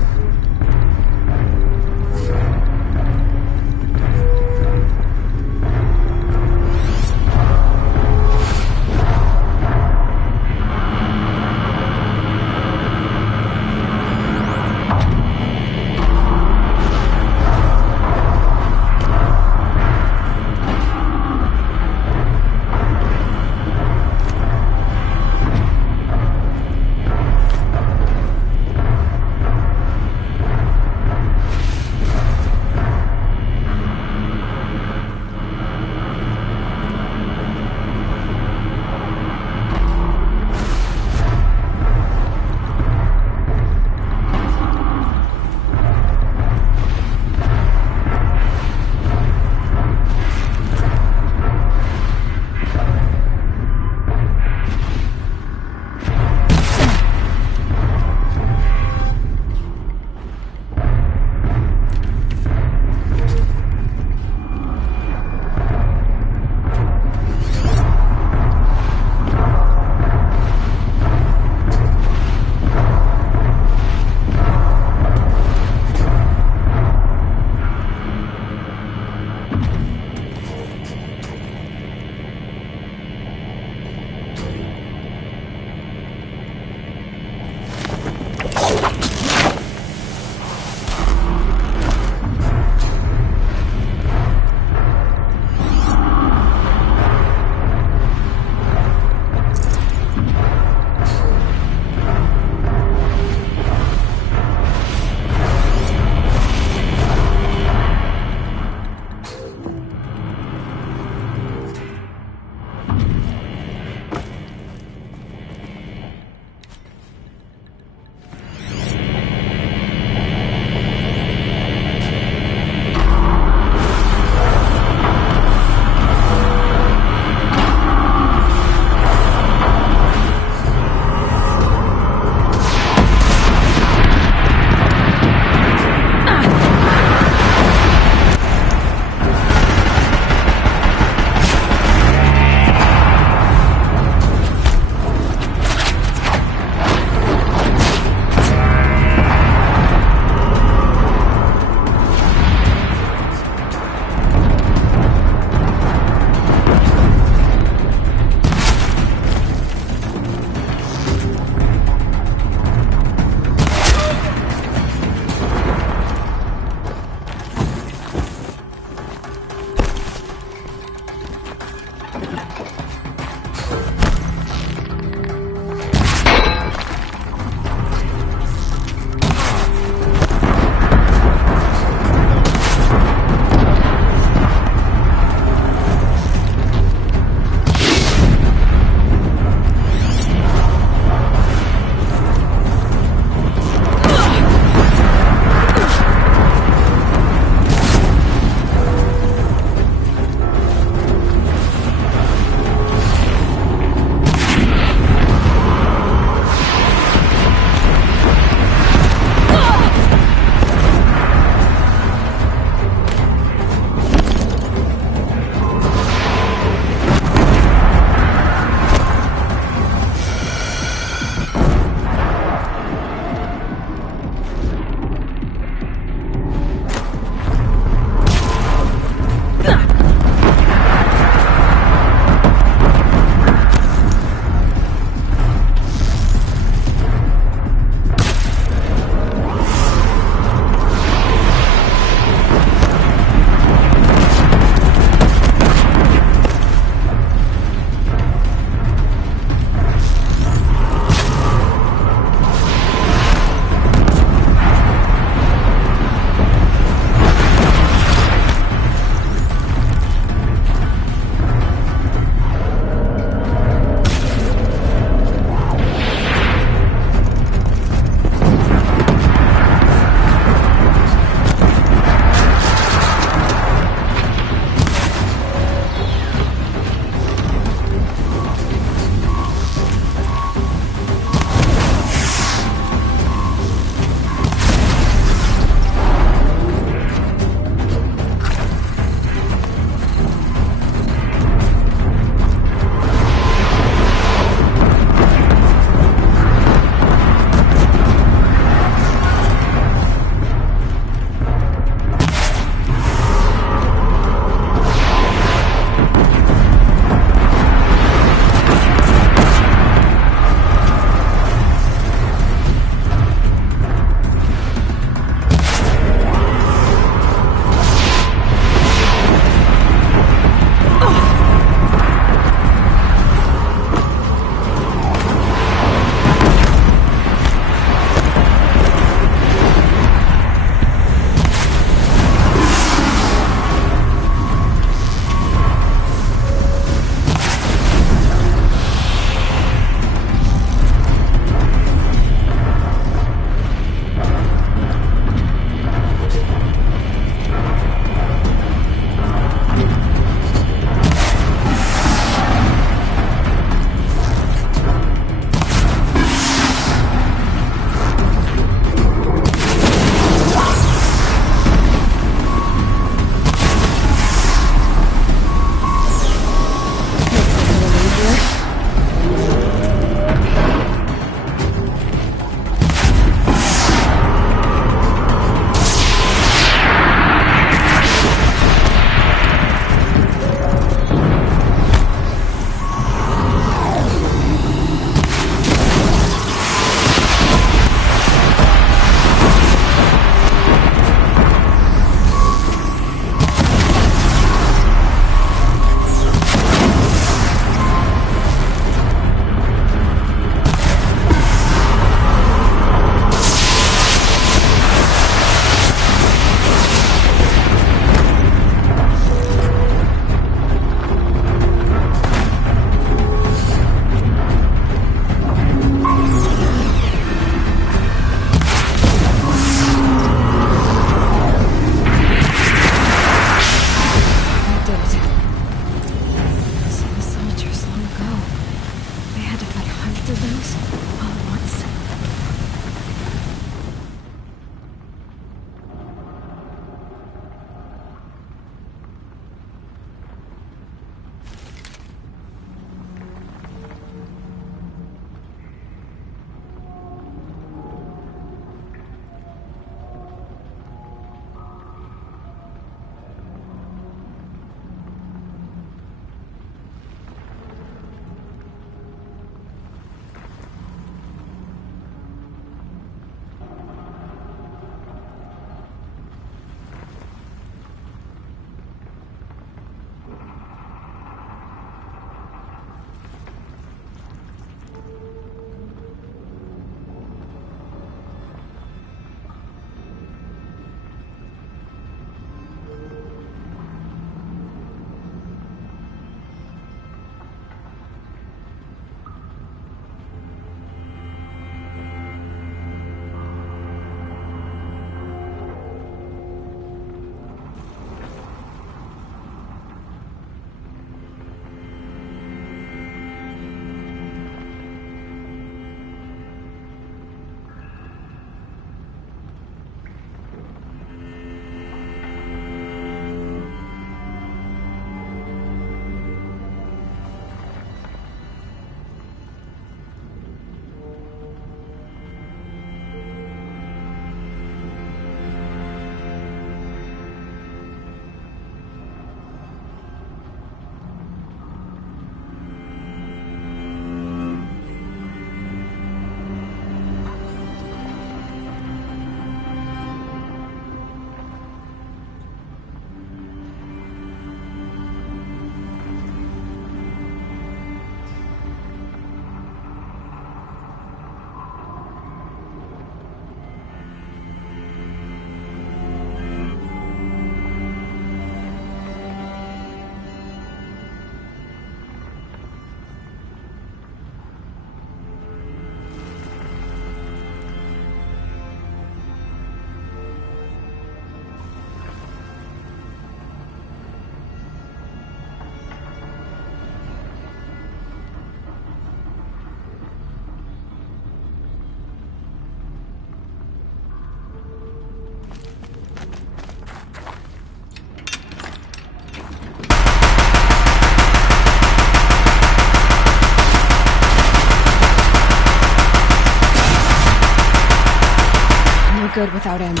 good without ammo.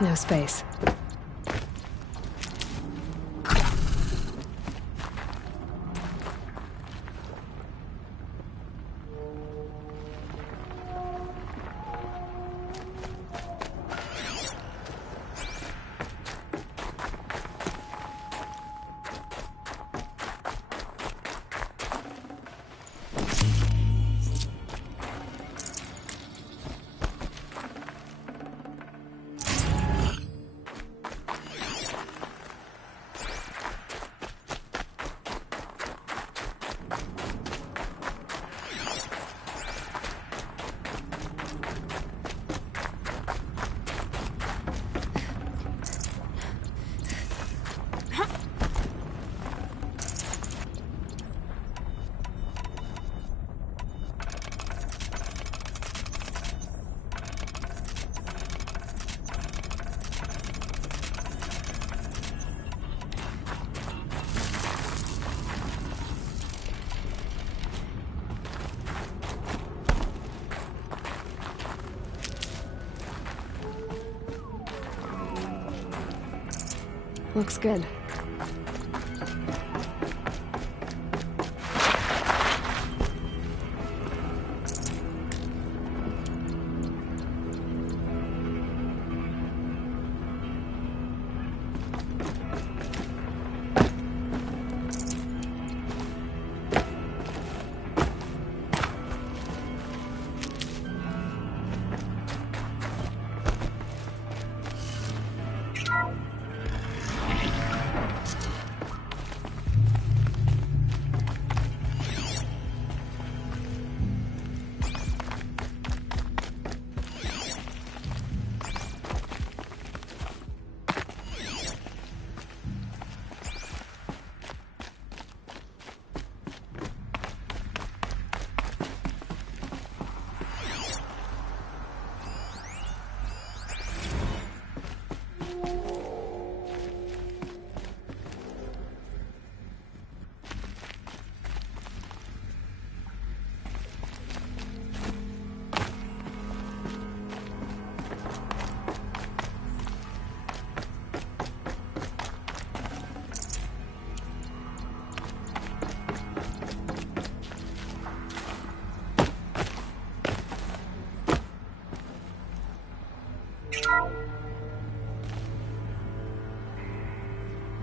No space. Looks good.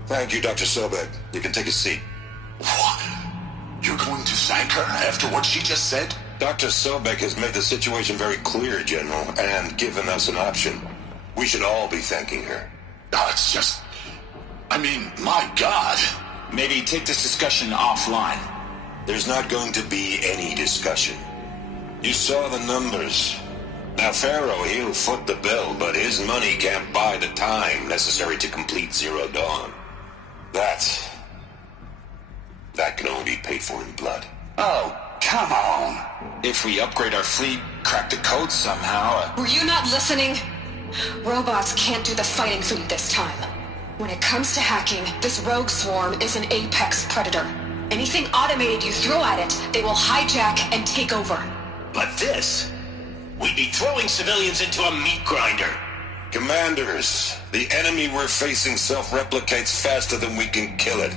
Thank you, Dr. Sobek. You can take a seat. What? You're going to thank her after what she just said? Dr. Sobek has made the situation very clear, General, and given us an option. We should all be thanking her. Oh, it's just... I mean, my God. Maybe take this discussion offline. There's not going to be any discussion. You saw the numbers. Now, Pharaoh, he'll foot the bill, but his money can't buy the time necessary to complete Zero Dawn. That can only be paid for in blood. Oh, come on. If we upgrade our fleet, crack the code somehow... Were you not listening? Robots can't do the fighting for you this time. When it comes to hacking, this rogue swarm is an apex predator. Anything automated you throw at it, they will hijack and take over. But this... We'd be throwing civilians into a meat grinder. Commanders, the enemy we're facing self-replicates faster than we can kill it.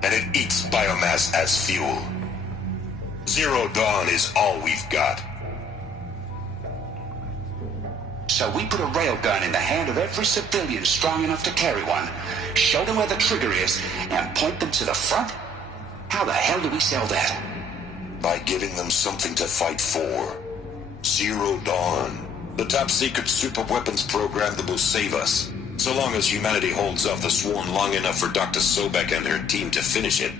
And it eats biomass as fuel. Zero Dawn is all we've got. So we put a railgun in the hand of every civilian strong enough to carry one, show them where the trigger is, and point them to the front? How the hell do we sell that? By giving them something to fight for. Zero Dawn. The top-secret super-weapons program that will save us. So long as humanity holds off the swarm long enough for Dr. Sobek and her team to finish it.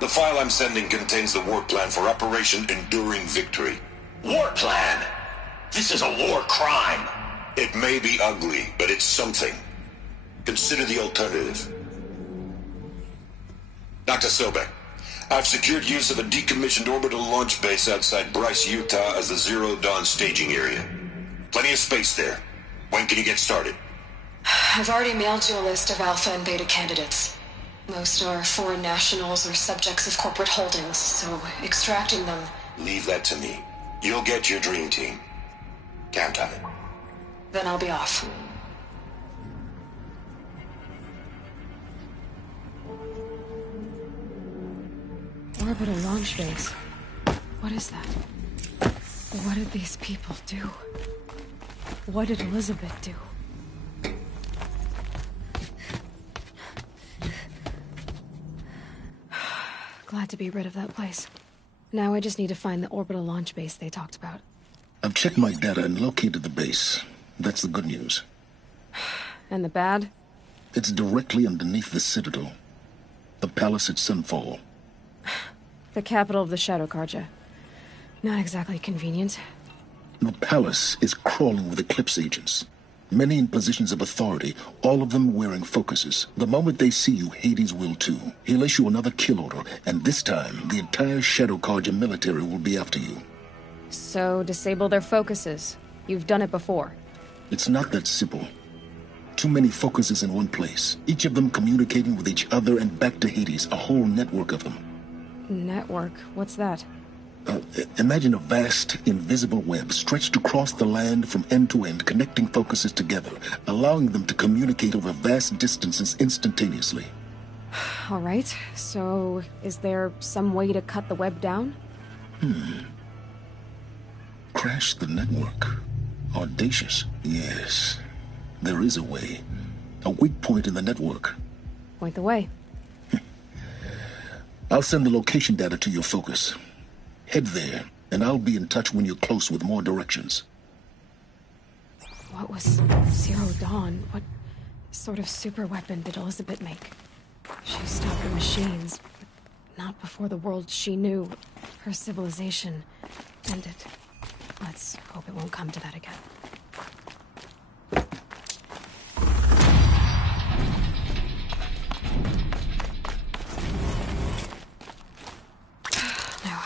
The file I'm sending contains the war plan for Operation Enduring Victory. War plan? This is a war crime. It may be ugly, but it's something. Consider the alternative. Dr. Sobek, I've secured use of a decommissioned orbital launch base outside Bryce, Utah as the Zero Dawn staging area. Plenty of space there. When can you get started? I've already mailed you a list of Alpha and Beta candidates. Most are foreign nationals or subjects of corporate holdings, so extracting them... Leave that to me. You'll get your dream team. Count on it. Then I'll be off. Orbital launch base. What is that? What did these people do? What did Elizabeth do? Glad to be rid of that place. Now I just need to find the orbital launch base they talked about. I've checked my data and located the base. That's the good news. And the bad? It's directly underneath the Citadel. The palace at Sunfall. The capital of the Shadow Carja. Not exactly convenient. The palace is crawling with Eclipse agents. Many in positions of authority, all of them wearing focuses. The moment they see you, Hades will too. He'll issue another kill order, and this time, the entire Shadow Carja military will be after you. So, disable their focuses. You've done it before. It's not that simple. Too many focuses in one place, each of them communicating with each other and back to Hades, a whole network of them. Network? What's that? Imagine a vast, invisible web stretched across the land from end to end, connecting focuses together, allowing them to communicate over vast distances instantaneously. All right, so is there some way to cut the web down? Crash the network. Audacious. Yes, there is a way. A weak point in the network. Point the way. I'll send the location data to your focus. Head there, and I'll be in touch when you're close with more directions. What was Zero Dawn? What sort of super weapon did Elizabeth make? She stopped the machines, but not before the world she knew, her civilization, ended. Let's hope it won't come to that again.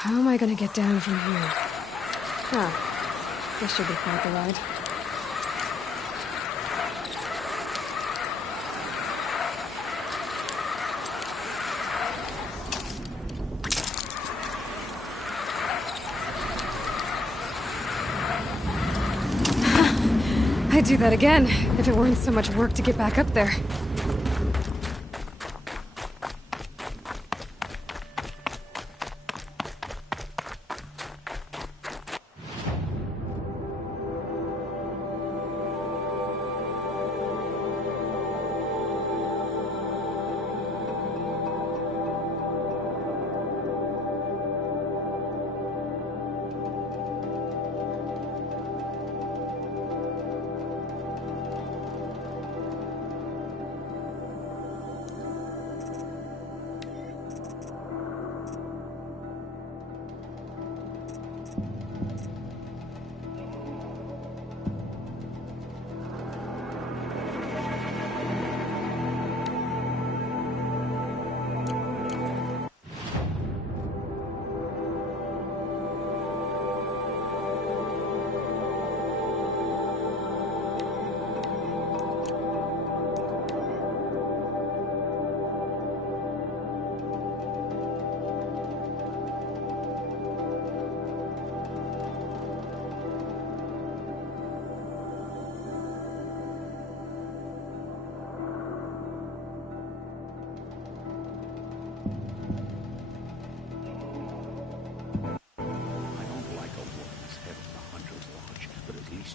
How am I gonna get down from here? This should be quite the ride. I'd do that again, if it weren't so much work to get back up there.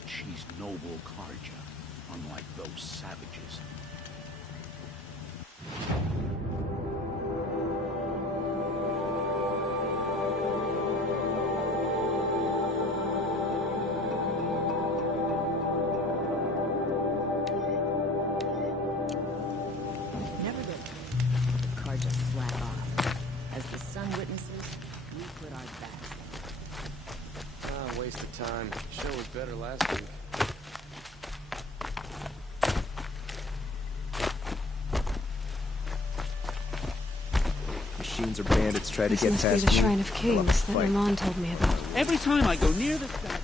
She's noble Carja, unlike those savages. Never did. The Carja slap off. As the sun witnesses, we put our backs. Waste of time. Show was better last week. machines or bandits try to This get must be past the me, Shrine of they'll have Kings to that fight. Ramon told me about. Every time I go near the statue...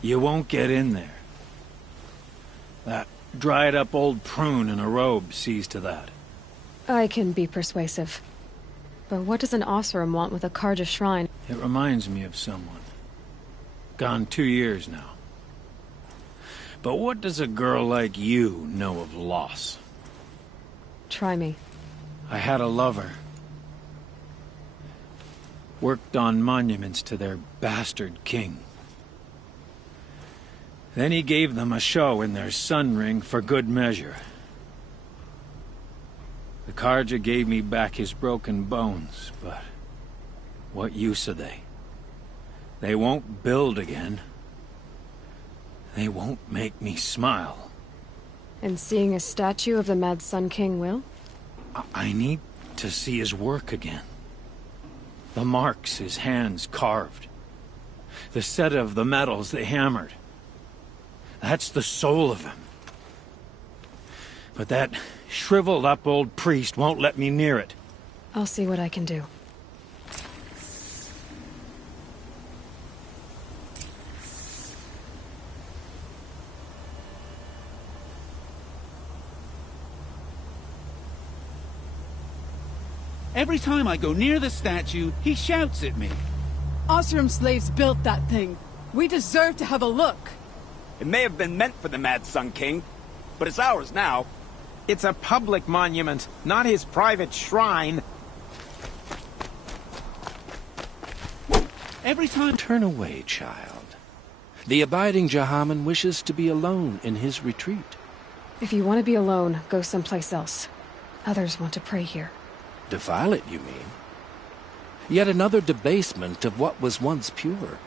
You won't get in there. That dried-up old prune in a robe sees to that. I can be persuasive. But what does an Osram want with a Karja shrine? It reminds me of someone. Gone 2 years now. But what does a girl like you know of loss? Try me. I had a lover. Worked on monuments to their bastard king. Then he gave them a show in their sun ring for good measure. The Karja gave me back his broken bones, but what use are they? They won't build again. They won't make me smile. And seeing a statue of the Mad Sun King will? I need to see his work again. The marks his hands carved. The set of the metals they hammered. That's the soul of him. But that shriveled up old priest won't let me near it. I'll see what I can do. Every time I go near the statue, he shouts at me. Osram slaves built that thing. We deserve to have a look. It may have been meant for the Mad Sun King, but it's ours now. It's a public monument, not his private shrine. Every time... Turn away, child. The abiding Jahaman wishes to be alone in his retreat. If you want to be alone, go someplace else. Others want to pray here. Defile it, you mean? Yet another debasement of what was once pure.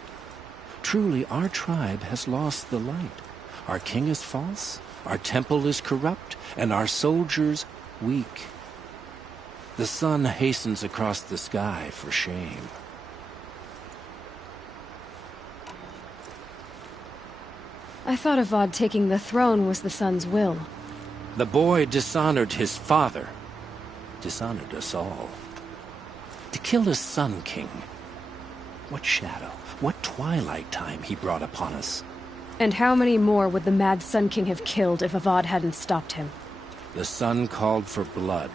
Truly, our tribe has lost the light. Our king is false, our temple is corrupt, and our soldiers weak. The sun hastens across the sky for shame. I thought Avad taking the throne was the sun's will. The boy dishonored his father. Dishonored us all. To kill a sun king. What shadow, what twilight time he brought upon us. And how many more would the Mad Sun King have killed if Avad hadn't stopped him? The sun called for blood.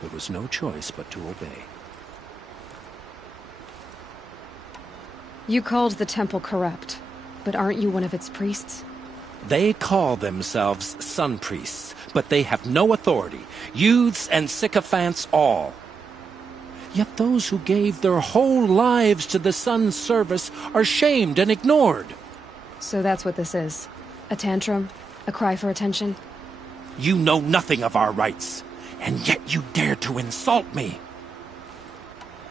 There was no choice but to obey. You called the temple corrupt, but aren't you one of its priests? They call themselves sun priests, but they have no authority. Youths and sycophants all. Yet those who gave their whole lives to the sun's service are shamed and ignored. So that's what this is. A tantrum? A cry for attention? You know nothing of our rights, and yet you dare to insult me.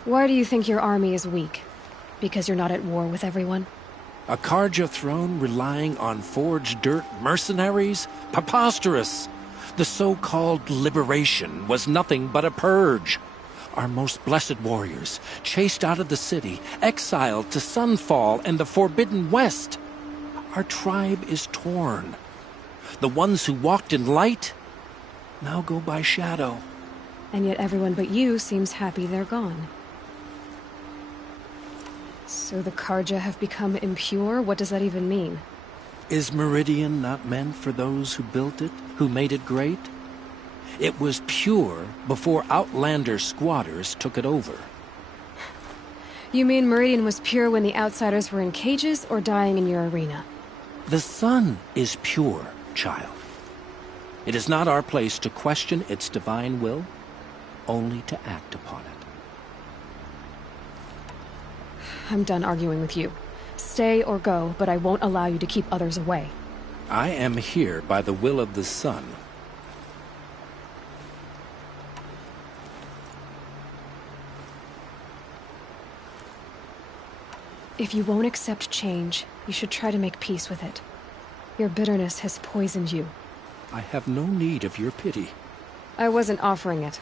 Why do you think your army is weak? Because you're not at war with everyone? A Karja throne relying on forged dirt mercenaries? Preposterous! The so-called liberation was nothing but a purge. Our most blessed warriors, chased out of the city, exiled to Sunfall and the Forbidden West. Our tribe is torn. The ones who walked in light now go by shadow. And yet everyone but you seems happy they're gone. So the Karja have become impure? What does that even mean? Is Meridian not meant for those who built it, who made it great? It was pure before outlander squatters took it over. You mean Meridian was pure when the outsiders were in cages or dying in your arena? The sun is pure, child. It is not our place to question its divine will, only to act upon it. I'm done arguing with you. Stay or go, but I won't allow you to keep others away. I am here by the will of the sun. If you won't accept change, you should try to make peace with it. Your bitterness has poisoned you. I have no need of your pity. I wasn't offering it.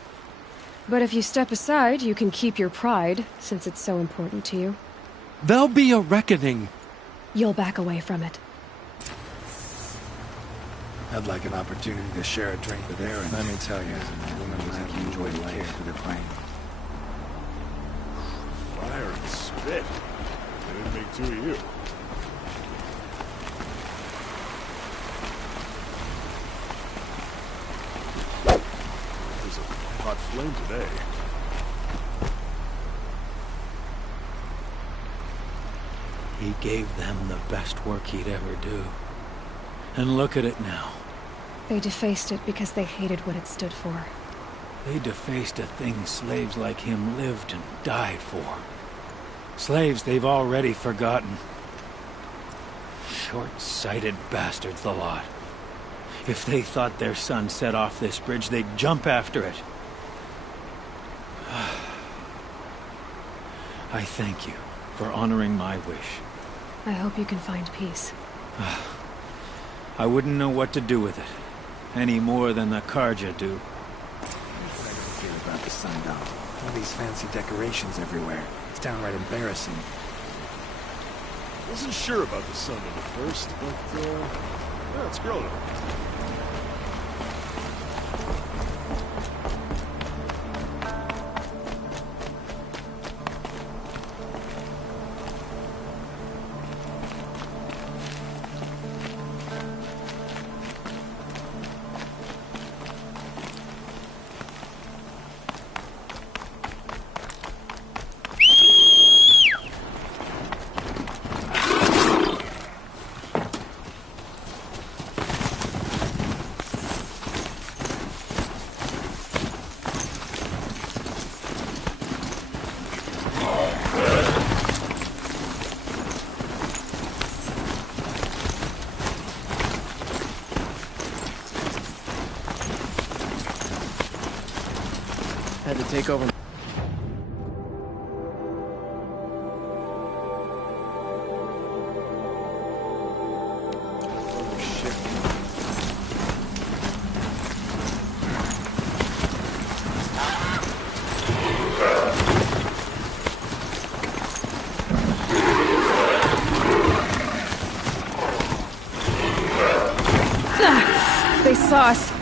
But if you step aside, you can keep your pride, since it's so important to you. There'll be a reckoning. You'll back away from it. I'd like an opportunity to share a drink with Aaron. Let me tell you, women like you enjoy life for the plane. Fire and spit. They didn't make two of you. There's a hot flame today. He gave them the best work he'd ever do. And look at it now. They defaced it because they hated what it stood for. They defaced a thing slaves like him lived and died for. Slaves they've already forgotten. Short-sighted bastards, the lot. If they thought their son set off this bridge, they'd jump after it. I thank you for honoring my wish. I hope you can find peace. I wouldn't know what to do with it, any more than the Karja do. I hear about the sundown. All these fancy decorations everywhere. It's downright embarrassing. Wasn't sure about the sun at first, but, yeah, it's grown up. Had to take over. They saw us.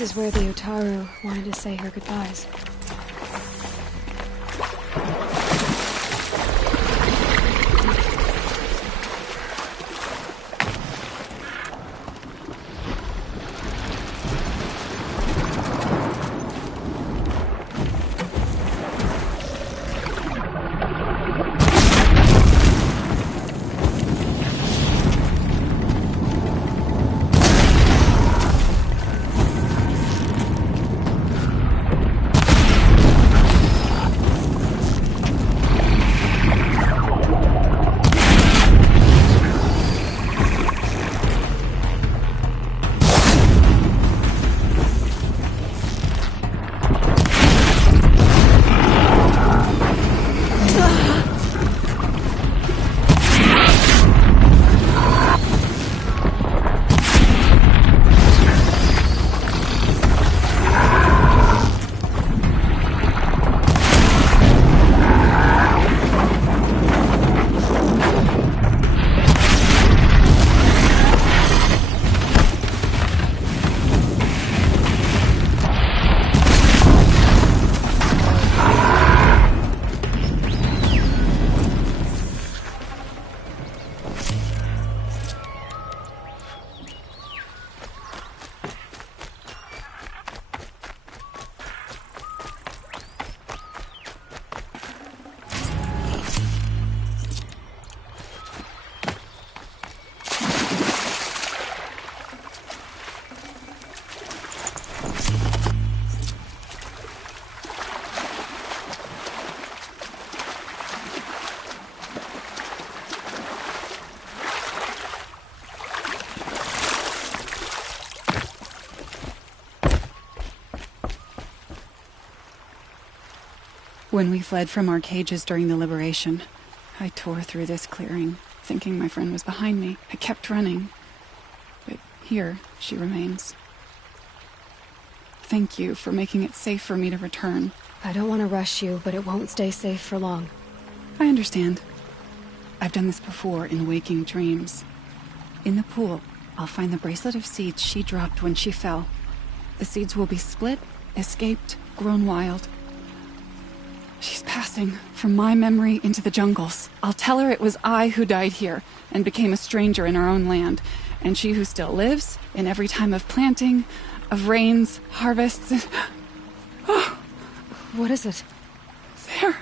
This is where the Otaru wanted to say her goodbyes. When we fled from our cages during the liberation, I tore through this clearing, thinking my friend was behind me. I kept running, but here she remains. Thank you for making it safe for me to return. I don't want to rush you, but it won't stay safe for long. I understand. I've done this before in waking dreams. In the pool, I'll find the bracelet of seeds she dropped when she fell. The seeds will be split, escaped, grown wild. She's passing from my memory into the jungles. I'll tell her it was I who died here and became a stranger in our own land, and she who still lives in every time of planting, of rains, harvests. Oh. What is it? There.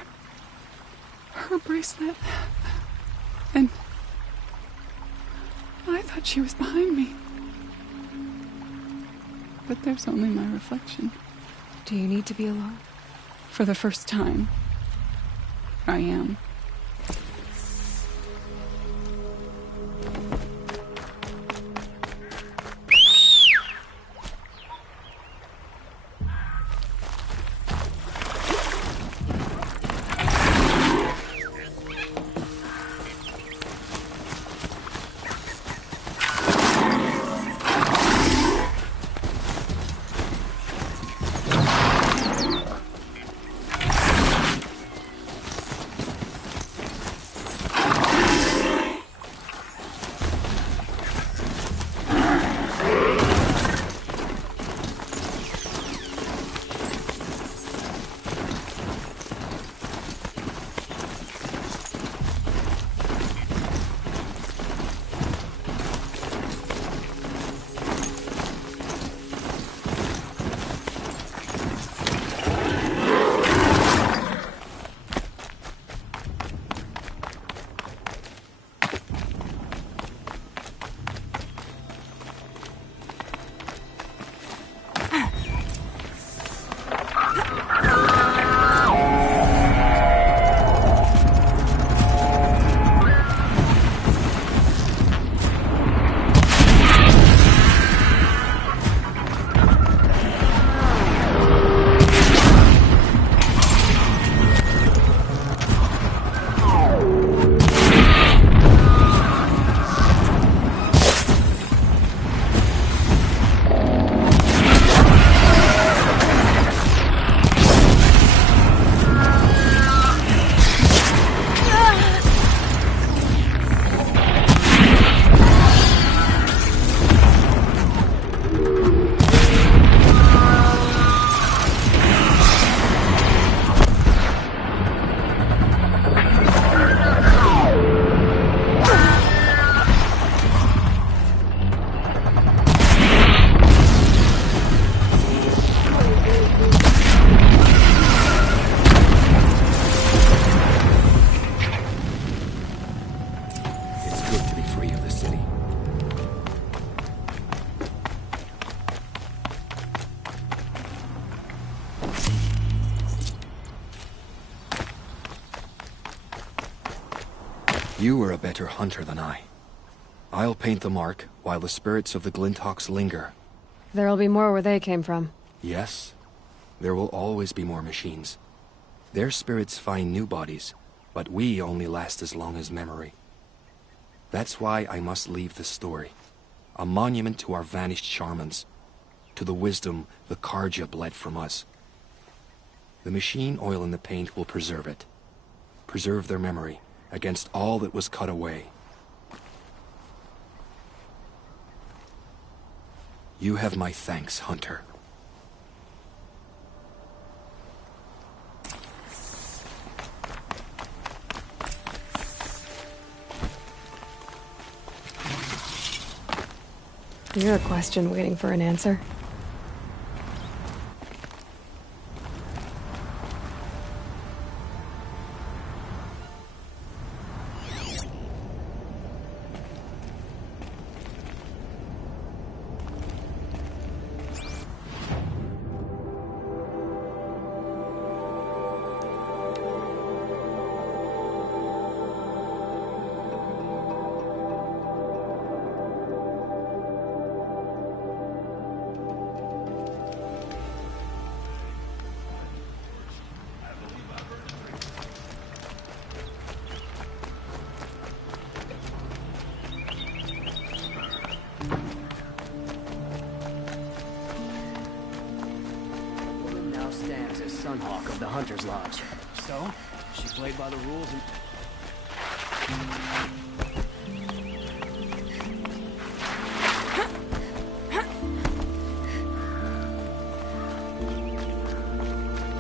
Her bracelet. And I thought she was behind me. But there's only my reflection. Do you need to be alone? For the first time, I am. You are a better hunter than I. I'll paint the mark while the spirits of the Glinthawks linger. There'll be more where they came from. Yes, there will always be more machines. Their spirits find new bodies, but we only last as long as memory. That's why I must leave this story. A monument to our vanished shamans, to the wisdom the Karja bled from us. The machine oil in the paint will preserve it. Preserve their memory against all that was cut away. You have my thanks, Hunter. You're a question waiting for an answer. Sunhawk of the Hunter's Lodge. So, she played by the rules and...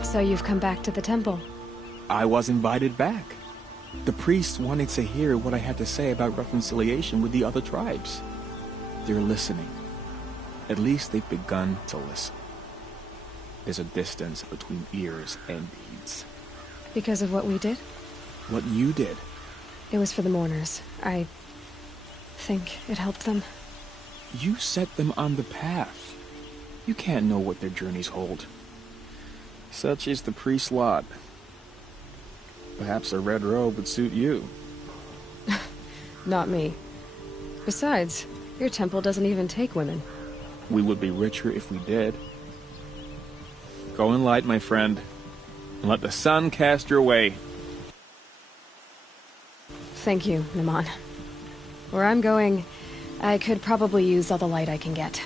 So you've come back to the temple? I was invited back. The priests wanted to hear what I had to say about reconciliation with the other tribes. They're listening. At least they've begun to listen. There's a distance between ears and deeds. Because of what we did? What you did. It was for the mourners. I think it helped them. You set them on the path. You can't know what their journeys hold. Such is the priest's lot. Perhaps a red robe would suit you. Not me. Besides, your temple doesn't even take women. We would be richer if we did. Go in light, my friend, and let the sun cast your way. Thank you, Naman. Where I'm going, I could probably use all the light I can get.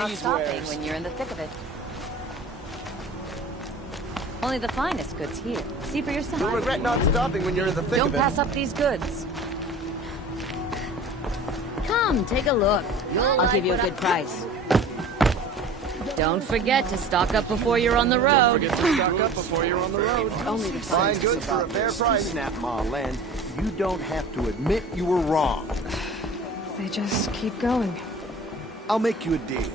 not these stopping wares. when you're in the thick of it. Only the finest goods here. See for yourself. You'll regret not stopping when you're in the thick Don't of it. pass up these goods. Come, take a look. I'll give you a good price. Don't forget to stock up before you're on the road. Forget to stock up before you're on the road. Only the Fine goods for a fair price. Snap Ma Land. You don't have to admit you were wrong. They just keep going. I'll make you a deal.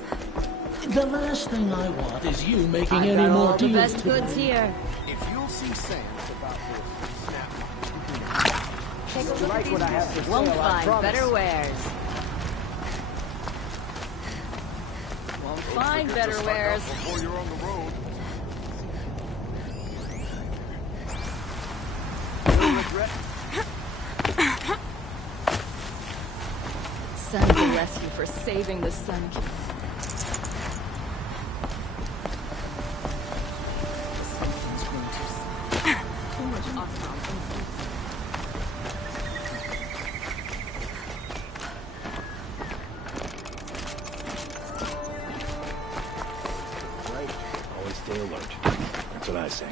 The last thing I want is you making I've any got more all the deals best goods here. If you'll see Sam's about this, Snap Ma. Take a look Like at what I have these. to Won't say, I find promise. better wares. Won't find better wares. Before you're on the road. No regret. Sun will bless you for saving the Sun King. Something's going to say. Too much Ostrom. Right. Always stay alert. That's what I say.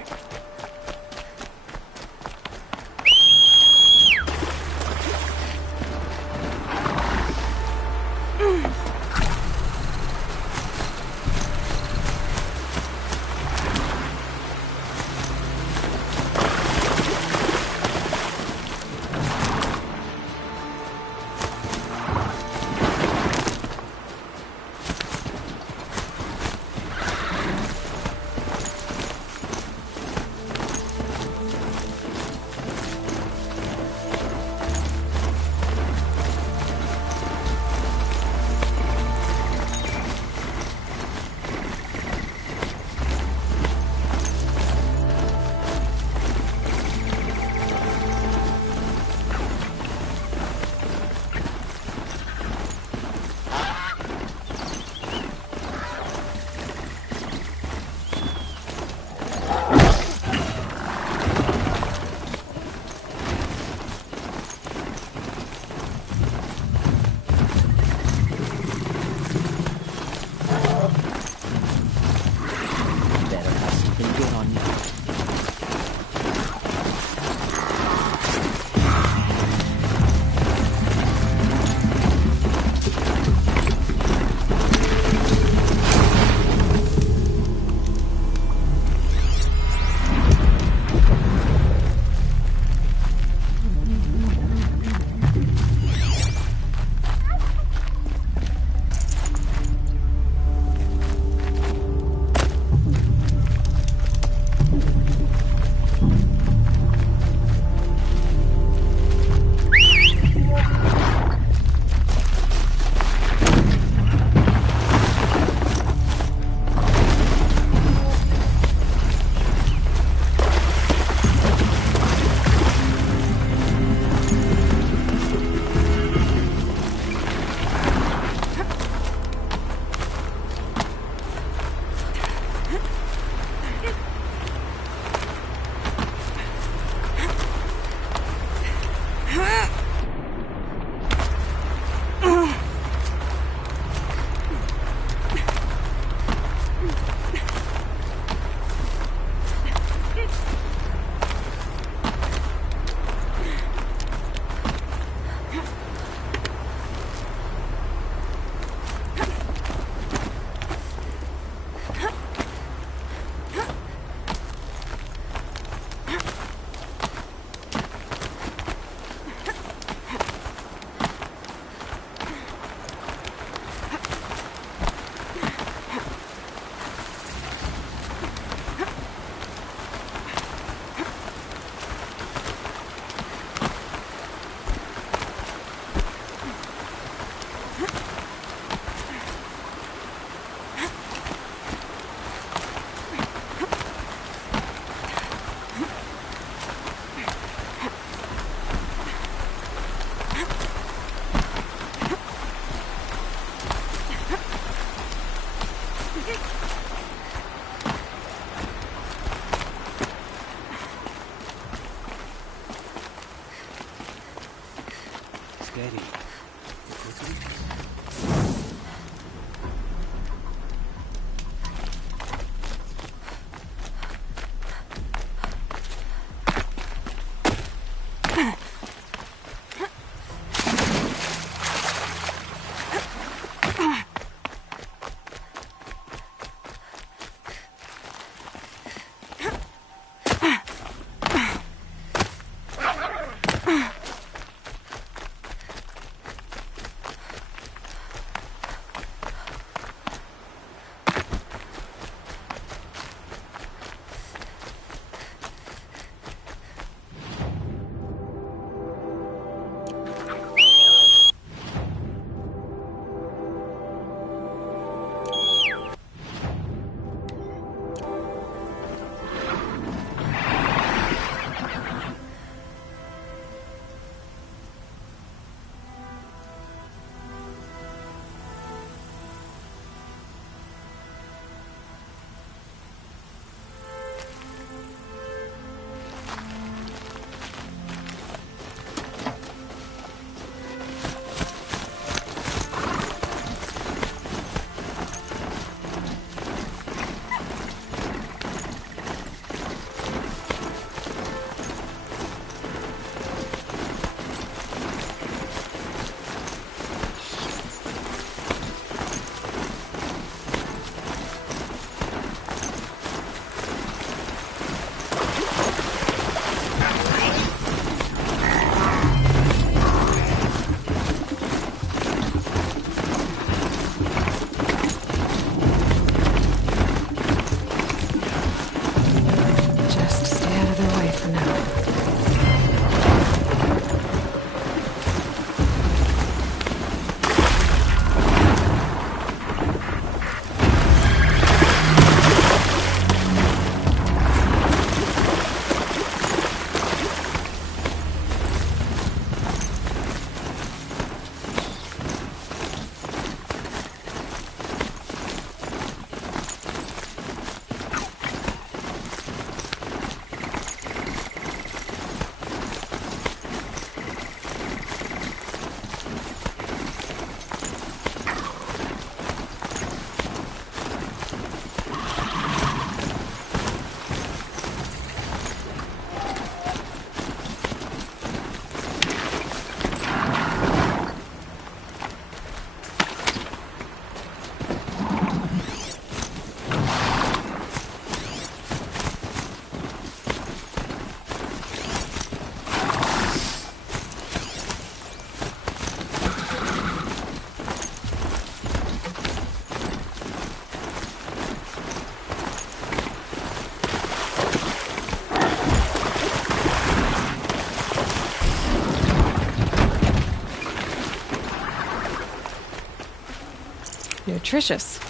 Nutritious.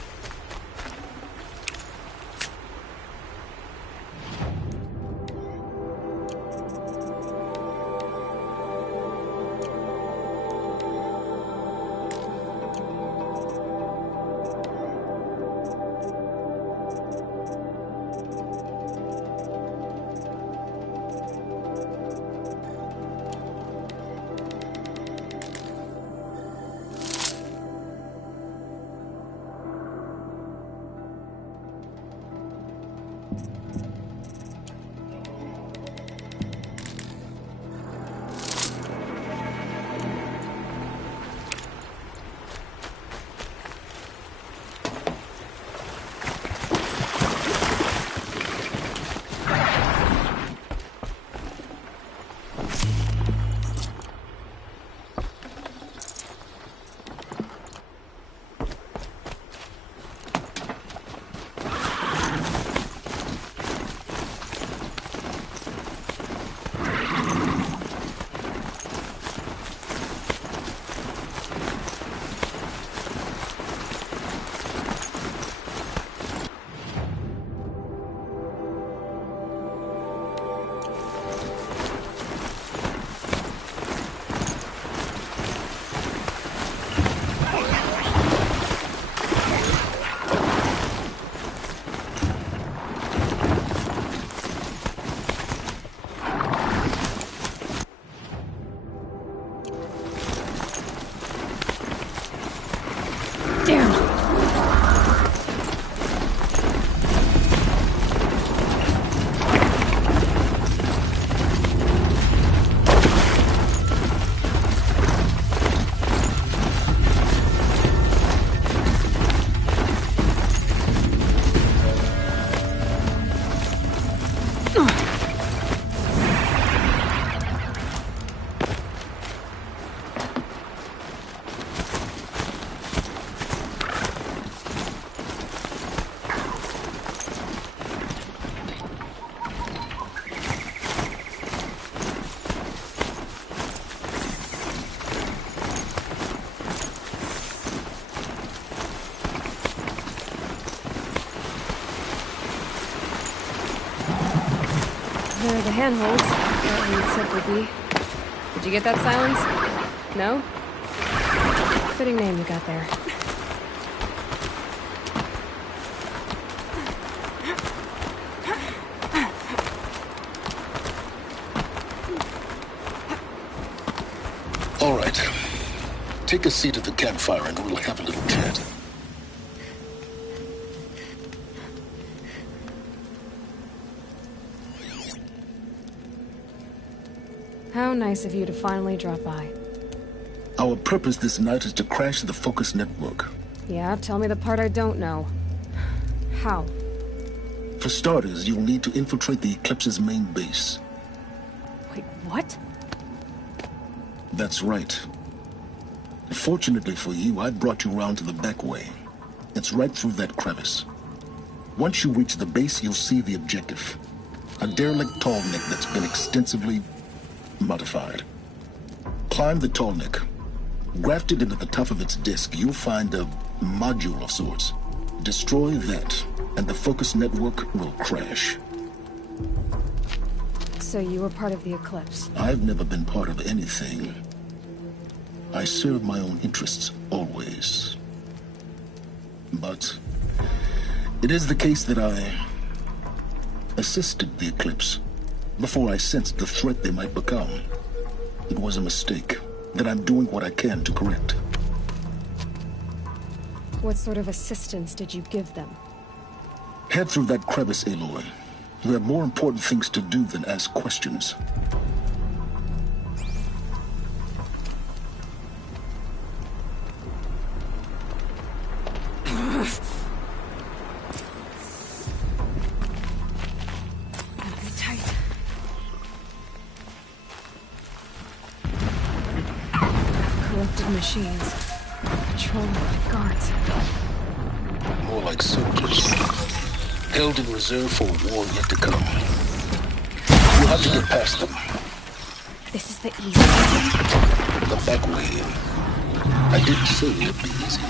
the handholds. That you'd said would be. Did you get that silence? No? Fitting name you got there. All right. Take a seat at the campfire and we'll have a little chat. How nice of you to finally drop by. Our purpose this night is to crash the Focus network. Yeah, tell me the part I don't know. How? For starters, you'll need to infiltrate the Eclipse's main base. Wait, what? That's right. Fortunately for you, I brought you round to the back way. It's right through that crevice. Once you reach the base, you'll see the objective. A derelict tall neck that's been extensively modified. Climb the tall neck. Grafted into the top of its disk, you'll find a module of sorts. Destroy that, and the Focus network will crash. So you were part of the Eclipse? I've never been part of anything. I serve my own interests, always. But it is the case that I assisted the Eclipse before I sensed the threat they might become. It was a mistake that I'm doing what I can to correct. What sort of assistance did you give them? Head through that crevice, Aloy. You have more important things to do than ask questions. Machines. Patrolling like guards. More like soldiers. Held in reserve for a war yet to come. You'll have to get past them. This is the easy way. The back way in. I didn't say it would be easy.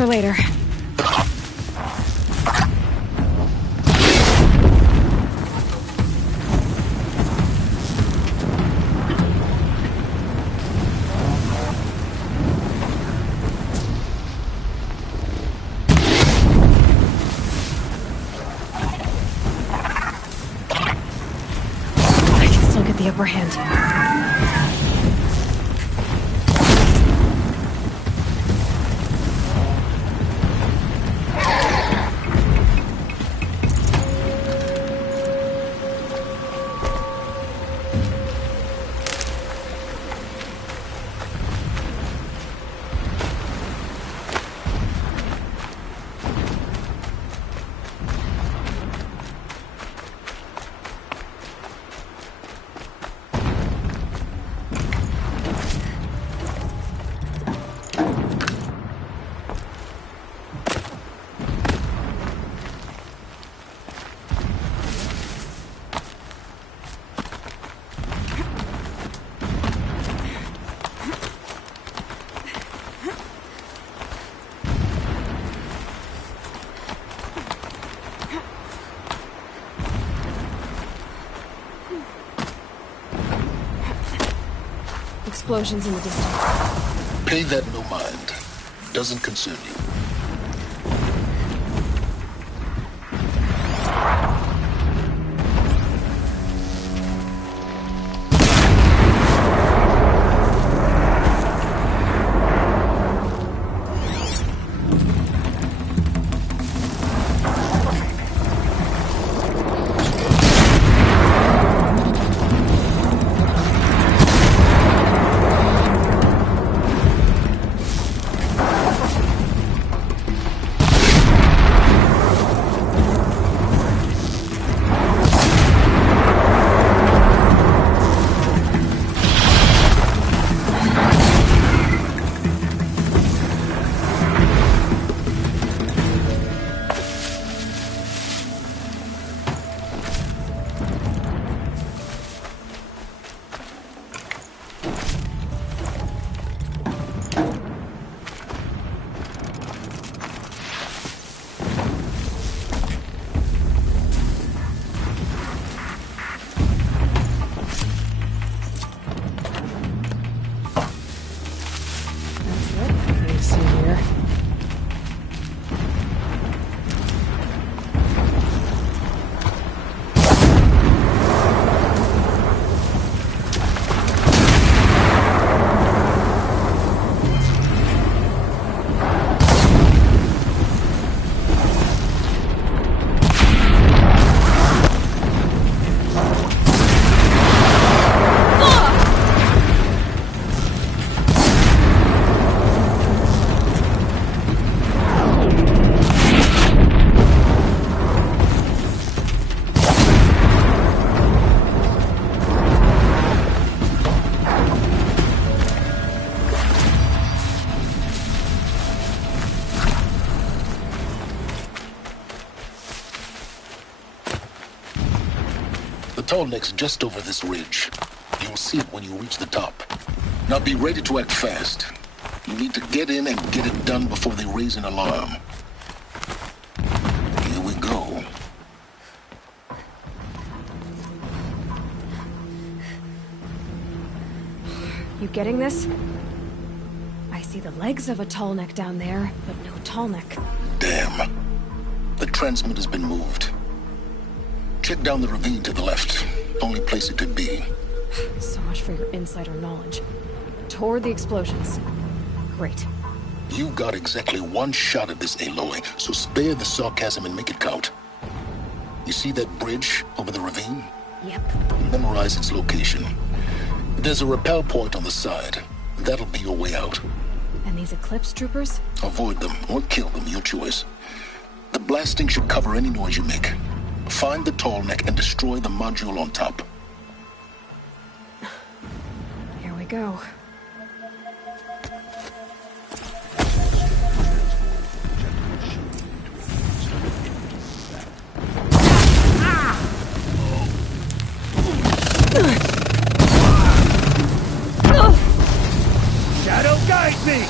for later. I can still get the upper hand. Explosions in the distance. Pay that no mind. Doesn't concern you. The tall neck's just over this ridge. You'll see it when you reach the top. Now be ready to act fast. You need to get in and get it done before they raise an alarm. Here we go. You getting this? I see the legs of a tall neck down there, but no tall neck. Damn. The transmitter's been moved. Check down the ravine to the left. Only place it could be. So much for your insider knowledge. Toward the explosions. Great. You got exactly one shot at this, Aloy, so spare the sarcasm and make it count. You see that bridge over the ravine? Yep. Memorize its location. There's a rappel point on the side. That'll be your way out. And these Eclipse troopers? Avoid them or kill them, your choice. The blasting should cover any noise you make. Find the tall neck and destroy the module on top. Here we go. Shadow, guide me!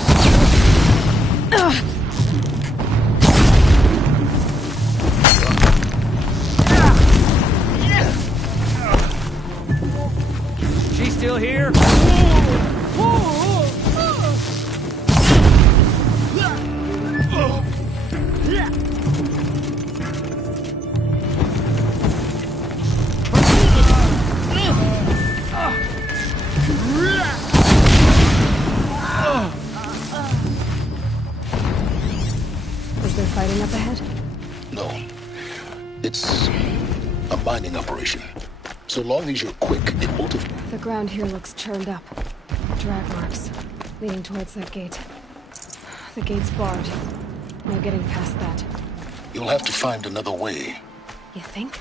fighting up ahead? No. It's a mining operation. So long as you're quick, it won't have... The ground here looks churned up. Drag marks, leading towards that gate. The gate's barred. No getting past that. You'll have to find another way. You think?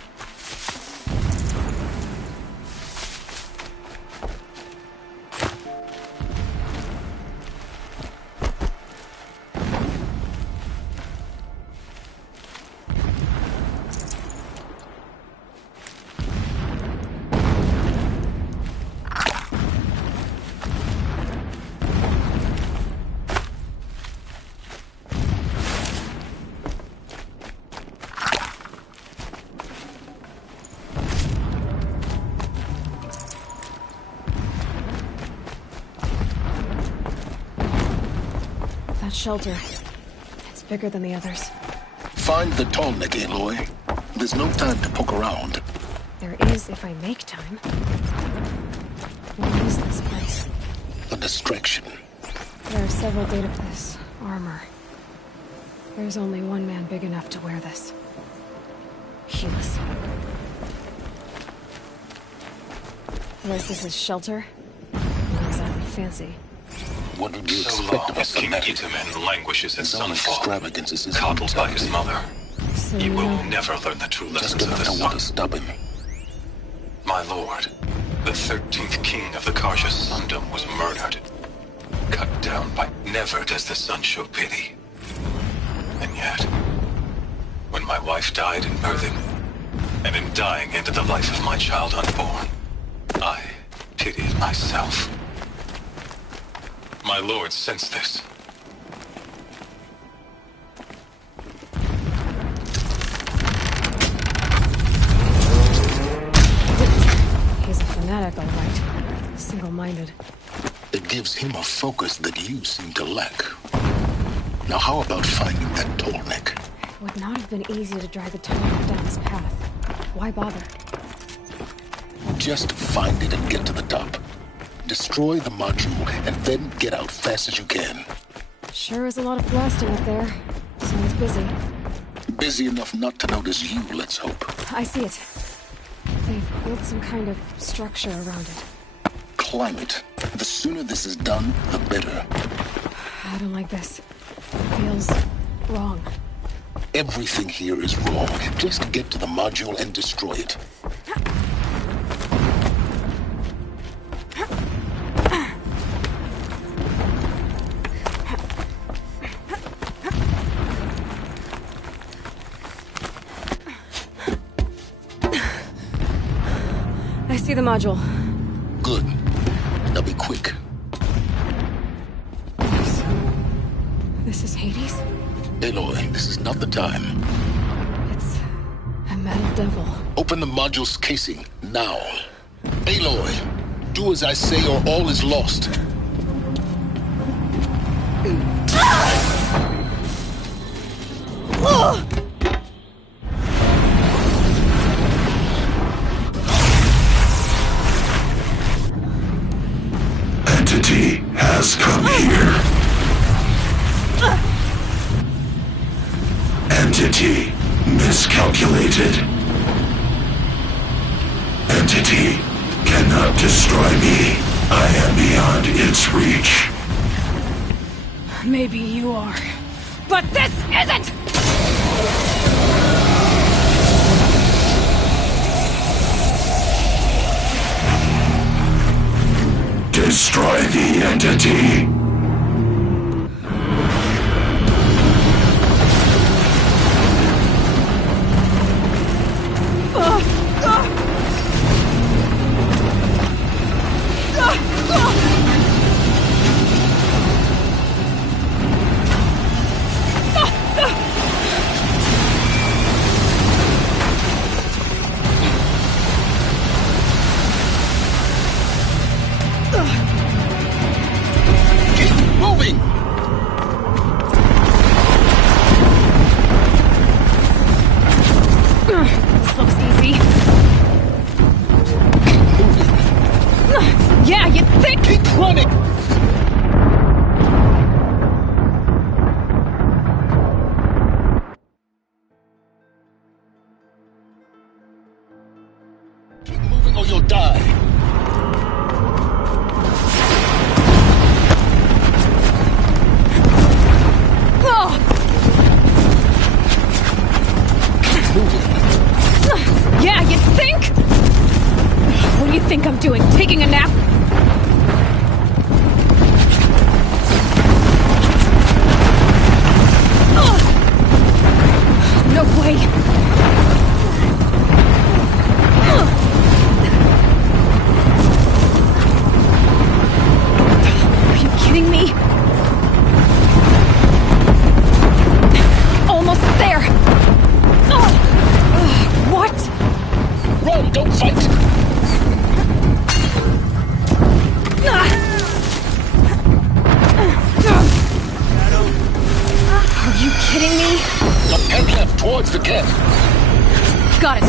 That shelter. It's bigger than the others. Find the tall neck, Aloy. There's no time to poke around. There is if I make time. What is this place? A distraction. There are several data this armor. There's only one man big enough to wear this. Helis. The rest is his shelter. Not exactly fancy. What did you So expect long of as us? King Itamen languishes in Some Sunfall, extravagance is his coddled by his mother, So he you will know- never learn the true Just lessons of enough the to want to sun. stop him. My lord, the 13th king of the Karja Sundom was murdered. Cut down by... Never does the sun show pity. And yet, when my wife died in birthing, and in dying into the life of my child unborn, I pitied myself. My lord sensed this. He's a fanatic, all right. Single-minded. It gives him a focus that you seem to lack. Now how about finding that tall neck? Would not have been easy to drag the tunnel down his path. Why bother? Just find it and get to the top. Destroy the module and then get out fast as you can. Sure is a lot of blasting up there. Sounds busy. Busy enough not to notice you, let's hope. I see it. They've built some kind of structure around it. Climb it. The sooner this is done, the better. I don't like this. It feels wrong. Everything here is wrong. Just get to the module and destroy it. I see the module. Good. Now be quick. This is Hades? Aloy, this is not the time. It's a metal devil. Open the module's casing, now. Aloy, do as I say or all is lost. Entity has come here. Entity miscalculated. Entity cannot destroy me. I am beyond its reach. Maybe you are. But this isn't! Destroy the entity. Now head left towards the camp. Got it.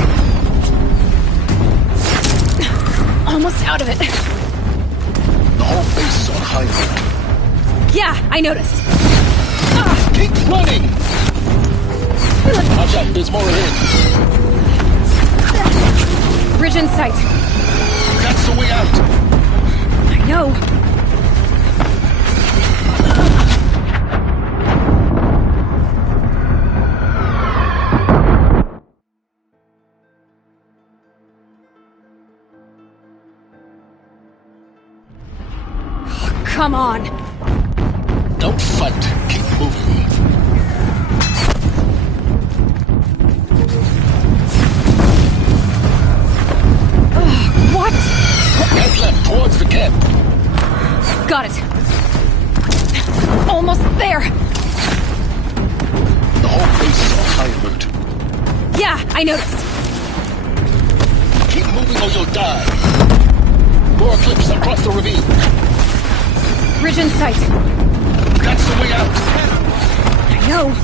Almost out of it. The whole base is on high alert. Yeah, I noticed. Keep running! Watch out, there's more ahead. Bridge in sight. That's the way out. I know. Come on. Don't fight. Keep moving. What? Head left towards the camp. Got it. Almost there. The whole base is on high alert. Yeah, I noticed. Keep moving or you'll die. More clips across the ravine. Bridge in sight. That's the way out. I know.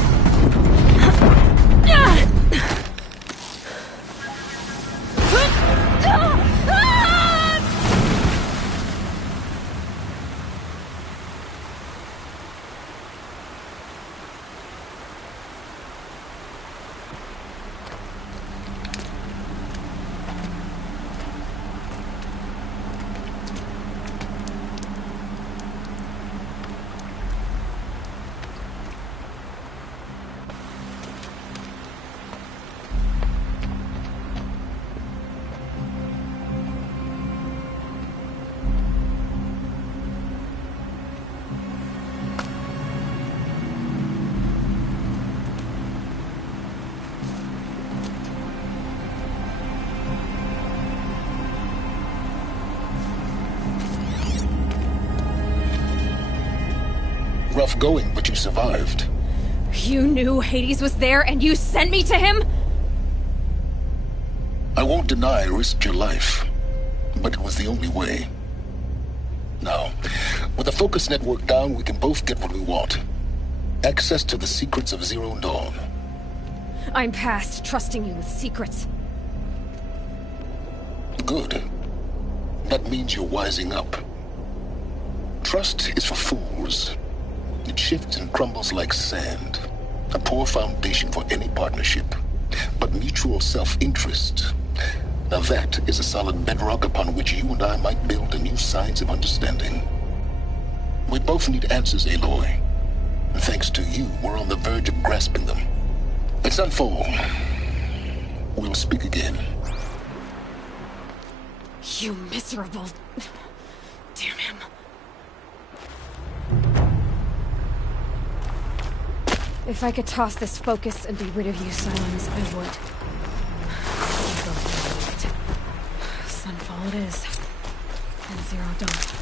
Rough going, but you survived. You knew Hades was there and you sent me to him? I won't deny I risked your life, but it was the only way. Now, with the focus network down, we can both get what we want. Access to the secrets of Zero Dawn. I'm past trusting you with secrets. Good. That means you're wising up. Trust is for fools. It shifts and crumbles like sand. A poor foundation for any partnership. But mutual self-interest. Now that is a solid bedrock upon which you and I might build a new science of understanding. We both need answers, Aloy. And thanks to you, we're on the verge of grasping them. Let's unfold. We'll speak again. You miserable... Damn him. If I could toss this focus and be rid of you, Silence, I would. You both know it. Sunfall it is. And Zero Dawn.